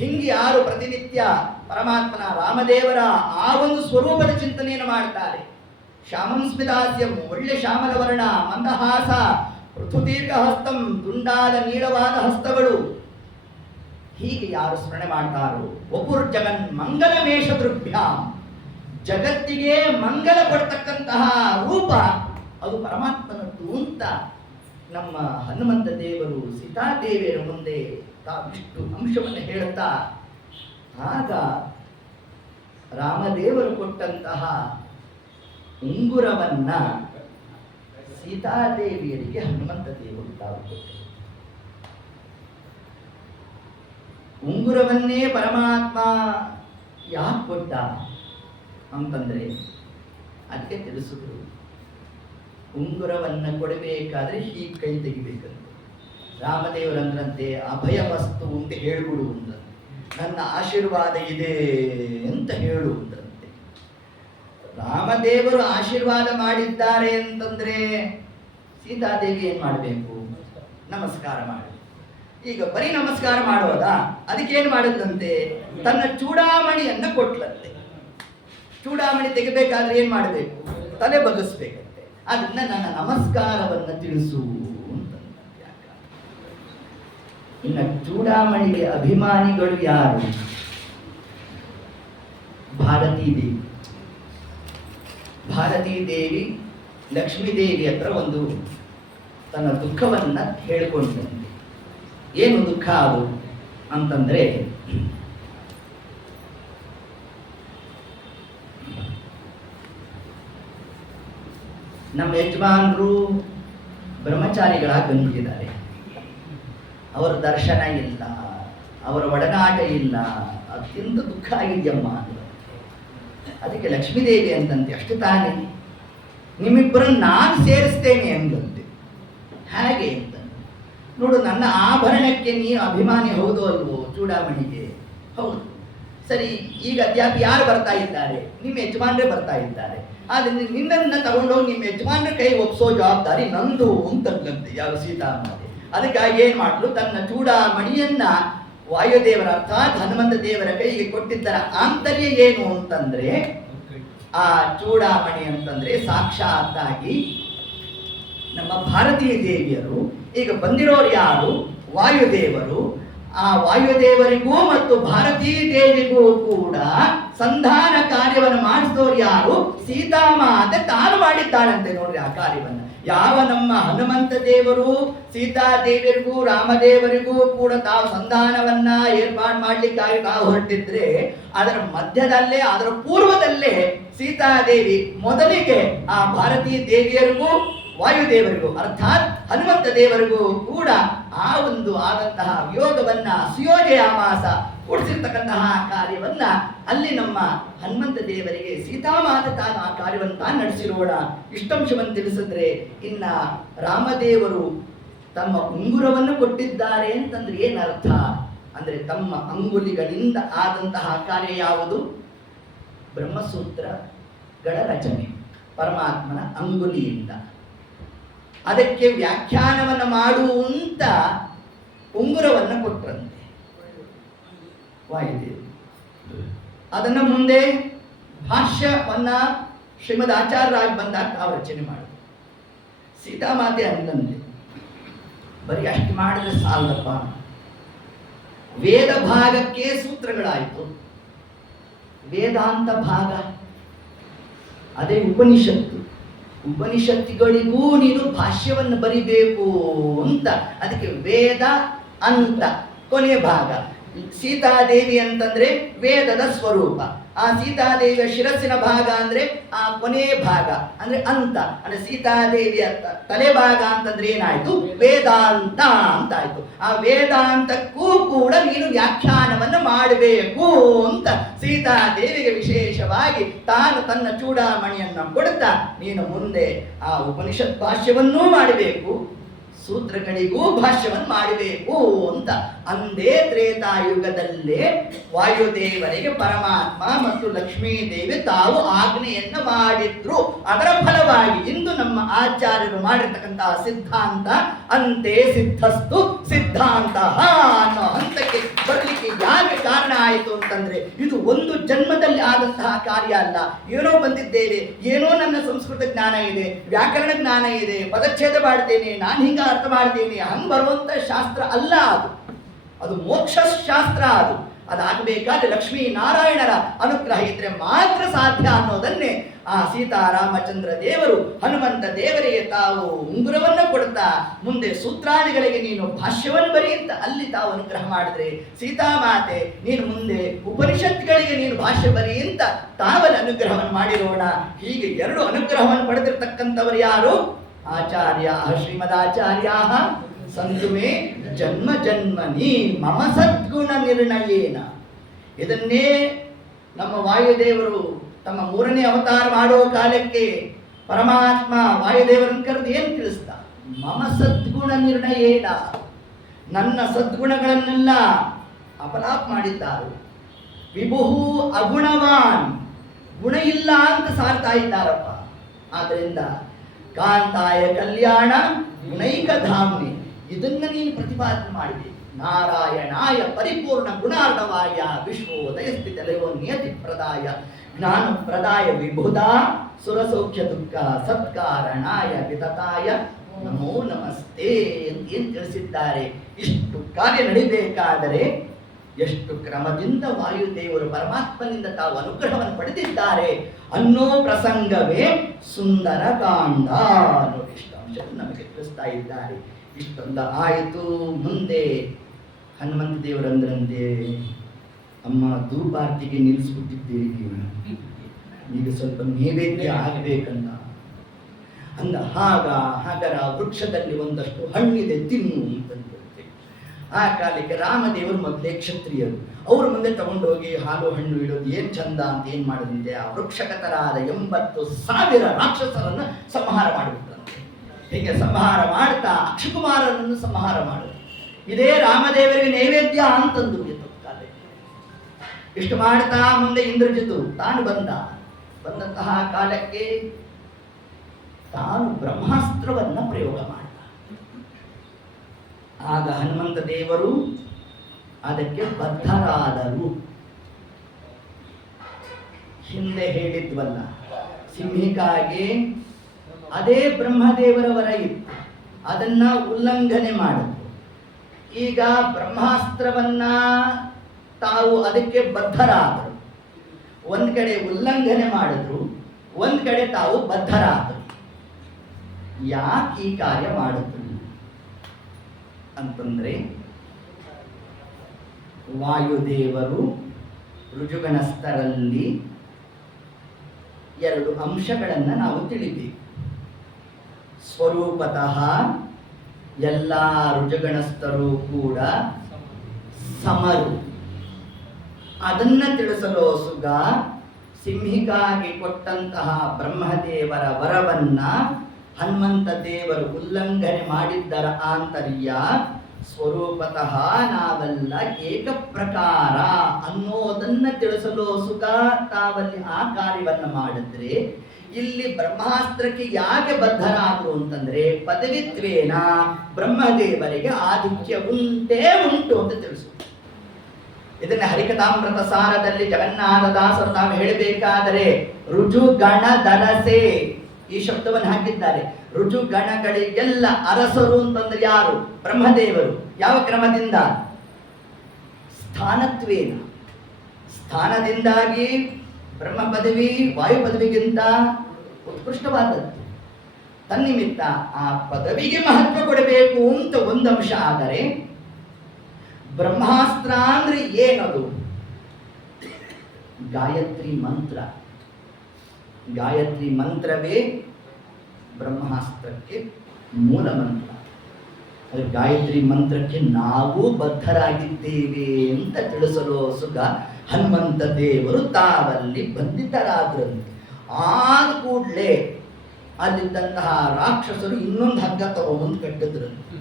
ಹಿಂಗೆ ಯಾರು ಪ್ರತಿನಿತ್ಯ ಪರಮಾತ್ಮನ ರಾಮದೇವರ ಆ ಒಂದು ಸ್ವರೂಪದ ಚಿಂತನೆಯನ್ನು ಮಾಡ್ತಾರೆ. ಶ್ಯಾಮಂ ಸ್ಮಿತಾಸ್ಯಂ, ಒಳ್ಳೆ ಶ್ಯಾಮಲ ವರ್ಣ, ಮಂದಹಾಸ, ಪೃಥುದೀರ್ಘ ಹಸ್ತಂ, ದುಂಡಾದ ನೀಳವಾದ ಹಸ್ತಗಳು, ಹೀಗೆ ಯಾರು ಸ್ಮರಣೆ ಮಾಡ್ತಾರೋ ಒಬ್ಬರು ಜಗನ್ ಮಂಗಲಮೇಶ ದೃಗ್ಭ್ಯಾಂ, ಜಗತ್ತಿಗೆ ಮಂಗಲ ಕೊಡ್ತಕ್ಕಂತಹ ರೂಪ ಅದು ಪರಮಾತ್ಮನದ್ದು ಅಂತ ನಮ್ಮ ಹನುಮಂತ ದೇವರು ಸೀತಾದೇವಿಯರ ಮುಂದೆ ತಾವಿಷ್ಟು ಅಂಶವನ್ನು ಹೇಳುತ್ತಾ, ಆಗ ರಾಮದೇವರು ಕೊಟ್ಟಂತಹ ಉಂಗುರವನ್ನ ಸೀತಾದೇವಿಯರಿಗೆ ಹನುಮಂತ ದೇವರು ತಾವು ಕೊಟ್ಟರು. ಉಂಗುರವನ್ನೇ ಪರಮಾತ್ಮ ಯಾಕೆ ಕೊಟ್ಟ ಅಂತಂದ್ರೆ ಅದಕ್ಕೆ ತಿಳಿಸಿದ್ರು. ಉಂಗುರವನ್ನ ಕೊಡಬೇಕಾದ್ರೆ ಹೀಗೆ ಕೈ ತೆಗಿಬೇಕಂತ. ರಾಮದೇವರಂದ್ರಂತೆ ಅಭಯ ವಸ್ತು ಅಂತ ಹೇಳ್ಬಿಡುವಂತೆ, ನನ್ನ ಆಶೀರ್ವಾದ ಇದೆ ಅಂತ ಹೇಳುವುದಂತೆ. ರಾಮದೇವರು ಆಶೀರ್ವಾದ ಮಾಡಿದ್ದಾರೆ ಅಂತಂದ್ರೆ ಸೀತಾದೇವಿ ಏನ್ ಮಾಡಬೇಕು? ನಮಸ್ಕಾರ ಮಾಡಿ. ಈಗ ಬರೀ ನಮಸ್ಕಾರ ಮಾಡೋದಾ? ಅದಕ್ಕೇನು ಮಾಡಿದಂತೆ? ತನ್ನ ಚೂಡಾಮಣಿಯನ್ನ ಕೊಟ್ಲಂತೆ. ಚೂಡಾಮಣಿ ತೆಗಿಬೇಕಾದ್ರೆ ಏನ್ ಮಾಡಬೇಕು? ತಲೆ ಬಗ್ಗಿಸ್ಬೇಕಂತೆ. ಅದನ್ನ ನನ್ನ ನಮಸ್ಕಾರವನ್ನ ತಿಳಿಸು ಅಂತಂದಂತೆ. ಇನ್ನು ಚೂಡಾಮಣಿಗೆ ಅಭಿಮಾನಿಗಳು ಯಾರು? ಭಾರತೀ ದೇವಿ. ಭಾರತೀ ದೇವಿ ಲಕ್ಷ್ಮೀ ದೇವಿ ಹತ್ರ ಒಂದು ತನ್ನ ದುಃಖವನ್ನ ಹೇಳ್ಕೊಂಡಂತೆ. ಏನು ದುಃಖ ಅದು ಅಂತಂದ್ರೆ, ನಮ್ಮ ಯಜಮಾನರು ಬ್ರಹ್ಮಚಾರಿಗಳಾಗಿ ಬಂದ್ಬಿಟ್ಟಿದ್ದಾರೆ. ಅವರ ದರ್ಶನ ಇಲ್ಲ, ಅವರ ಒಡನಾಟ ಇಲ್ಲ, ಅತ್ಯಂತ ದುಃಖ ಆಗಿದೆಯಮ್ಮ ಅಂತ. ಅದಕ್ಕೆ ಲಕ್ಷ್ಮೀದೇವಿ ಅಂತಂತೆ, ಅಷ್ಟು ತಾನೇ ನಿಮ್ಮಿಬ್ಬರನ್ನು ನಾನು ಸೇರಿಸ್ತೇನೆ ಎಂದಂತೆ. ಹಾಗೆ ಅಂತ ನೋಡು, ನನ್ನ ಆಭರಣಕ್ಕೆ ನೀನು ಅಭಿಮಾನಿ ಹೌದು ಅಲ್ವೋ? ಚೂಡಾಮಣಿಗೆ ಹೌದು. ಸರಿ, ಈಗ ಅದ್ಯಾಪಿ ಯಾರು ಬರ್ತಾ ಇದ್ದಾರೆ? ನಿಮ್ಮ ಯಜಮಾನ್ರೇ ಬರ್ತಾ ಇದ್ದಾರೆ. ಆದ್ರೆ ನಿನ್ನನ್ನು ತಗೊಂಡೋಗಿ ನಿಮ್ಮ ಯಜಮಾನ್ರ ಕೈ ಒಪ್ಸೋ ಜವಾಬ್ದಾರಿ ನಂದು ಅಂತಂದಂತೆ ಯಾರು? ಸೀತಾಮಾತೆ. ಅದಕ್ಕಾಗಿ ಏನ್ ಮಾಡ್ಲು, ತನ್ನ ಚೂಡಾಮಣಿಯನ್ನ ವಾಯುದೇವರ ಅರ್ಥಾತ್ ಹನುಮಂತ ದೇವರ ಕೈಗೆ ಕೊಟ್ಟಿದ್ದರ ಆಂತರ್ಯ ಏನು ಅಂತಂದ್ರೆ, ಆ ಚೂಡಾಮಣಿ ಅಂತಂದ್ರೆ ಸಾಕ್ಷಾತ್ತಾಗಿ ನಮ್ಮ ಭಾರತೀಯ ದೇವಿಯರು. ಈಗ ಬಂದಿರೋರು ಯಾರು? ವಾಯುದೇವರು. ಆ ವಾಯುದೇವರಿಗೂ ಮತ್ತು ಭಾರತೀ ದೇವಿಗೂ ಕೂಡ ಸಂಧಾನ ಕಾರ್ಯವನ್ನು ಮಾಡಿಸಿದವರು ಯಾರು? ಸೀತಾಮಾತೆ ತಾನು ಮಾಡಿದ್ದಾಳಂತೆ. ನೋಡ್ರಿ ಆ ಕಾರ್ಯವನ್ನ. ಯಾವ ನಮ್ಮ ಹನುಮಂತ ದೇವರು ಸೀತಾದೇವಿಯರಿಗೂ ರಾಮದೇವರಿಗೂ ಕೂಡ ತಾವು ಸಂಧಾನವನ್ನ ಏರ್ಪಾಡು ಮಾಡ್ಲಿಕ್ಕಾಗಿ ತಾವು ಹೊರಟಿದ್ರೆ, ಅದರ ಮಧ್ಯದಲ್ಲೇ, ಅದರ ಪೂರ್ವದಲ್ಲೇ ಸೀತಾದೇವಿ ಮೊದಲಿಗೆ ಆ ಭಾರತೀಯ ದೇವಿಯರಿಗೂ ವಾಯುದೇವರಿಗೂ ಅರ್ಥಾತ್ ಹನುಮಂತ ದೇವರಿಗೂ ಕೂಡ ಆ ಒಂದು ಆದಂತಹ ಯೋಗವನ್ನ ಸುಯೋಜಯಾಮಾಸ ಕೊಡಿಸಿರ್ತಕ್ಕಂತಹ ಕಾರ್ಯವನ್ನ ಅಲ್ಲಿ ನಮ್ಮ ಹನುಮಂತ ದೇವರಿಗೆ ಸೀತಾಮಾತೆ ತಾನು ಆ ಕಾರ್ಯವನ್ನು ತಾನು ನಡೆಸಿರೋಣ. ಇಷ್ಟಂಶವನ್ನು ತಿಳಿಸಿದ್ರೆ ಇನ್ನ ರಾಮದೇವರು ತಮ್ಮ ಉಂಗುರವನ್ನು ಕೊಟ್ಟಿದ್ದಾರೆ ಅಂತಂದ್ರೆ ಏನರ್ಥ ಅಂದ್ರೆ ತಮ್ಮ ಅಂಗುಲಿಗಳಿಂದ ಆದಂತಹ ಕಾರ್ಯ ಯಾವುದು? ಬ್ರಹ್ಮಸೂತ್ರಗಳ ರಚನೆ ಪರಮಾತ್ಮನ ಅಂಗುಲಿಯಿಂದ. ಅದಕ್ಕೆ ವ್ಯಾಖ್ಯಾನವನ್ನು ಮಾಡುವಂತ ಉಂಗುರವನ್ನು ಕೊಟ್ಟರಂತೆ ವಾಯುದೇವರು. ಅದನ್ನ ಮುಂದೆ ಭಾಷ್ಯವನ್ನ ಶ್ರೀಮದ್ ಆಚಾರ್ಯರಾಗಿ ಬಂದಾಗ ತಾವು ರಚನೆ ಮಾಡಿದ್ರು. ಸೀತಾಮಾತೆ ಅಂದಂತೆ ಬರೀ ಅಷ್ಟು ಮಾಡಿದ್ರೆ ಸಾಲದಪ್ಪ, ವೇದ ಭಾಗಕ್ಕೆ ಸೂತ್ರಗಳಾಯಿತು, ವೇದಾಂತ ಭಾಗ ಅದೇ ಉಪನಿಷತ್ತು, ಉಪನಿಷತ್ತುಗಳಿಗೂ ನೀನು ಭಾಷ್ಯವನ್ನು ಬರಿಬೇಕು ಅಂತ ಅದಕ್ಕೆ ವೇದ ಅಂತ ಕೊನೆಯ ಭಾಗ. ಸೀತಾದೇವಿ ಅಂತಂದ್ರೆ ವೇದದ ಸ್ವರೂಪ, ಆ ಸೀತಾದೇವಿಯ ಶಿರಸ್ಸಿನ ಭಾಗ ಅಂದ್ರೆ ಆ ಕೊನೆಯ ಭಾಗ ಅಂದ್ರೆ ಅಂತ, ಅಂದ್ರೆ ಸೀತಾದೇವಿಯ ತಲೆ ಭಾಗ ಅಂತಂದ್ರೆ ಏನಾಯ್ತು? ವೇದಾಂತ ಅಂತಾಯ್ತು. ಆ ವೇದಾಂತಕ್ಕೂ ಕೂಡ ನೀನು ವ್ಯಾಖ್ಯಾನವನ್ನು ಮಾಡಬೇಕು ಅಂತ ಸೀತಾದೇವಿಗೆ ವಿಶೇಷವಾಗಿ ತಾನು ತನ್ನ ಚೂಡಾಮಣಿಯನ್ನು ಕೊಡುತ್ತಾ ನೀನು ಮುಂದೆ ಆ ಉಪನಿಷತ್ ಭಾಷ್ಯವನ್ನೂ ಮಾಡಬೇಕು, ಸೂತ್ರಗಳಿಗೂ ಭಾಷ್ಯವನ್ನು ಮಾಡಬೇಕು ಅಂತ ಅಂದೇ ತ್ರೇತಾಯುಗದಲ್ಲೇ ವಾಯುದೇವರಿಗೆ ಪರಮಾತ್ಮ ಮತ್ತು ಲಕ್ಷ್ಮೀದೇವಿ ತಾವು ಆಜ್ಞೆಯನ್ನು ಮಾಡಿದ್ರು. ಅದರ ಫಲವಾಗಿ ಇಂದು ನಮ್ಮ ಆಚಾರ್ಯರು ಮಾಡಿರ್ತಕ್ಕಂತಹ ಸಿದ್ಧಾಂತ ಅಂತೆ ಸಿದ್ಧಸ್ತು ಸಿದ್ಧಾಂತ ಅನ್ನೋ ಹಂತಕ್ಕೆ ಬರಲಿಕ್ಕೆ ಯಾಕೆ ಕಾರಣ ಆಯಿತು ಅಂತಂದ್ರೆ ಇದು ಒಂದು ಜನ್ಮದಲ್ಲಿ ಆದಂತಹ ಕಾರ್ಯ ಅಲ್ಲ. ಏನೋ ಬಂದಿದ್ದೇವೆ, ಏನೋ ನನ್ನ ಸಂಸ್ಕೃತ ಜ್ಞಾನ ಇದೆ, ವ್ಯಾಕರಣ ಜ್ಞಾನ ಇದೆ, ಪದಚ್ಛೇದ ಮಾಡ್ತೇನೆ, ನಾನು ಹಿಂಗ ಅರ್ಥ ಮಾಡ್ತೇನೆ, ಹಂಗೆ ಬರುವಂತ ಶಾಸ್ತ್ರ ಅಲ್ಲ ಅದು ಮೋಕ್ಷ ಶಾಸ್ತ್ರ. ಅದಾಗಬೇಕಾದ್ರೆ ಲಕ್ಷ್ಮೀ ನಾರಾಯಣರ ಅನುಗ್ರಹ ಇದ್ರೆ ಮಾತ್ರ ಸಾಧ್ಯ ಅನ್ನೋದನ್ನೇ ಆ ಸೀತಾರಾಮಚಂದ್ರ ದೇವರು ಹನುಮಂತ ದೇವರಿಗೆ ತಾವು ಉಂಗುರವನ್ನು ಕೊಡ್ತಾ ಮುಂದೆ ಸೂತ್ರಾದಿಗಳಿಗೆ ನೀನು ಭಾಷ್ಯವನ್ನು ಬರಿ ಅಂತ ಅಲ್ಲಿ ತಾವು ಅನುಗ್ರಹ ಮಾಡಿದ್ರೆ, ಸೀತಾಮಾತೆ ನೀನು ಮುಂದೆ ಉಪನಿಷತ್ಗಳಿಗೆ ನೀನು ಭಾಷ್ಯ ಬರಿ ಅಂತ ತಾವಲ್ಲಿ ಅನುಗ್ರಹವನ್ನು ಮಾಡಿರೋಣ. ಹೀಗೆ ಎರಡು ಅನುಗ್ರಹವನ್ನು ಪಡೆದಿರ್ತಕ್ಕಂಥವರು ಯಾರು? ಆಚಾರ್ಯ ಶ್ರೀಮದಾಚಾರ್ಯ ಸಂತು ಮೇ ಜನ್ಮ ಜನ್ಮನಿ ಮಮ ಸದ್ಗುಣ ನಿರ್ಣಯೇನ. ಇದನ್ನೇ ನಮ್ಮ ವಾಯುದೇವರು ತಮ್ಮ 3ನೇ ಅವತಾರ ಮಾಡೋ ಕಾಲಕ್ಕೆ ಪರಮಾತ್ಮ ವಾಯುದೇವರನ್ನು ಕರೆದು ಏನು ತಿಳಿಸ್ತ? ಮಮ ಸದ್ಗುಣ ನಿರ್ಣಯೇನ, ನನ್ನ ಸದ್ಗುಣಗಳನ್ನೆಲ್ಲ ಅಪಲಾಪ್ ಮಾಡಿದ್ದಾರೆ. ವಿಭುಹು ಅಗುಣವಾನ್, ಗುಣ ಇಲ್ಲ ಅಂತ ಸಾರ್ತಾ ಇದ್ದಾರಪ್ಪ. ಆದ್ದರಿಂದ ಕಾಂತಾಯ ಕಲ್ಯಾಣ ಗುಣೈಕ ಧಾಮ್ನಿ, ಇದನ್ನ ನೀನು ಪ್ರತಿಪಾದನೆ ಮಾಡಿದೆ. ನಾರಾಯಣಾಯ ಪರಿಪೂರ್ಣ ಗುಣಾರ್ಧವಾಯ ವಿಶ್ವೋದಯ ಸ್ಥಿತಲಯೋ ನಿಯತಿ ಪ್ರದಾಯ ಜ್ಞಾನ ಪ್ರದಾಯ ವಿಭುಧ ಸುರಸೌಖ್ಯ ದುಃಖ ಸತ್ಕಾರಣಾಯ ವಿತತಾಯ ನಮೋ ನಮಸ್ತೆ ಅಂತ ಏನು ತಿಳಿಸಿದ್ದಾರೆ. ಇಷ್ಟು ಕಾರ್ಯ ನಡಿಬೇಕಾದರೆ ಎಷ್ಟು ಕ್ರಮದಿಂದ ವಾಯುದೇವರು ಪರಮಾತ್ಮನಿಂದ ತಾವು ಅನುಗ್ರಹವನ್ನು ಪಡೆದಿದ್ದಾರೆ ಅನ್ನೋ ಪ್ರಸಂಗವೇ ಸುಂದರ ಕಾಂಡ ಅನ್ನೋ ಇಷ್ಟ ಅಂಶವನ್ನು ನಮಗೆ ತಿಳಿಸ್ತಾ ಇದ್ದಾರೆ. ಇಷ್ಟೊಂದು ಆಯಿತು. ಮುಂದೆ ಹನುಮಂತ ದೇವರಂದ್ರಂತೆ, ಅಮ್ಮ ಧೂಪಾರ್ತಿಗೆ ನಿಲ್ಲಿಸ್ಬಿಟ್ಟಿದ್ದೀರಿ ನೀವು, ಈಗ ಸ್ವಲ್ಪ ನೈವೇದ್ಯ ಆಗಬೇಕನ್ನ ಅಂದ. ಹಾಗರ ವೃಕ್ಷದಲ್ಲಿ ಒಂದಷ್ಟು ಹಣ್ಣಿದೆ ತಿನ್ನು ಅಂತಂದ್ರೆ ಆ ಕಾಲಕ್ಕೆ ರಾಮದೇವರು ಮೊದಲೇ ಕ್ಷತ್ರಿಯರು, ಅವ್ರ ಮುಂದೆ ತಗೊಂಡೋಗಿ ಹಾಲು ಹಣ್ಣು ಇಡೋದು ಏನ್ ಚಂದ ಅಂತ ಏನ್ ಮಾಡಿದಂತೆ ಆ ವೃಕ್ಷಕತರಾದ 80,000 ರಾಕ್ಷಸರನ್ನ ಸಂಹಾರ ಮಾಡಿಬಿಟ್ರಂತೆ. ಹೀಗೆ ಸಂಹಾರ ಮಾಡ್ತಾ ಅಕ್ಷಕುಮಾರನನ್ನು ಸಂಹಾರ ಮಾಡಿದ್ರು. ಇದೇ ರಾಮದೇವರಿಗೆ ನೈವೇದ್ಯ ಅಂತಂದು ಕಾಲಕ್ಕೆ. ಇಷ್ಟು ಮಾಡ್ತಾ ಮುಂದೆ ಇಂದ್ರಜಿತು ತಾನು ಬಂದಂತಹ ಕಾಲಕ್ಕೆ ತಾನು ಬ್ರಹ್ಮಾಸ್ತ್ರವನ್ನ ಪ್ರಯೋಗ ಮಾಡಿದ. ಆಗ ಹನುಮಂತ ದೇವರು ಅದಕ್ಕೆ ಬದ್ಧರಾದರು. ಹಿಂದೆ ಹೇಳಿದ್ವಲ್ಲ, ಸಿಂಹಿಕಾಗೆ ಅದೇ ಬ್ರಹ್ಮದೇವರವರ ಇತ್ತು, ಅದನ್ನ ಉಲ್ಲಂಘನೆ ಮಾಡಿದ್ರು. ಈಗ ಬ್ರಹ್ಮಾಸ್ತ್ರವನ್ನ ತಾವು ಅದಕ್ಕೆ ಬದ್ಧರಾದರು. ಒಂದ್ ಕಡೆ ಉಲ್ಲಂಘನೆ ಮಾಡಿದ್ರು, ಒಂದ್ ಕಡೆ ತಾವು ಬದ್ಧರಾದರು. ಯಾಕೆ ಈ ಕಾರ್ಯ ಮಾಡಿದ್ರು ಅಂತಂದ್ರೆ, ವಾಯುದೇವರು ಋಜುಗಣಸ್ಥರಲ್ಲಿ 2 ಅಂಶಗಳನ್ನು ನಾವು ತಿಳಿಬೇಕು. ಸ್ವರೂಪತಃ ಎಲ್ಲ ರುಜುಗಣಸ್ಥರೂ ಕೂಡ ಸಮರು. ಅದನ್ನ ತಿಳಿಸಲು ಸುಗ ಸಿಂಹಿಗಾಗಿ ಕೊಟ್ಟಂತಹ ಬ್ರಹ್ಮದೇವರ ವರವನ್ನ ಹನುಮಂತ ದೇವರು ಉಲ್ಲಂಘನೆ ಮಾಡಿದ್ದರ ಆಂತರ್ಯ ಸ್ವರೂಪತಃ ನಾವೆಲ್ಲ ಏಕ ಪ್ರಕಾರ ಅನ್ನೋದನ್ನ ತಿಳಿಸಲು ಸುಗ ತಾವಲ್ಲಿ ಆ ಕಾರ್ಯವನ್ನ ಮಾಡಿದ್ರೆ, ಇಲ್ಲಿ ಬ್ರಹ್ಮಾಸ್ತ್ರಕ್ಕೆ ಯಾಕೆ ಬದ್ಧರಾದ್ರು ಅಂತಂದ್ರೆ ಪದವಿತ್ವೇನ ಬ್ರಹ್ಮದೇವರಿಗೆ ಆಧಿಕ್ಯ ಉಂಟೇ ಉಂಟು ಅಂತ ತಿಳಿಸು. ಇದನ್ನ ಹರಿಕಥಾಮೃತ ಸಾರದಲ್ಲಿ ಜಗನ್ನಾಥದಾಸರು ತಾವು ಹೇಳಬೇಕಾದರೆ ರುಜುಗಣ ದರಸೆ ಈ ಶಬ್ದವನ್ನು ಹಾಕಿದ್ದಾರೆ. ರುಜುಗಣಗಳಿಗೆಲ್ಲ ಅರಸರು ಅಂತಂದ್ರೆ ಯಾರು? ಬ್ರಹ್ಮದೇವರು. ಯಾವ ಕ್ರಮದಿಂದ? ಸ್ಥಾನತ್ವೇನ, ಸ್ಥಾನದಿಂದಾಗಿ ಬ್ರಹ್ಮ ಪದವಿ ವಾಯು ಪದವಿಗಿಂತ ಉತ್ಕೃಷ್ಟವಾದದ್ದು. ತನ್ನಿಮಿತ್ತ ಆ ಪದವಿಗೆ ಮಹತ್ವ ಕೊಡಬೇಕು ಅಂತ ಒಂದು ಅಂಶ. ಆದರೆ ಬ್ರಹ್ಮಾಸ್ತ್ರ ಅಂದ್ರೆ ಏನದು? ಗಾಯತ್ರಿ ಮಂತ್ರ. ಗಾಯತ್ರಿ ಮಂತ್ರವೇ ಬ್ರಹ್ಮಾಸ್ತ್ರಕ್ಕೆ ಮೂಲ ಮಂತ್ರ. ಅದು ಗಾಯತ್ರಿ ಮಂತ್ರಕ್ಕೆ ನಾವು ಬದ್ಧರಾಗಿದ್ದೇವೆ ಅಂತ ತಿಳಿಸಲು ಸುಗ ಹನುಮಂತ ದೇವರು ತಾವಲ್ಲಿ ಬಂಧಿತರಾದ್ರಂತೆ. ಆದ ಕೂಡಲೇ ಅಲ್ಲಿದ್ದಂತಹ ರಾಕ್ಷಸರು ಇನ್ನೊಂದು ಹಗ್ಗ ತಗೊಂಡು ಕಟ್ಟಿದ್ರಂತೆ.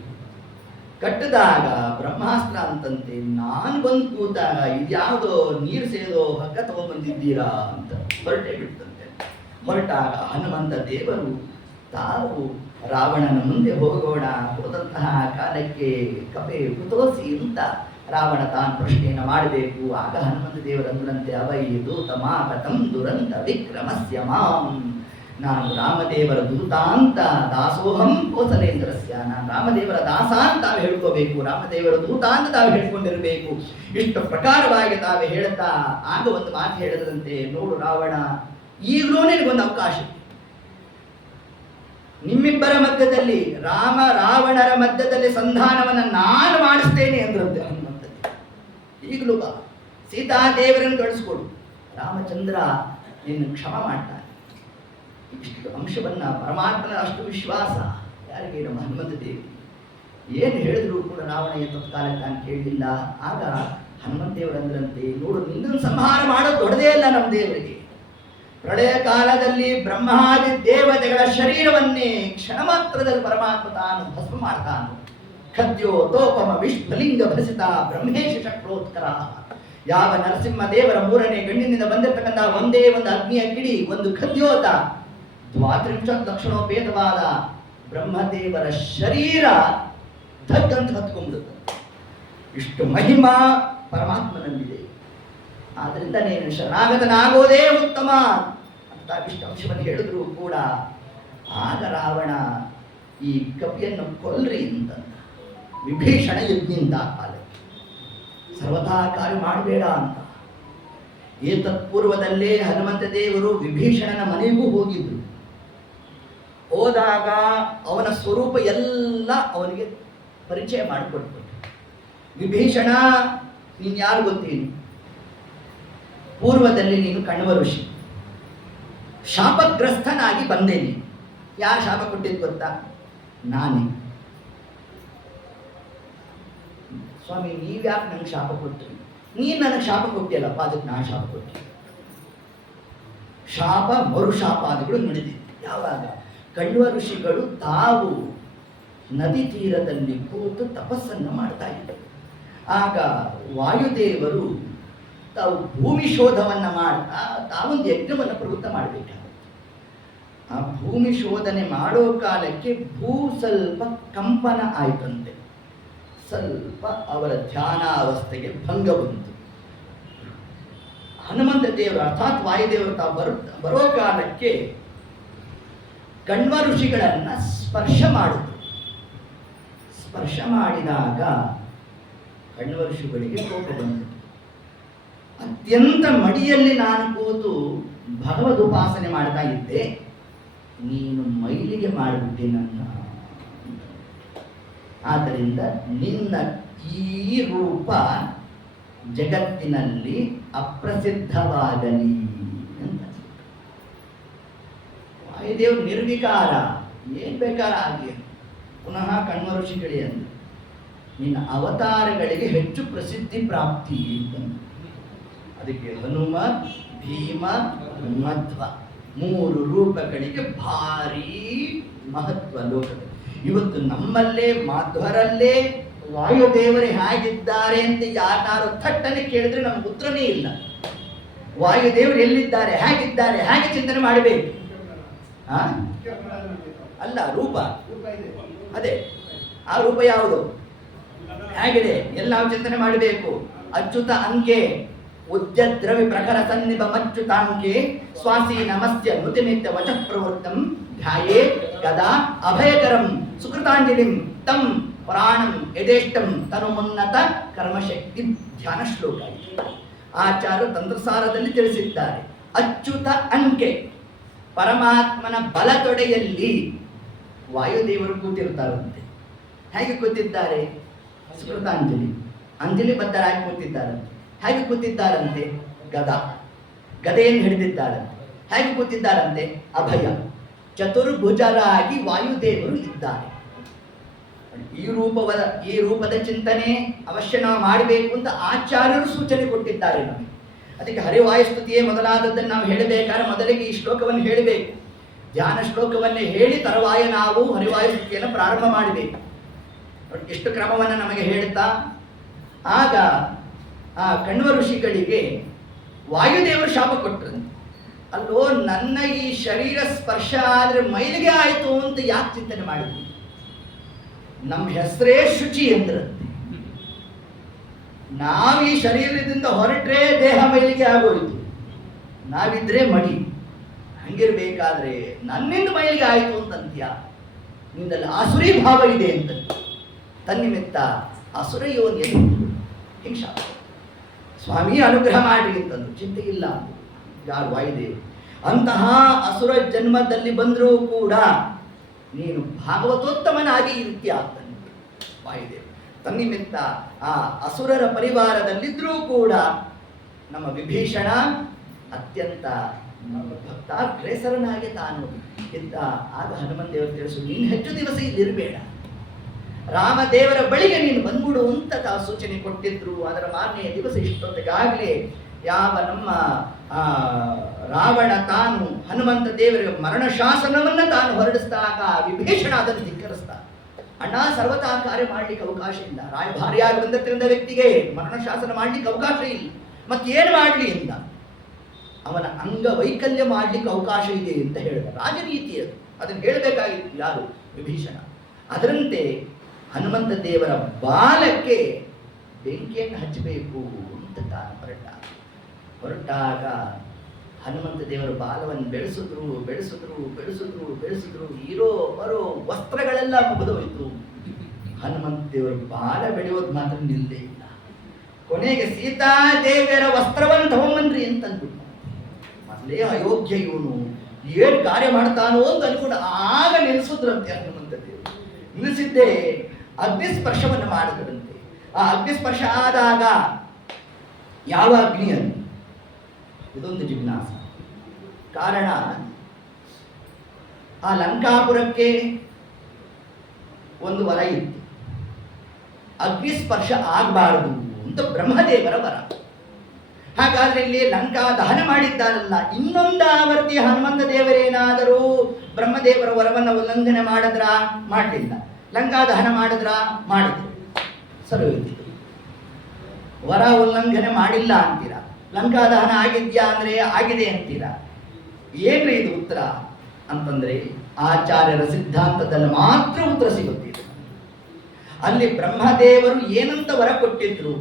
ಕಟ್ಟಿದಾಗ ಬ್ರಹ್ಮಾಸ್ತ್ರ ಅಂತಂತೆ, ನಾನು ಬಂದು ಕೂತಾಗ ಇದ್ಯಾವುದೋ ನೀರು ಸೇದೋ ಹಗ್ಗ ತಗೊಂಡ್ಬಂದಿದ್ದೀರಾ ಅಂತ ಹೊರಟೇ ಬಿಡ್ತಂತೆ. ಹೊರಟಾಗ ಹನುಮಂತ ದೇವರು ತಾವು ರಾವಣನ ಮುಂದೆ ಹೋಗೋಣ, ಹೋದಂತಹ ಕಾಲಕ್ಕೆ ಕಪೆ ಕುತೋಸಿ ಅಂತ ರಾವಣ ತಾನು ಪ್ರಶ್ನೆಯನ್ನು ಮಾಡಬೇಕು. ಆಗ ಹನುಮಂತ ದೇವರಂದ್ರಂತೆ ಅವೈ ದೂತಮಾಗತಂ ದುರಂತ ವಿಕ್ರಮಸ್ಯ ಮಾಂ, ನಾನು ರಾಮದೇವರ ದೂತ ಅಂತ ದಾಸೋಹಂ ಕೋಸಲೇಂದ್ರಸ್ಯ, ನಾನು ರಾಮದೇವರ ದಾಸ ಅಂತ ತಾವು ಹೇಳ್ಕೋಬೇಕು, ರಾಮದೇವರ ದೂತ ಅಂತ ತಾವು ಹೇಳ್ಕೊಂಡಿರಬೇಕು. ಇಷ್ಟು ಪ್ರಕಾರವಾಗಿ ತಾವು ಹೇಳ್ತಾ ಆಗ ಒಂದು ಮಾತು ಹೇಳಿದ್ರಂತೆ, ನೋಡು ರಾವಣ, ಈಗಲೂ ನಿನಗೊಂದು ಅವಕಾಶ, ನಿಮ್ಮಿಬ್ಬರ ಮಧ್ಯದಲ್ಲಿ ರಾಮ ರಾವಣರ ಮಧ್ಯದಲ್ಲಿ ಸಂಧಾನವನ್ನು ನಾನು ಮಾಡಿಸ್ತೇನೆ ಅಂದ್ರಂತೆ ಹನುಮಂತ. ಈಗಲೂ ಬಾ, ಸೀತಾದೇವರನ್ನು ಕಳಿಸ್ಕೊಡು, ರಾಮಚಂದ್ರ ನಿನ್ನ ಕ್ಷಮ ಮಾಡ್ತಾನೆ. ಇಷ್ಟು ಅಂಶವನ್ನ ಪರಮಾತ್ಮನ ಅಷ್ಟು ವಿಶ್ವಾಸ ಯಾರಿಗೆ? ನಮ್ಮ ಹನುಮಂತ ದೇವಿ. ಏನು ಹೇಳಿದ್ರು ಕೂಡ ರಾವಣ ತತ್ಕಾಲಕ್ಕೆ ನಾನು ಕೇಳಲಿಲ್ಲ. ಆಗ ಹನುಮಂತ ದೇವರಂದ್ರಂತೆ, ನೋಡು, ನಿನ್ನನ್ನು ಸಂಹಾರ ಮಾಡೋದು ದೊಡ್ಡದೇ ಅಲ್ಲ ನಮ್ಮ ದೇವರಿಗೆ. ಪ್ರಳಯ ಕಾಲದಲ್ಲಿ ಬ್ರಹ್ಮಾದಿ ದೇವತೆಗಳ ಶರೀರವನ್ನೇ ಕ್ಷಣ ಮಾತ್ರದಲ್ಲಿ ಪರಮಾತ್ಮ ತಾನು ಭಸ್ಮ ಮಾಡ್ತಾನು. ಖದ್ಯೋ ತೋಪಮ ವಿಶ್ವಲಿಂಗ ಭಸಿತ ಬ್ರಹ್ಮೇಶ ಚಕ್ರೋತ್ಕರ. ಯಾವ ನರಸಿಂಹ ದೇವರ ಮೂರನೇ ಗಣ್ಣಿನಿಂದ ಬಂದಿರತಕ್ಕಂಥ ಒಂದೇ ಒಂದು ಅಗ್ನಿಯ ಕಿಡಿ, ಒಂದು ಖದ್ಯೋತ, 32 ಲಕ್ಷಣೋಪೇತವಾದ ಬ್ರಹ್ಮದೇವರ ಶರೀರ ಧಕ್ಕಂತ ಹತ್ಕೊಂಡ್ಬಿಡುತ್ತೆ. ಇಷ್ಟು ಮಹಿಮಾ ಪರಮಾತ್ಮನಲ್ಲಿದೆ. ಆದ್ರಿಂದ ನೀನು ಶರಣಾಗತನಾಗೋದೇ ಉತ್ತಮ ಅಂತ ಇಷ್ಟು ಅಂಶವನ್ನು ಹೇಳಿದ್ರು ಕೂಡ ಆಗ ರಾವಣ ಈ ಕಪಿಯನ್ನು ಕೊಲ್ರಿ ಅಂತ ವಿಭೀಷಣ ಯಜ್ಞಿಂದ ಕಾಲಕ್ಕೆ ಸರ್ವಥಾ ಕಾರ್ಯ ಮಾಡಬೇಡ ಅಂತ. ಏತತ್ಪೂರ್ವದಲ್ಲೇ ಹನುಮಂತ ದೇವರು ವಿಭೀಷಣನ ಮನೆಗೂ ಹೋಗಿದ್ರು. ಹೋದಾಗ ಅವನ ಸ್ವರೂಪ ಎಲ್ಲ ಅವನಿಗೆ ಪರಿಚಯ ಮಾಡಿಕೊಟ್ಬಿಟ್ಟು, ವಿಭೀಷಣ ನೀನು ಯಾರು ಗೊತ್ತೇನು? ಪೂರ್ವದಲ್ಲಿ ನೀನು ಕಣ್ವ ಋಷಿ, ಶಾಪಗ್ರಸ್ತನಾಗಿ ಬಂದೆ. ನೀನು ಯಾರು ಶಾಪ ಕೊಟ್ಟಿದ್ದು ಗೊತ್ತಾ? ನಾನೇ. ಸ್ವಾಮಿ, ನೀವ್ಯಾಕೆ ನನಗೆ ಶಾಪ ಕೊಟ್ರಿ? ನೀನು ನನಗೆ ಶಾಪ ಕೊಟ್ಟಿಯಲ್ಲಪ್ಪ, ಅದಕ್ಕೆ ನಾನು ಶಾಪ ಕೊಟ್ಟೆ. ಶಾಪ ಮರುಶಾಪಾದಿಗಳು ನಡೆದಿತ್ತು. ಯಾವಾಗ? ಕಣ್ವ ಋಷಿಗಳು ತಾವು ನದಿ ತೀರದಲ್ಲಿ ಕೂತು ತಪಸ್ಸನ್ನು ಮಾಡ್ತಾ ಇದ್ದರು. ಆಗ ವಾಯುದೇವರು ತಾವು ಭೂಮಿ ಶೋಧವನ್ನು ಮಾಡ್ತಾ ತಾವೊಂದು ಯಜ್ಞವನ್ನು ಪ್ರವೃತ್ತ ಮಾಡಬೇಕಾಗುತ್ತೆ. ಆ ಭೂಮಿ ಶೋಧನೆ ಮಾಡೋ ಕಾಲಕ್ಕೆ ಸ್ವಲ್ಪ ಕಂಪನ ಆಯ್ತಂತೆ. ಸ್ವಲ್ಪ ಅವರ ಧ್ಯಾನಾವಸ್ಥೆಗೆ ಭಂಗ ಬಂತು. ಹನುಮಂತ ದೇವರು ಅರ್ಥಾತ್ ವಾಯುದೇವರು ತಾವು ಬರೋ ಕಾಲಕ್ಕೆ ಕಣ್ವ ಋಷಿಗಳನ್ನ ಸ್ಪರ್ಶ ಮಾಡಿದ್ರು. ಸ್ಪರ್ಶ ಮಾಡಿದಾಗ ಕಣ್ವ ಋಷಿಗಳಿಗೆ ಕೋಪ ಬಂತು. ಅತ್ಯಂತ ಮಡಿಯಲ್ಲಿ ನಾನು ಕೂತು ಭಗವದುಪಾಸನೆ ಮಾಡ್ತಾ ಇದ್ದೆ, ನೀನು ಮೈಲಿಗೆ ಮಾಡಿಬಿಟ್ಟೆ ನನ್ನ. ಆದ್ದರಿಂದ ನಿನ್ನ ಈ ರೂಪ ಜಗತ್ತಿನಲ್ಲಿ ಅಪ್ರಸಿದ್ಧವಾಗಲಿ ಅಂತ. ವಾಯುದೇವರು ನಿರ್ವಿಕಾರ, ಏನ್ ಬೇಕಾದ ಹಾಗೆ ಪುನಃ ಕಣ್ವ ಋಷಿಗಳೇ ಅಂದ್ರು, ನಿನ್ನ ಅವತಾರಗಳಿಗೆ ಹೆಚ್ಚು ಪ್ರಸಿದ್ಧಿ ಪ್ರಾಪ್ತಿ ಅಂತಂದು. ಅದಕ್ಕೆ ಹನುಮ, ಭೀಮ, ಮಧ್ವ 3 ರೂಪಗಳಿಗೆ ಭಾರೀ ಮಹತ್ವ ಲೋಕದಲ್ಲಿ. ಇವತ್ತು ನಮ್ಮಲ್ಲೇ ಮಾಧ್ವರಲ್ಲೇ ವಾಯುದೇವರೇ ಹೇಗಿದ್ದಾರೆ ಅಂತ ಯಾರು ಥಟ್ಟನೆ ಕೇಳಿದ್ರೆ ನಮ್ಗೆ ಉತ್ತರನೇ ಇಲ್ಲ. ವಾಯುದೇವರು ಎಲ್ಲಿದ್ದಾರೆ, ಹೇಗಿದ್ದಾರೆ, ಹೇಗೆ ಚಿಂತನೆ ಮಾಡಬೇಕು? ಅಲ್ಲ, ರೂಪ ಅದೇ. ಆ ರೂಪ ಯಾವುದು, ಹೇಗಿದೆ, ಎಲ್ಲ ಚಿಂತನೆ ಮಾಡಬೇಕು. ಅಚ್ಯುತ ಅಂಕೆ ಉದ್ಯದ್ರವಿ ಪ್ರಖರ ಸನ್ನಿಭ ಮಚ್ಯುತಾಂಕೆ ಸ್ವಾಸಿ ನಮಸ್ಯ ನುತಿನಿತ್ಯ ವಚ ಪ್ರವೃತ್ತಂ ಧ್ಯಾಯೇ ಗದಾ ಅಭಯಕರಂ ಸುಕೃತಾಂಜಲಿಂ ತಂ ಪ್ರಾಣಂ ಯಥೇಷ್ಟಂ ತನು ಮುನ್ನತ ಕರ್ಮಶಕ್ತಿ ಧ್ಯಾನ ಶ್ಲೋಕ. ಆಚಾರ್ಯ ತಂತ್ರಸಾರದಲ್ಲಿ ತಿಳಿಸಿದ್ದಾರೆ. ಅಚ್ಯುತ ಅಂಕೆ, ಪರಮಾತ್ಮನ ಬಲತೊಡೆಯಲ್ಲಿ ವಾಯುದೇವರು ಕೂತಿರ್ತಾರಂತೆ. ಹೇಗೆ ಕೂತಿದ್ದಾರೆ? ಸುಕೃತಾಂಜಲಿ, ಅಂಜಲಿ ಬದ್ಧರಾಗಿ ಕೂತಿದ್ದಾರಂತೆ. ಹೇಗೆ ಕೂತಿದ್ದಾರಂತೆ? ಗದೆಯನ್ನು ಹಿಡಿದಿದ್ದಾರಂತೆ. ಹೇಗೆ ಕೂತಿದ್ದಾರಂತೆ? ಅಭಯ. ಚತುರ್ಭುಜರಾಗಿ ವಾಯುದೇವರು ಇದ್ದಾರೆ. ಈ ರೂಪದ ಚಿಂತನೆ ಅವಶ್ಯ ನಾವು ಮಾಡಬೇಕು ಅಂತ ಆಚಾರ್ಯರು ಸೂಚನೆ ಕೊಟ್ಟಿದ್ದಾರೆ ನಮಗೆ. ಅದಕ್ಕೆ ಹರಿವಾಯುಸ್ತುತಿಯೇ ಮೊದಲಾದದ್ದನ್ನು ನಾವು ಹೇಳಬೇಕಾದ್ರೆ ಮೊದಲಿಗೆ ಈ ಶ್ಲೋಕವನ್ನು ಹೇಳಬೇಕು. ಧ್ಯಾನ ಶ್ಲೋಕವನ್ನೇ ಹೇಳಿ ತರುವಾಯ ನಾವು ಹರಿವಾಯುಸ್ತುತಿಯನ್ನು ಪ್ರಾರಂಭ ಮಾಡಬೇಕು. ಎಷ್ಟು ಕ್ರಮವನ್ನು ನಮಗೆ ಹೇಳ್ತಾ, ಆಗ ಆ ಕಣ್ವ ಋಷಿಗಳಿಗೆ ವಾಯುದೇವರು ಶಾಪ ಕೊಟ್ಟರು. ಅಲ್ಲೋ, ನನ್ನ ಈ ಶರೀರ ಸ್ಪರ್ಶ ಆದ್ರೆ ಮೈಲಿಗೆ ಆಯಿತು ಅಂತ ಯಾಕೆ ಚಿಂತನೆ ಮಾಡಿದ್ವಿ? ನಮ್ಮ ಹೆಸರೇ ಶುಚಿ ಎಂದ್ರಂತೆ. ನಾವು ಈ ಶರೀರದಿಂದ ಹೊರಟ್ರೆ ದೇಹ ಮೈಲಿಗೆ ಆಗೋಯ್ತು, ನಾವಿದ್ರೆ ಮಡಿ. ಹಂಗಿರ್ಬೇಕಾದ್ರೆ ನನ್ನಿಂದ ಮೈಲಿಗೆ ಆಯಿತು ಅಂತಂತ್ಯ, ನಿಂದಲ್ಲಿ ಆಸುರಿ ಭಾವ ಇದೆ ಅಂತ ತನ್ನಿಮಿತ್ತ ಅಸುರ ಯೋನ್ ಎಂದು ಹಿಂಗೆ ಶಾಪ. ಸ್ವಾಮಿ ಅನುಗ್ರಹ ಮಾಡಿ ಅಂತಂದು ಚಿಂತೆ ಇಲ್ಲ ಯಾರು ವಾಯುದೇವರು. ಅಂತಹ ಅಸುರ ಜನ್ಮದಲ್ಲಿ ಬಂದರೂ ಕೂಡ ನೀನು ಭಾಗವತೋತ್ತಮನಾಗಿ ಇರ್ತೀಯ ಅಂತಂದು ವಾಯುದೇವರು. ತನ್ನಿಮಿತ್ತ ಆ ಅಸುರರ ಪರಿವಾರದಲ್ಲಿದ್ದರೂ ಕೂಡ ನಮ್ಮ ವಿಭೀಷಣ ಅತ್ಯಂತ ಭಕ್ತಾಗ್ರೇಸರನಾಗಿ ತಾನು ಇದ್ದ. ಆಗ ಹನುಮನ್ ದೇವರು ತಿಳಿಸು, ನೀನು ಹೆಚ್ಚು ದಿವಸ ಇಲ್ಲಿರಬೇಡ, ರಾಮದೇವರ ಬಳಿಗೆ ನೀನು ಬಂದ್ಬಿಡು ಅಂತ ತಾವು ಸೂಚನೆ ಕೊಟ್ಟಿದ್ರು. ಅದರ ಮಾರನೆಯ ದಿವಸ ಇಷ್ಟೊತ್ತಿಗಾಗಲೇ ಯಾವ ನಮ್ಮ ರಾವಣ ತಾನು ಹನುಮಂತ ದೇವರ ಮರಣ ಶಾಸನವನ್ನ ತಾನು ಹೊರಡಿಸಿದಾಗ ವಿಭೀಷಣ ಅದನ್ನು ಧಿಕ್ಕರಿಸ್ತ. ಅಣ್ಣ, ಸರ್ವತಾ ಕಾರ್ಯ ಮಾಡ್ಲಿಕ್ಕೆ ಅವಕಾಶ ಇಲ್ಲ. ರಾಯಭಾರಿಯಾಗಿ ಬಂದಿದ್ದ ವ್ಯಕ್ತಿಗೆ ಮರಣ ಶಾಸನ ಮಾಡ್ಲಿಕ್ಕೆ ಅವಕಾಶ ಇಲ್ಲ, ಮತ್ತೇನು ಮಾಡ್ಲಿ ಅಂತ. ಅವನ ಅಂಗವೈಕಲ್ಯ ಮಾಡ್ಲಿಕ್ಕೆ ಅವಕಾಶ ಇದೆ ಅಂತ ಹೇಳಿದ. ರಾಜನೀತಿ ಅದು, ಅದನ್ನು ಹೇಳಬೇಕಾಗಿತ್ತು ಯಾರು? ವಿಭೀಷಣ. ಅದರಂತೆ ಹನುಮಂತ ದೇವರ ಬಾಲಕ್ಕೆ ಬೆಂಕಿಯನ್ನು ಹಚ್ಚಬೇಕು ಅಂತ ತಾನು ಹೊರಟಾಗ ಹನುಮಂತ ದೇವರ ಬಾಲವನ್ನು ಬೆಳೆಸಿದ್ರು. ಇರೋ ಬರೋ ವಸ್ತ್ರಗಳೆಲ್ಲ ಮುಗಿದೋಯ್ತು. ಹನುಮಂತ ದೇವರ ಬಾಲ ಬೆಳೆಯೋದು ಮಾತ್ರ ನಿಲ್ಲದೇ ಇಲ್ಲ. ಕೊನೆಗೆ ಸೀತಾದೇವಿಯರ ವಸ್ತ್ರವನ್ನು ತಗೊಂಬನ್ರಿ ಅಂತಂದ್ಬಿಟ್ಟು, ಮೊದಲೇ ಅಯೋಗ್ಯ ಇವನು, ಏನು ಕಾರ್ಯ ಮಾಡ್ತಾನೋ ಅಂತ ಅನ್ಕೊಂಡು ಆಗ ನಿಲ್ಲಿಸಿದ್ರಂತೆ ಹನುಮಂತ ದೇವರು. ನಿಲ್ಲಿಸಿದ್ದೇ ಅಗ್ನಿಸ್ಪರ್ಶವನ್ನು ಮಾಡಿದ್ರಂತೆ. ಆ ಅಗ್ನಿಸ್ಪರ್ಶ ಆದಾಗ ಯಾವ ಅಗ್ನಿ ಅದು? ಇದೊಂದು ಜಿಜ್ಞಾಸ. ಕಾರಣ, ಆ ಲಂಕಾಪುರಕ್ಕೆ ಒಂದು ವರ ಇತ್ತು, ಅಗ್ನಿಸ್ಪರ್ಶ ಆಗಬಾರದು ಅಂತ ಬ್ರಹ್ಮದೇವರ ವರ. ಹಾಗಾದ್ರೆ ಇಲ್ಲಿ ಲಂಕಾ ದಹನ ಮಾಡಿದ್ದಾರಲ್ಲ, ಇನ್ನೊಂದು ಆವರ್ತಿ ಹನುಮಂತ ದೇವರೇನಾದರೂ ಬ್ರಹ್ಮದೇವರ ವರವನ್ನು ಉಲ್ಲಂಘನೆ ಮಾಡಿದ್ರ? ಮಾಡಲಿಲ್ಲ. ಲಂಕಾ ದಹನ ಮಾಡಿದ್ರ? ಮಾಡಿದ್ರು. ಸರಿ, ವರ ಉಲ್ಲಂಘನೆ ಮಾಡಿಲ್ಲ ಅಂತೀರಾ, ಲಂಕಾ ದಹನ ಆಗಿದ್ಯಾ ಅಂದ್ರೆ ಆಗಿದೆ ಅಂತೀರಾ. ಏನ್ರಿ ಇದು ಉತ್ತರ ಅಂತಂದ್ರೆ, ಆಚಾರ್ಯರ ಸಿದ್ಧಾಂತದಲ್ಲಿ ಮಾತ್ರ ಉತ್ತರ ಸಿಗುತ್ತಿದೆ. ಅಲ್ಲಿ ಬ್ರಹ್ಮದೇವರು ಏನಂತ ವರ ಕೊಟ್ಟಿದ್ರು?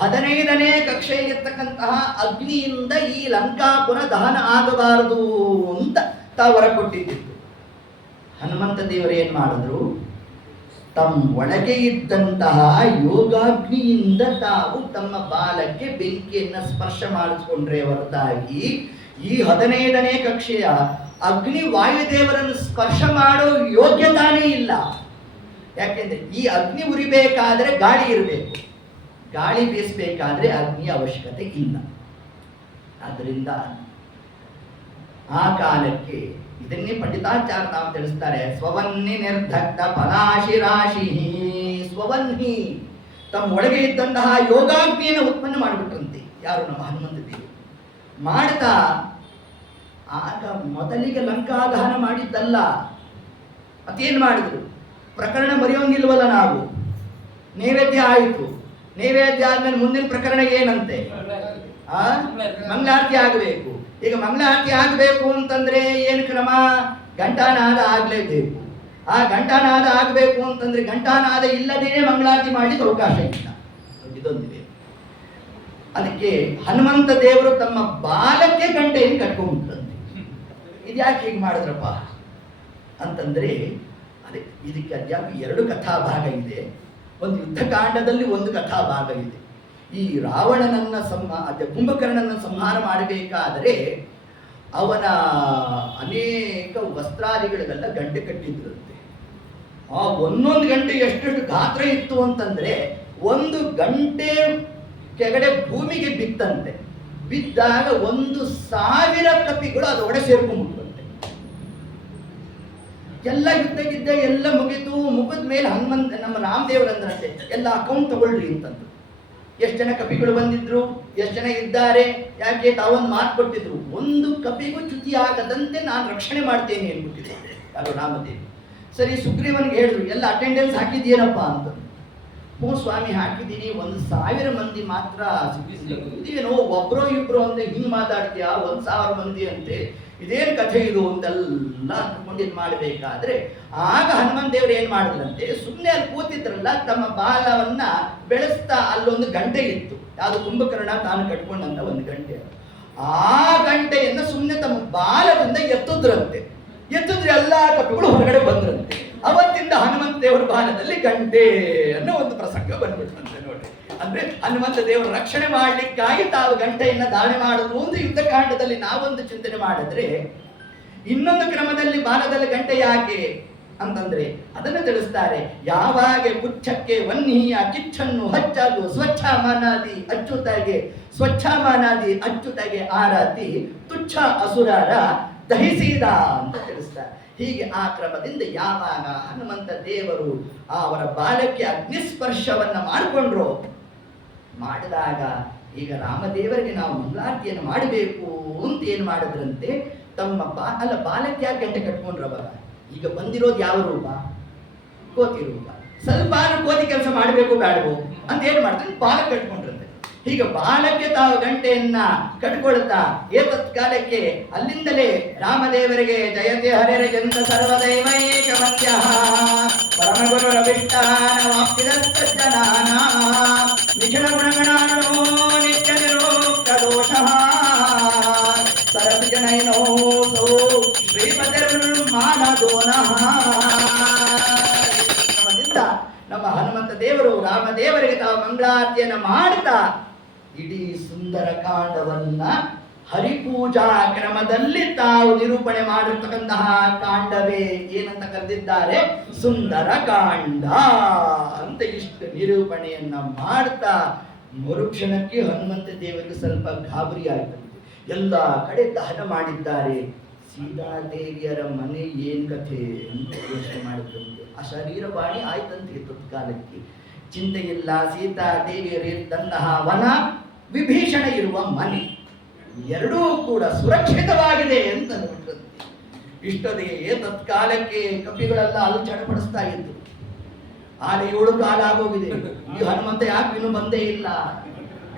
15ನೇ ಕಕ್ಷೆಯಲ್ಲಿರ್ತಕ್ಕಂತಹ ಅಗ್ನಿಯಿಂದ ಈ ಲಂಕಾಪುರ ದಹನ ಆಗಬಾರದು ಅಂತ ತಾವು ವರ ಕೊಟ್ಟಿದ್ದಿತ್ತು. ಹನುಮಂತ ದೇವರು ಏನ್ ಮಾಡಿದ್ರು? ತಮ್ಮ ಒಳಗೆ ಇದ್ದಂತಹ ಯೋಗಾಗ್ನಿಯಿಂದ ತಾವು ತಮ್ಮ ಬಾಲಕ್ಕೆ ಬೆಂಕಿಯನ್ನ ಸ್ಪರ್ಶ ಮಾಡಿಸ್ಕೊಂಡ್ರೆ ಹೊರತಾಗಿ ಈ 15ನೇ ಕಕ್ಷೆಯ ಅಗ್ನಿ ವಾಯುದೇವರನ್ನು ಸ್ಪರ್ಶ ಮಾಡೋ ಯೋಗ್ಯತಾನೇ ಇಲ್ಲ. ಯಾಕೆಂದ್ರೆ ಈ ಅಗ್ನಿ ಉರಿಬೇಕಾದ್ರೆ ಗಾಳಿ ಇರಬೇಕು, ಗಾಳಿ ಬೀಸಬೇಕಾದ್ರೆ ಅಗ್ನಿಯ ಅವಶ್ಯಕತೆ ಇಲ್ಲ. ಆದ್ದರಿಂದ ಆ ಕಾಲಕ್ಕೆ ಇದನ್ನೇ ಪಂಡಿತಾಚಾರ್ಯ ತಾವು ತಿಳಿಸ್ತಾರೆ. ಸ್ವವನ್ನಿ ನಿರ್ಧಕ್ತ ಫಲಾಶಿ ರಾಶಿ. ಸ್ವವನ್ನಿ ತಮ್ಮ ಒಳಗೆ ಇದ್ದಂತಹ ಯೋಗಾಗ್ನಿಯನ್ನು ಉತ್ಪನ್ನ ಮಾಡಿಬಿಟ್ರಂತೆ. ಯಾರು? ನಮ್ಮ ಹನುಮಂತ ದೇವರು ಮಾಡ್ತಾ. ಆಗ ಮೊದಲಿಗೆ ಲಂಕಾದಹನ ಮಾಡಿದ್ದಲ್ಲ, ಮತ್ತೇನು ಮಾಡಿದ್ರು? ಪ್ರಕರಣ ಮರೆಯೋಂಗಿಲ್ವಲ್ಲ ನಾವು. ನೈವೇದ್ಯ ಆಯಿತು. ನೈವೇದ್ಯ ಆದ್ಮೇಲೆ ಮುಂದಿನ ಪ್ರಕರಣ ಏನಂತೆ? ಮಂಗಳಾರತಿ ಆಗಬೇಕು. ಈಗ ಮಂಗಳಾರತಿ ಆಗಬೇಕು ಅಂತಂದ್ರೆ ಏನು ಕ್ರಮ? ಘಂಟಾನಾದ ಆಗಲೇಬೇಕು. ಆ ಘಂಟಾನಾದ ಆಗಬೇಕು ಅಂತಂದ್ರೆ ಘಂಟಾನಾದ ಇಲ್ಲದೇನೆ ಮಂಗಳಾರತಿ ಮಾಡಲಿಕ್ಕೆ ಅವಕಾಶ ಇಲ್ಲ. ಇದೊಂದಿದೆ. ಅದಕ್ಕೆ ಹನುಮಂತ ದೇವರು ತಮ್ಮ ಬಾಲಕ್ಕೆ ಗಂಟೆಯನ್ನು ಕಟ್ಕೊಂಡ್ಬಿಟ್ರಂತೆ. ಇದ್ಯಾಕೆ ಹೀಗೆ ಮಾಡಿದ್ರಪ್ಪ ಅಂತಂದ್ರೆ, ಅದೇ ಇದಕ್ಕೆ ಅದ್ಯಾಕೆ ಎರಡು ಕಥಾಭಾಗ ಇದೆ. ಒಂದು ಯುದ್ಧಕಾಂಡದಲ್ಲಿ ಒಂದು ಕಥಾಭಾಗ ಇದೆ. ಈ ರಾವಣನನ್ನ ಕುಂಭಕರ್ಣನ ಸಂಹಾರ ಮಾಡಬೇಕಾದರೆ ಅವನ ಅನೇಕ ವಸ್ತ್ರಾದಿಗಳಿಗೆಲ್ಲ ಗಂಟೆ ಕಟ್ಟಿದ್ರಂತೆ. ಆ ಒಂದೊಂದು ಗಂಟೆ ಎಷ್ಟೆಷ್ಟು ಗಾತ್ರ ಇತ್ತು ಅಂತಂದ್ರೆ, ಒಂದು ಗಂಟೆ ಕೆಳಗಡೆ ಭೂಮಿಗೆ ಬಿತ್ತಂತೆ. ಬಿದ್ದಾಗ 1,000 ಕಪಿಗಳು ಅದರೊಳಗೆ ಸೇರ್ಕೊಂಡ್ಬಿಟ್ರಂತೆ. ಎಲ್ಲ ಯುದ್ಧ ಎಲ್ಲ ಮುಗಿತು. ಮುಗಿದ ಮೇಲೆ ನಮ್ಮ ರಾಮದೇವರಂದ್ರಂತೆ, ಎಲ್ಲ ಅಕೌಂಟ್ ತಗೊಳ್ರಿ ಅಂತಂದ್ರು. ಎಷ್ಟು ಜನ ಕಪಿಗಳು ಬಂದಿದ್ರು, ಎಷ್ಟು ಜನ ಇದ್ದಾರೆ, ಯಾಕೆ ತಾವೊಂದು ಮಾತು ಕೊಟ್ಟಿದ್ರು, ಒಂದು ಕಪಿಗೂ ಚ್ಯುತಿ ಆಗದಂತೆ ನಾನು ರಕ್ಷಣೆ ಮಾಡ್ತೇನೆ ಅನ್ಬಿಟ್ಟಿದ್ದೆ ಯಾರು? ರಾಮದೇವ್. ಸರಿ, ಸುಗ್ರೀವನಿಗೆ ಹೇಳಿದ್ರು, ಎಲ್ಲ ಅಟೆಂಡೆನ್ಸ್ ಹಾಕಿದ್ದೀನಪ್ಪ ಅಂತ. ಹ್ಞೂ ಸ್ವಾಮಿ ಹಾಕಿದ್ದೀನಿ, 1,000 ಮಂದಿ ಮಾತ್ರ ಇದೇನೋ ಒಬ್ರೋ ಇಬ್ರು ಅಂದ್ರೆ ಹಿಂಗೆ ಮಾತಾಡ್ತೀಯಾ? 1,000 ಮಂದಿ ಅಂತೆ, ಇದೇನು ಕಥೆ ಇದು ಅಂತೆಲ್ಲ ಅಂದ್ಕೊಂಡಿದ್ದು ಮಾಡಬೇಕಾದ್ರೆ ಆಗ ಹನುಮಂತ ದೇವರು ಏನು ಮಾಡಿದ್ರಂತೆ, ಸುಮ್ಮನೆ ಅಲ್ಲಿ ಕೂತಿದ್ರಲ್ಲ, ತಮ್ಮ ಬಾಲವನ್ನ ಬೆಳೆಸ್ತಾ ಅಲ್ಲೊಂದು ಗಂಟೆ ಇತ್ತು. ಯಾವುದು? ಕುಂಭಕರ್ಣ ತಾನು ಕಟ್ಕೊಂಡಂತ ಒಂದು ಗಂಟೆ. ಆ ಗಂಟೆಯನ್ನು ಸುಮ್ಮನೆ ತಮ್ಮ ಬಾಲದಿಂದ ಎತ್ತಿದ್ರಂತೆ. ಎತ್ತಿದ್ರೆ ಎಲ್ಲ ಕಪಿಗಳು ಹೊರಗಡೆ ಬಂದ್ರಂತೆ. ಅವತ್ತಿಂದ ಹನುಮಂತ ದೇವರ ಬಾಲದಲ್ಲಿ ಗಂಟೆ ಅನ್ನೋ ಒಂದು ಪ್ರಸಂಗ ಬಂದ್ಬಿಡ್ತಂತೆ ನೋಡಿ. ಅಂದ್ರೆ ಹನುಮಂತ ದೇವರ ರಕ್ಷಣೆ ಮಾಡ್ಲಿಕ್ಕಾಗಿ ತಾವು ಗಂಟೆಯನ್ನ ಧಾರಣೆ ಮಾಡಿದ್ರು. ಒಂದು ಯುದ್ಧಕಾಂಡದಲ್ಲಿ ನಾವೊಂದು ಚಿಂತನೆ ಮಾಡಿದ್ರೆ, ಇನ್ನೊಂದು ಕ್ರಮದಲ್ಲಿ ಬಾಲದಲ್ಲಿ ಗಂಟೆ ಯಾಕೆ ಅಂತಂದ್ರೆ ಅದನ್ನು ತಿಳಿಸ್ತಾರೆ. ಯಾವಾಗ ಪುಚ್ಛಕ್ಕೆ ವನ್ನಿಯ ಕಿಚ್ಚನ್ನು ಹಚ್ಚಲು ಸ್ವಚ್ಛಮಾನಾದಿ ಅಚ್ಚುತಗೆ, ಸ್ವಚ್ಛಮಾನಾದಿ ಅಚ್ಚುತಗೆ ಆರಾತಿ ತುಚ್ಛ ಅಸುರರ ದಹಿಸಿದ ಅಂತ ತಿಳಿಸ್ತಾರೆ. ಹೀಗೆ ಆ ಕ್ರಮದಿಂದ ಯಾವಾಗ ಹನುಮಂತ ದೇವರು ಅವರ ಬಾಲಕ್ಕೆ ಅಗ್ನಿಸ್ಪರ್ಶವನ್ನ ಮಾಡಿಕೊಂಡ್ರು, ಮಾಡಿದಾಗ ಈಗ ರಾಮದೇವರಿಗೆ ನಾವು ಮಂಗಳಾರತಿಯನ್ನು ಮಾಡಬೇಕು ಅಂತ ಏನು ಮಾಡಿದ್ರಂತೆ, ತಮ್ಮ ಬಾಲಕ್ಕೆ ಯಾಕೆ ಗಂಟೆ ಕಟ್ಕೊಂಡ್ರವ? ಈಗ ಬಂದಿರೋದು ಯಾವ ರೂಪ? ಕೋತಿ ರೂಪ. ಸ್ವಲ್ಪ ಕೋತಿ ಕೆಲಸ ಮಾಡಬೇಕು ಬೇಡವೋ ಅಂತ ಏನು ಮಾಡ್ತಾರೆ, ಬಾಲಕ್ಕೆ ಕಟ್ಕೊಂಡ್ರಂತೆ. ಹೀಗೆ ಬಾಲಕ್ಕೆ ತಾವು ಗಂಟೆಯನ್ನ ಕಟ್ಕೊಳ್ತಾ ಏತತ್ಕಾಲಕ್ಕೆ ಅಲ್ಲಿಂದಲೇ ರಾಮದೇವರಿಗೆ ಜಯತೆ ಹರೇರ ಜಂತ ಸರ್ವದೈವೈಕ ಮಧ್ಯ ಪರಮಗುರು ರವಿಷ್ಠಾನವಾಪ್ತಿದಸ್ತಜ್ಜನಾನ ನಿಖಿಲ ಗುಣಗಣಾನೋ ನಿತ್ಯ ನಿರೋಕ್ತ ದೋಷಃ ಸರಸಿ ಜನೈನೋ ಸೌ ಶ್ರೀಪತಿರ್ಮಾನದೋನಃ. ನಮ್ಮ ಹನುಮಂತ ದೇವರು ರಾಮದೇವರಿಗೆ ತಾವು ಮಂಗಳಾರತಿಯನ್ನು ಮಾಡ್ತಾ ಇಡೀ ಸುಂದರ ಕಾಂಡವನ್ನ ಹರಿಪೂಜಾ ಕ್ರಮದಲ್ಲಿ ತಾವು ನಿರೂಪಣೆ ಮಾಡಿರ್ತಕ್ಕಂತಹ ಕಾಂಡವೇ ಏನಂತ ಕರೆದಿದ್ದಾರೆ? ಸುಂದರ ಕಾಂಡ ಅಂತ ಇಷ್ಟು ನಿರೂಪಣೆಯನ್ನ ಮಾಡ್ತಾ ಮರುಕ್ಷಣಕ್ಕೆ ಹನುಮಂತ ದೇವರಿಗೆ ಸ್ವಲ್ಪ ಗಾಬರಿ ಆಯ್ತಂತೆ. ಎಲ್ಲ ಕಡೆ ದಹನ ಮಾಡಿದ್ದಾರೆ. ಸೀತಾದೇವಿಯರ ಮನೆ ಏನ್ ಕಥೆ ಅಂತ ಯೋಚನೆ ಮಾಡಿದ್ರಂತೆ. ಆ ಶರೀರವಾಣಿ ಆಯ್ತಂತೆ ತತ್ಕಾಲಕ್ಕೆ. ಚಿಂತೆ ಇಲ್ಲ, ಸೀತಾದೇವಿಯರಿದ್ದಂತಹ ವನ, ವಿಭೀಷಣ ಇರುವ ಮನೆ ಎರಡೂ ಕೂಡ ಸುರಕ್ಷಿತವಾಗಿದೆ ಅಂತ ಅಂದ್ಬಿಟ್ರಂತೆ. ಇಷ್ಟೊತ್ತಿಗೆ ತತ್ಕಾಲಕ್ಕೆ ಕಪಿಗಳೆಲ್ಲ ಅಲ್ಲಿ ಚಡಪಡಿಸ್ತಾ ಇದ್ರು. ಆಗ 7 ಕಾಲ ಆಗೋಗಿದೆ. ಈ ಹನುಮಂತ ಯಾಕೆ ಇನ್ನೂ ಬಂದೇ ಇಲ್ಲ?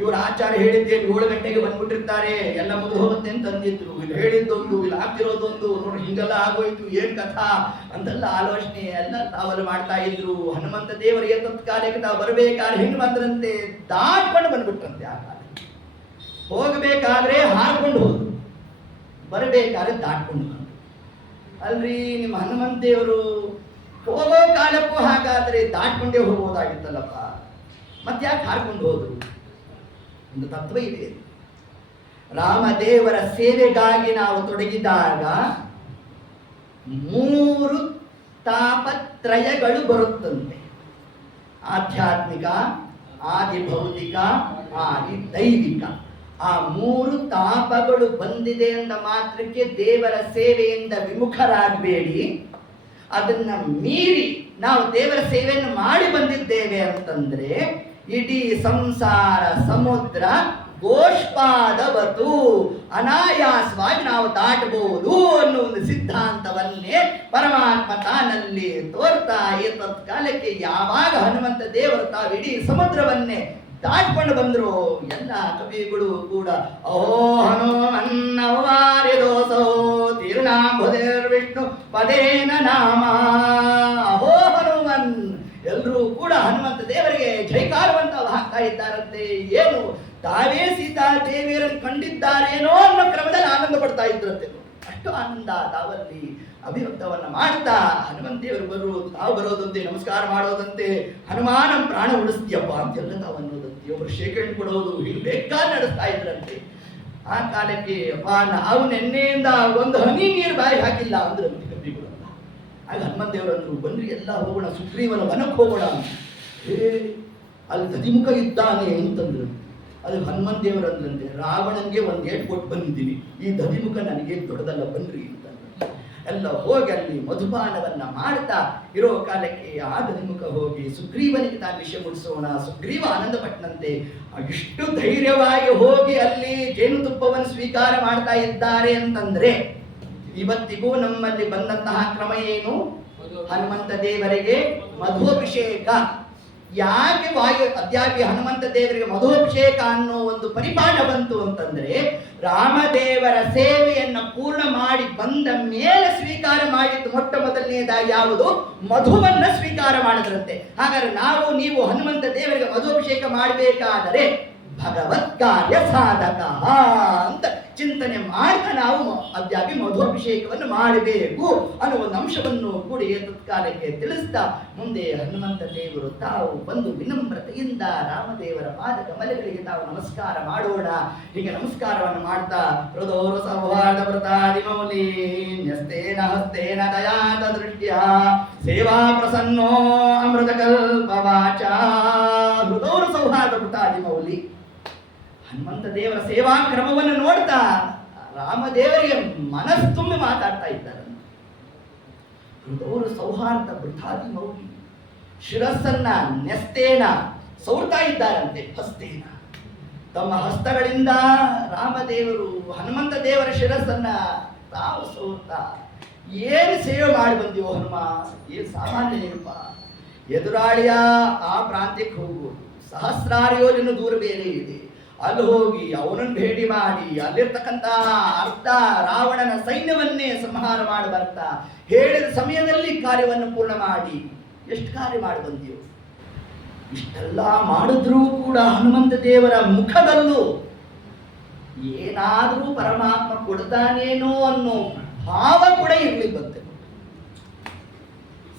ಇವ್ರ ಆಚಾರ್ಯ ಹೇಳಿದ್ದೇನು 7 ಗಂಟೆಗೆ ಬಂದ್ಬಿಟ್ಟಿರ್ತಾರೆ, ಎಲ್ಲ ಮುಗಿದು ಹೋಗುತ್ತೆ ಅಂತ ಅಂದಿದ್ರು. ಇಲ್ಲಿ ಹೇಳಿದ್ದೊಂದು, ಇಲ್ಲಿ ಆಗ್ತಿರೋದೊಂದು, ನೋಡಿ ಹಿಂಗೆಲ್ಲ ಆಗೋಯ್ತು, ಏನ್ ಕಥಾ ಅಂತೆಲ್ಲ ಆಲೋಚನೆ ಎಲ್ಲ ತಾವೆಲ್ಲ ಮಾಡ್ತಾ ಇದ್ರು. ಹನುಮಂತ ದೇವರ ತತ್ಕಾಲಕ್ಕೆ ತಾವು ಬರಬೇಕಾದ್ರೆ ಹೆಂಗ್ ಬಂದ್ರಂತೆ, ದಾಟ್ಕೊಂಡು ಬಂದ್ಬಿಟ್ರಂತೆ. ಆ ಕಾಲ ಹೋಗಬೇಕಾದ್ರೆ ಹಾರ್ಕೊಂಡು ಹೋದ್ರು, ಬರಬೇಕಾದ್ರೆ ದಾಟ್ಕೊಂಡು ಬಂದ್ರು. ಅಲ್ರಿ ನಿಮ್ಮ ಹನುಮಂತ ದೇವರು ಹೋಗೋ ಕಾಲಕ್ಕೂ ಹಾಗಾದ್ರೆ ದಾಟ್ಕೊಂಡೇ ಹೋಗ್ಬೋದಾಗಿತ್ತಲ್ಲಪ್ಪ, ಮತ್ತ್ಯಾಕೆ ಹಾರ್ಕೊಂಡು ಹೋದ್ರು? ಒಂದು ತತ್ವ ಇದೆ. ರಾಮದೇವರ ಸೇವೆಗಾಗಿ ನಾವು ತೊಡಗಿದಾಗ 3 ತಾಪತ್ರಯಗಳು ಬರುತ್ತಂತೆ. ಆಧ್ಯಾತ್ಮಿಕ, ಆದಿ ಭೌತಿಕ, ಆದಿ ದೈವಿಕ. ಆ 3 ತಾಪಗಳು ಬಂದಿದೆ ಎಂದ ಮಾತ್ರಕ್ಕೆ ದೇವರ ಸೇವೆಯಿಂದ ವಿಮುಖರಾಗಬೇಡಿ. ಅದನ್ನ ಮೀರಿ ನಾವು ದೇವರ ಸೇವೆಯನ್ನು ಮಾಡಿ ಬಂದಿದ್ದೇವೆ ಅಂತಂದ್ರೆ ಇಡೀ ಸಂಸಾರ ಸಮುದ್ರ ಗೋಷ್ಪಾದವತು ಅನಾಯಾಸವಾಗಿ ನಾವು ದಾಟಬಹುದು ಅನ್ನೋ ಒಂದು ಸಿದ್ಧಾಂತವನ್ನೇ ಪರಮಾತ್ಮ ತಾನಲ್ಲಿ ತೋರ್ತಾ ತತ್ಕಾಲಕ್ಕೆ ಯಾವಾಗ ಹನುಮಂತ ದೇವರು ತಾವು ಇಡೀ ಸಮುದ್ರವನ್ನೇ ದಾಟ್ಕೊಂಡು ಬಂದ್ರು, ಎಲ್ಲ ಕವಿಗಳು ಕೂಡ ಅಹೋ ಹನುಮನ್ನವಾರಿದೋಸೋ ತೀರ್ಣಾಂಬುಧಿರ್ವಿಷ್ಣು ಪದೇನ ನಾಮ, ಅಹೋ ಹನುಮನ್, ಎಲ್ಲರೂ ಕೂಡ ಹನುಮಂತ ದೇವರಿಗೆ ಜೈಕಾರವಂತ ಹಾಕ್ತಾ ಇದ್ದಾರಂತೆ. ಏನು ತಾವೇ ಸೀತಾ ದೇವಿಯರನ್ನು ಕಂಡಿದ್ದಾರೇನೋ ಅನ್ನೋ ಕ್ರಮದಲ್ಲಿ ಆನಂದ ಪಡ್ತಾ ಇದ್ರಂತೆ. ಅಷ್ಟು ಆನಂದ ತಾವಲ್ಲಿ ಅಭಿವ್ಯಕ್ತವನ್ನ ಮಾಡ್ತಾ ಹನುಮಂತ ದೇವರು ತಾವು ಬರೋದಂತೆ, ನಮಸ್ಕಾರ ಮಾಡೋದಂತೆ, ಹನುಮಾನ ಪ್ರಾಣ ಉಳಿಸ್ತೀಯಪ್ಪ ಅಂತೆಲ್ಲ ತಾವು ಅನ್ನೋದಂತೆ, ಒಬ್ಬರು ಶೇಖರಣೆ ಕೊಡೋದು, ಹೀಗೆ ಬೇಕಾದ ನಡೆಸ್ತಾ ಇದ್ರಂತೆ. ಆ ಕಾಲಕ್ಕೆ ಅಪ್ಪ ನಾವು ನೆನ್ನೆಯಿಂದ ಒಂದು ಹನಿ ನೀರು ಬಾಯಿ ಹಾಕಿಲ್ಲ ಅಂದ್ರಂತೆ ಕವಿಗಳು. ಆಗ ಹನುಮಂತ ದೇವರಂದ್ರು ಬನ್ರಿ ಎಲ್ಲ ಹೋಗೋಣ, ಸುಗ್ರೀವನ ವನಕ್ಕೆ ಹೋಗೋಣ. ಅಲ್ಲಿ ಗದಿಮುಖ ಇದ್ದಾನೆ ಅಂತಂದ್ರು. ಅದು ಹನುಮಂತ ದೇವರಂದ್ರಂತೆ ರಾವಣನ್ಗೆ ಒಂದು ಏಟ್ ಕೊಟ್ಟು ಬಂದಿದ್ದೀನಿ, ಈ ದಧಿಮುಖ ನನಗೆ ದೊಡ್ಡದಲ್ಲ ಬನ್ರಿ ಅಂತ. ಎಲ್ಲ ಹೋಗಿ ಅಲ್ಲಿ ಮಧುಪಾನವನ್ನ ಮಾಡ್ತಾ ಇರೋ ಕಾಲಕ್ಕೆ ಆ ದಧಿಮುಖ ಹೋಗಿ ಸುಗ್ರೀವನಿಗೆ ತಾನು ವಿಷಯ ಮುಡಿಸೋಣ. ಸುಗ್ರೀವ ಆನಂದ ಪಟ್ಟನಂತೆ. ಇಷ್ಟು ಧೈರ್ಯವಾಗಿ ಹೋಗಿ ಅಲ್ಲಿ ಜೇನುತುಪ್ಪವನ್ನು ಸ್ವೀಕಾರ ಮಾಡ್ತಾ ಇದ್ದಾರೆ ಅಂತಂದ್ರೆ ಇವತ್ತಿಗೂ ನಮ್ಮಲ್ಲಿ ಬಂದಂತಹ ಕ್ರಮ ಏನು? ಹನುಮಂತ ದೇವರಿಗೆ ಮಧುಅಭಿಷೇಕ. ಯಾಕೆ ಅದ್ಯಾಪಿ ಹನುಮಂತ ದೇವರಿಗೆ ಮಧುಅಭಿಷೇಕ ಅನ್ನೋ ಒಂದು ಪರಿಪಾಠ ಬಂತು ಅಂತಂದ್ರೆ ರಾಮದೇವರ ಸೇವೆಯನ್ನ ಪೂರ್ಣ ಮಾಡಿ ಬಂದ ಮೇಲೆ ಸ್ವೀಕಾರ ಮಾಡಿದ್ದು ಮೊಟ್ಟ ಮೊದಲನೇದಾಗಿ ಯಾವುದು? ಮಧುವನ್ನ ಸ್ವೀಕಾರ ಮಾಡಿದ್ರಂತೆ. ಹಾಗಾದ್ರೆ ನಾವು ನೀವು ಹನುಮಂತ ದೇವರಿಗೆ ಮಧುಅಭಿಷೇಕ ಮಾಡಬೇಕಾದರೆ ಭಗವತ್ ಕಾರ್ಯ ಸಾಧಕ ಅಂತ ಚಿಂತನೆ ಮಾಡ್ತಾ ನಾವು ಅದ್ಯಾಪಿ ಮಧುಅಭಿಷೇಕವನ್ನು ಮಾಡಬೇಕು ಅನ್ನೋ ಒಂದು ಅಂಶವನ್ನು ಕೂಡ ತತ್ಕಾಲಕ್ಕೆ ತಿಳಿಸ್ತಾ ಮುಂದೆ ಹನುಮಂತ ದೇವರು ತಾವು ಬಂದು ವಿನಮ್ರತೆಯಿಂದ ರಾಮದೇವರ ಪಾದ ಕಮಲಗಳಿಗೆ ತಾವು ನಮಸ್ಕಾರ ಮಾಡೋಣ. ಹೀಗೆ ನಮಸ್ಕಾರವನ್ನು ಮಾಡ್ತಾ ಹೃದೋರು ಸೌಹಾರ್ದ ವೃತಾದಿಮೌಲಿ ನ್ಯಸ್ತೇನ ಹಸ್ತೇನ ದಯಾದ ದೃಷ್ಟ್ಯ ಸೇವಾ ಪ್ರಸನ್ನೋ ಅಮೃತ ಕಲ್ಪವಾಚ. ಹೃದೋರು ಸೌಹಾರ್ದ ವೃತಾದಿಮೌಲಿ ಹನುಮಂತ ದೇವರ ಸೇವಾ ಕ್ರಮವನ್ನು ನೋಡ್ತಾ ರಾಮದೇವರಿಗೆ ಮನಸ್ತುಂಬಿ ಮಾತಾಡ್ತಾ ಇದ್ದಾರೆ. ಹೃದೋರು ಸೌಹಾರ್ದ ವೃಥಾದಿ ಮೌಲಿ, ಶಿರಸ್ಸನ್ನ ನೆಸ್ತೇನ ಸೌರ್ತಾ ಇದ್ದಾರಂತೆ. ಹಸ್ತೇನ ತಮ್ಮ ಹಸ್ತಗಳಿಂದ ರಾಮದೇವರು ಹನುಮಂತ ದೇವರ ಶಿರಸ್ಸನ್ನ ತಾವು ಸೌರ್ತಾ ಏನು ಸೇವೆ ಮಾಡಿ ಬಂದಿವೋ ಹನುಮ, ಏನು ಸಾಮಾನ್ಯ ನೆನಪ. ಎದುರಾಳಿಯ ಆ ಪ್ರಾಂತ್ಯಕ್ಕೆ ಹೋಗುವುದು, ಸಹಸ್ರಾರು ಯೋಜನೆ ದೂರ ಬೇರೆ ಇದೆ. ಅಲ್ಲಿ ಹೋಗಿ ಅವನನ್ನು ಭೇಟಿ ಮಾಡಿ ಅಲ್ಲಿರ್ತಕ್ಕಂತಹ ಅರ್ಧ ರಾವಣನ ಸೈನ್ಯವನ್ನೇ ಸಂಹಾರ ಮಾಡಿ ಬರ್ತಾ ಹೇಳಿದ ಸಮಯದಲ್ಲಿ ಕಾರ್ಯವನ್ನು ಪೂರ್ಣ ಮಾಡಿ ಎಷ್ಟು ಕಾರ್ಯ ಮಾಡಿ ಬಂದೆವು. ಇಷ್ಟೆಲ್ಲ ಮಾಡಿದ್ರೂ ಕೂಡ ಹನುಮಂತ ದೇವರ ಮುಖದಲ್ಲೂ ಏನಾದರೂ ಪರಮಾತ್ಮ ಕೊಡ್ತಾನೇನೋ ಅನ್ನೋ ಭಾವ ಕೂಡ ಇರ್ಲಿಕ್ಕೆ ಬಂತೆ.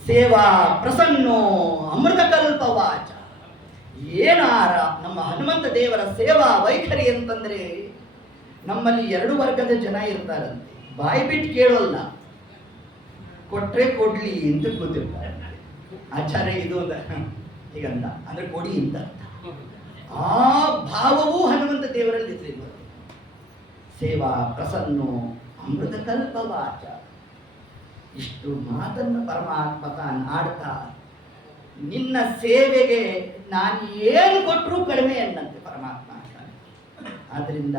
ಸೇವಾ ಪ್ರಸನ್ನೋ ಅಮೃತ ಕಲ್ಪವಾಚ. ಏನಾರ ನಮ್ಮ ಹನುಮಂತ ದೇವರ ಸೇವಾ ವೈಖರಿ ಅಂತಂದ್ರೆ ನಮ್ಮಲ್ಲಿ 2 ವರ್ಗದ ಜನ ಇರ್ತಾರಂತೆ. ಬಾಯಿ ಬಿಟ್ಟು ಕೇಳೋಲ್ಲ, ಕೊಟ್ರೆ ಕೊಡ್ಲಿ ಅಂತ ಗೊತ್ತಿರ್ತಾರೆ. ಆಚಾರ್ಯ ಇದು ಹೀಗಂದ ಅಂದ್ರೆ ಕೊಡಿ ಅಂತ. ಆ ಭಾವವೂ ಹನುಮಂತ ದೇವರಲ್ಲಿ ಇದ್ರೆ ಸೇವಾ ಪ್ರಸನ್ನೋ ಅಮೃತ ಕಲ್ಪವಾಚ. ಇಷ್ಟು ಮಾತನ್ನು ಪರಮಾತ್ಮ ತಾನು ಆಡ್ತಾ ನಿನ್ನ ಸೇವೆಗೆ ನಾನು ಏನು ಕೊಟ್ಟರೂ ಕಡಿಮೆ ಅನ್ನಂತೆ ಪರಮಾತ್ಮ. ಆದ್ರಿಂದ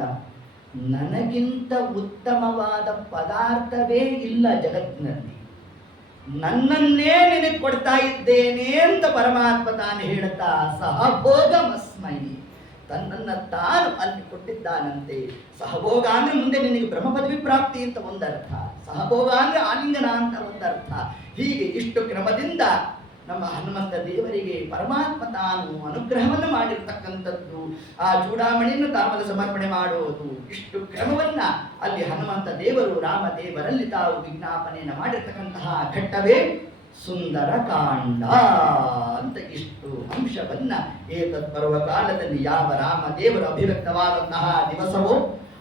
ನನಗಿಂತ ಉತ್ತಮವಾದ ಪದಾರ್ಥವೇ ಇಲ್ಲ ಜಗತ್ತಿನಲ್ಲಿ, ನನ್ನನ್ನೇ ನಿನಗೆ ಕೊಡ್ತಾ ಇದ್ದೇನೆ ಅಂತ ಪರಮಾತ್ಮ ತಾನು ಹೇಳ್ತಾ ಸಹಭೋಗಮಸ್ಮೈ ತನ್ನನ್ನು ತಾನು ಅಲ್ಲಿ ಕೊಟ್ಟಿದ್ದಾನಂತೆ. ಸಹಭೋಗ ಅಂದ್ರೆ ಮುಂದೆ ನಿನಗೆ ಬ್ರಹ್ಮ ಪದವಿ ಪ್ರಾಪ್ತಿ ಅಂತ ಒಂದರ್ಥ, ಸಹಭೋಗ ಅಂದ್ರೆ ಆಲಿಂಗನ ಅಂತ ಒಂದರ್ಥ. ಹೀಗೆ ಇಷ್ಟು ಕ್ರಮದಿಂದ ನಮ್ಮ ಹನುಮಂತ ದೇವರಿಗೆ ಪರಮಾತ್ಮ ತಾನು ಅನುಗ್ರಹವನ್ನು ಮಾಡಿರ್ತಕ್ಕಂಥದ್ದು. ಆ ಚೂಡಾಮಣಿಯನ್ನು ತಾಮಲ್ಲಿ ಸಮರ್ಪಣೆ ಮಾಡುವುದು, ಇಷ್ಟು ಕ್ರಮವನ್ನ ಅಲ್ಲಿ ಹನುಮಂತ ದೇವರು ರಾಮದೇವರಲ್ಲಿ ತಾವು ವಿಜ್ಞಾಪನೆಯನ್ನು ಮಾಡಿರ್ತಕ್ಕಂತಹ ಘಟ್ಟವೇ ಸುಂದರ ಕಾಂಡ ಅಂತ. ಇಷ್ಟು ಅಂಶವನ್ನ ಏತತ್ ಪರ್ವಕಾಲದಲ್ಲಿ ಯಾವ ರಾಮದೇವರು ಅಭಿವ್ಯಕ್ತವಾದಂತಹ ದಿವಸವೋ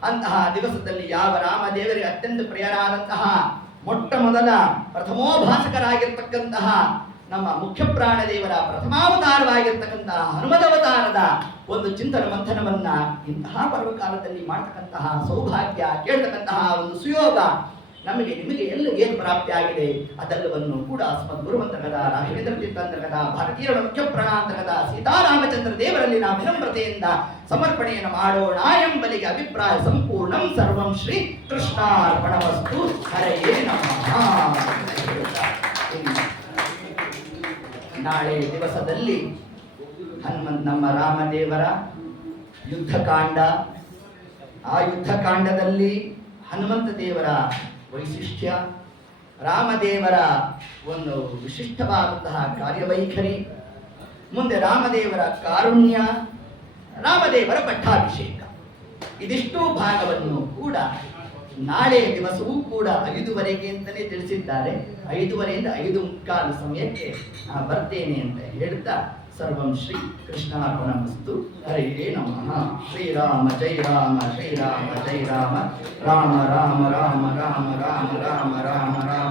ಅಂತಹ ದಿವಸದಲ್ಲಿ ಯಾವ ರಾಮದೇವರಿಗೆ ಅತ್ಯಂತ ಪ್ರಿಯರಾದಂತಹ ಮೊಟ್ಟ ಮೊದಲ ಪ್ರಥಮೋಭಾಸಕರಾಗಿರ್ತಕ್ಕಂತಹ ನಮ್ಮ ಮುಖ್ಯ ಪ್ರಾಣದೇವರ ಪ್ರಥಮಾವತಾರವಾಗಿರ್ತಕ್ಕಂತಹ ಹನುಮದವತಾರದ ಒಂದು ಚಿಂತನ ಮಂಥನವನ್ನ ಇಂತಹ ಪರ್ವಕಾಲದಲ್ಲಿ ಮಾಡ್ತಕ್ಕಂತಹ ಸೌಭಾಗ್ಯ, ಕೇಳ್ತಕ್ಕಂತಹ ಒಂದು ಸುಯೋಗ ನಮಗೆ ನಿಮಗೆ ಎಲ್ಲ ಏನು ಪ್ರಾಪ್ತಿ ಆಗಿದೆ ಅದೆಲ್ಲವನ್ನು ಕೂಡ ಅಸ್ಮದ್ ಗುರುವಂತರ್ಗತ ರಾಘವೇಂದ್ರ ತೀರ್ಥಂತರ್ಗತ ಭಾರತೀಯರ ಮುಖ್ಯ ಪ್ರಾಣಾಂತರ್ಗತ ಸೀತಾರಾಮಚಂದ್ರ ದೇವರಲ್ಲಿ ನಾವು ವಿನಮ್ರತೆಯಿಂದ ಸಮರ್ಪಣೆಯನ್ನು ಮಾಡೋಣ ಎಂಬಲಿಗೆ ಅಭಿಪ್ರಾಯ ಸಂಪೂರ್ಣಂ ಸರ್ವಂ ಶ್ರೀ ಕೃಷ್ಣಾರ್ಪಣವಸ್ತು. ಹರಯೇ ನಮಃ. ನಾಳೆ ದಿವಸದಲ್ಲಿ ನಮ್ಮ ರಾಮದೇವರ ಯುದ್ಧಕಾಂಡ, ಆ ಯುದ್ಧಕಾಂಡದಲ್ಲಿ ಹನುಮಂತ ದೇವರ ವೈಶಿಷ್ಟ್ಯ, ರಾಮದೇವರ ಒಂದು ವಿಶಿಷ್ಟವಾದಂತಹ ಕಾರ್ಯವೈಖರಿ, ಮುಂದೆ ರಾಮದೇವರ ಕಾರುಣ್ಯ, ರಾಮದೇವರ ಪಟ್ಟಾಭಿಷೇಕ, ಇದಿಷ್ಟು ಭಾಗವನ್ನು ಕೂಡ ನಾಳೆ ದಿವಸವೂ ಕೂಡ 5:15 ಅಂತಲೇ ತಿಳಿಸಿದ್ದಾರೆ. 5:15 5:15 ಸಮಯಕ್ಕೆ ಬರ್ತೇನೆ ಅಂತ ಹೇಳ್ತಾ ಸರ್ವಂ ಶ್ರೀ ಕೃಷ್ಣಾರ್ಪಣಮಸ್ತು. ಹರಯೇ ನಮಃ. ಶ್ರೀರಾಮ ಜೈ ರಾಮ, ಶ್ರೀರಾಮ ಜೈ ರಾಮ, ರಾಮ ರಾಮ ರಾಮ ರಾಮ ರಾಮ ರಾಮ ರಾಮ ರಾಮ.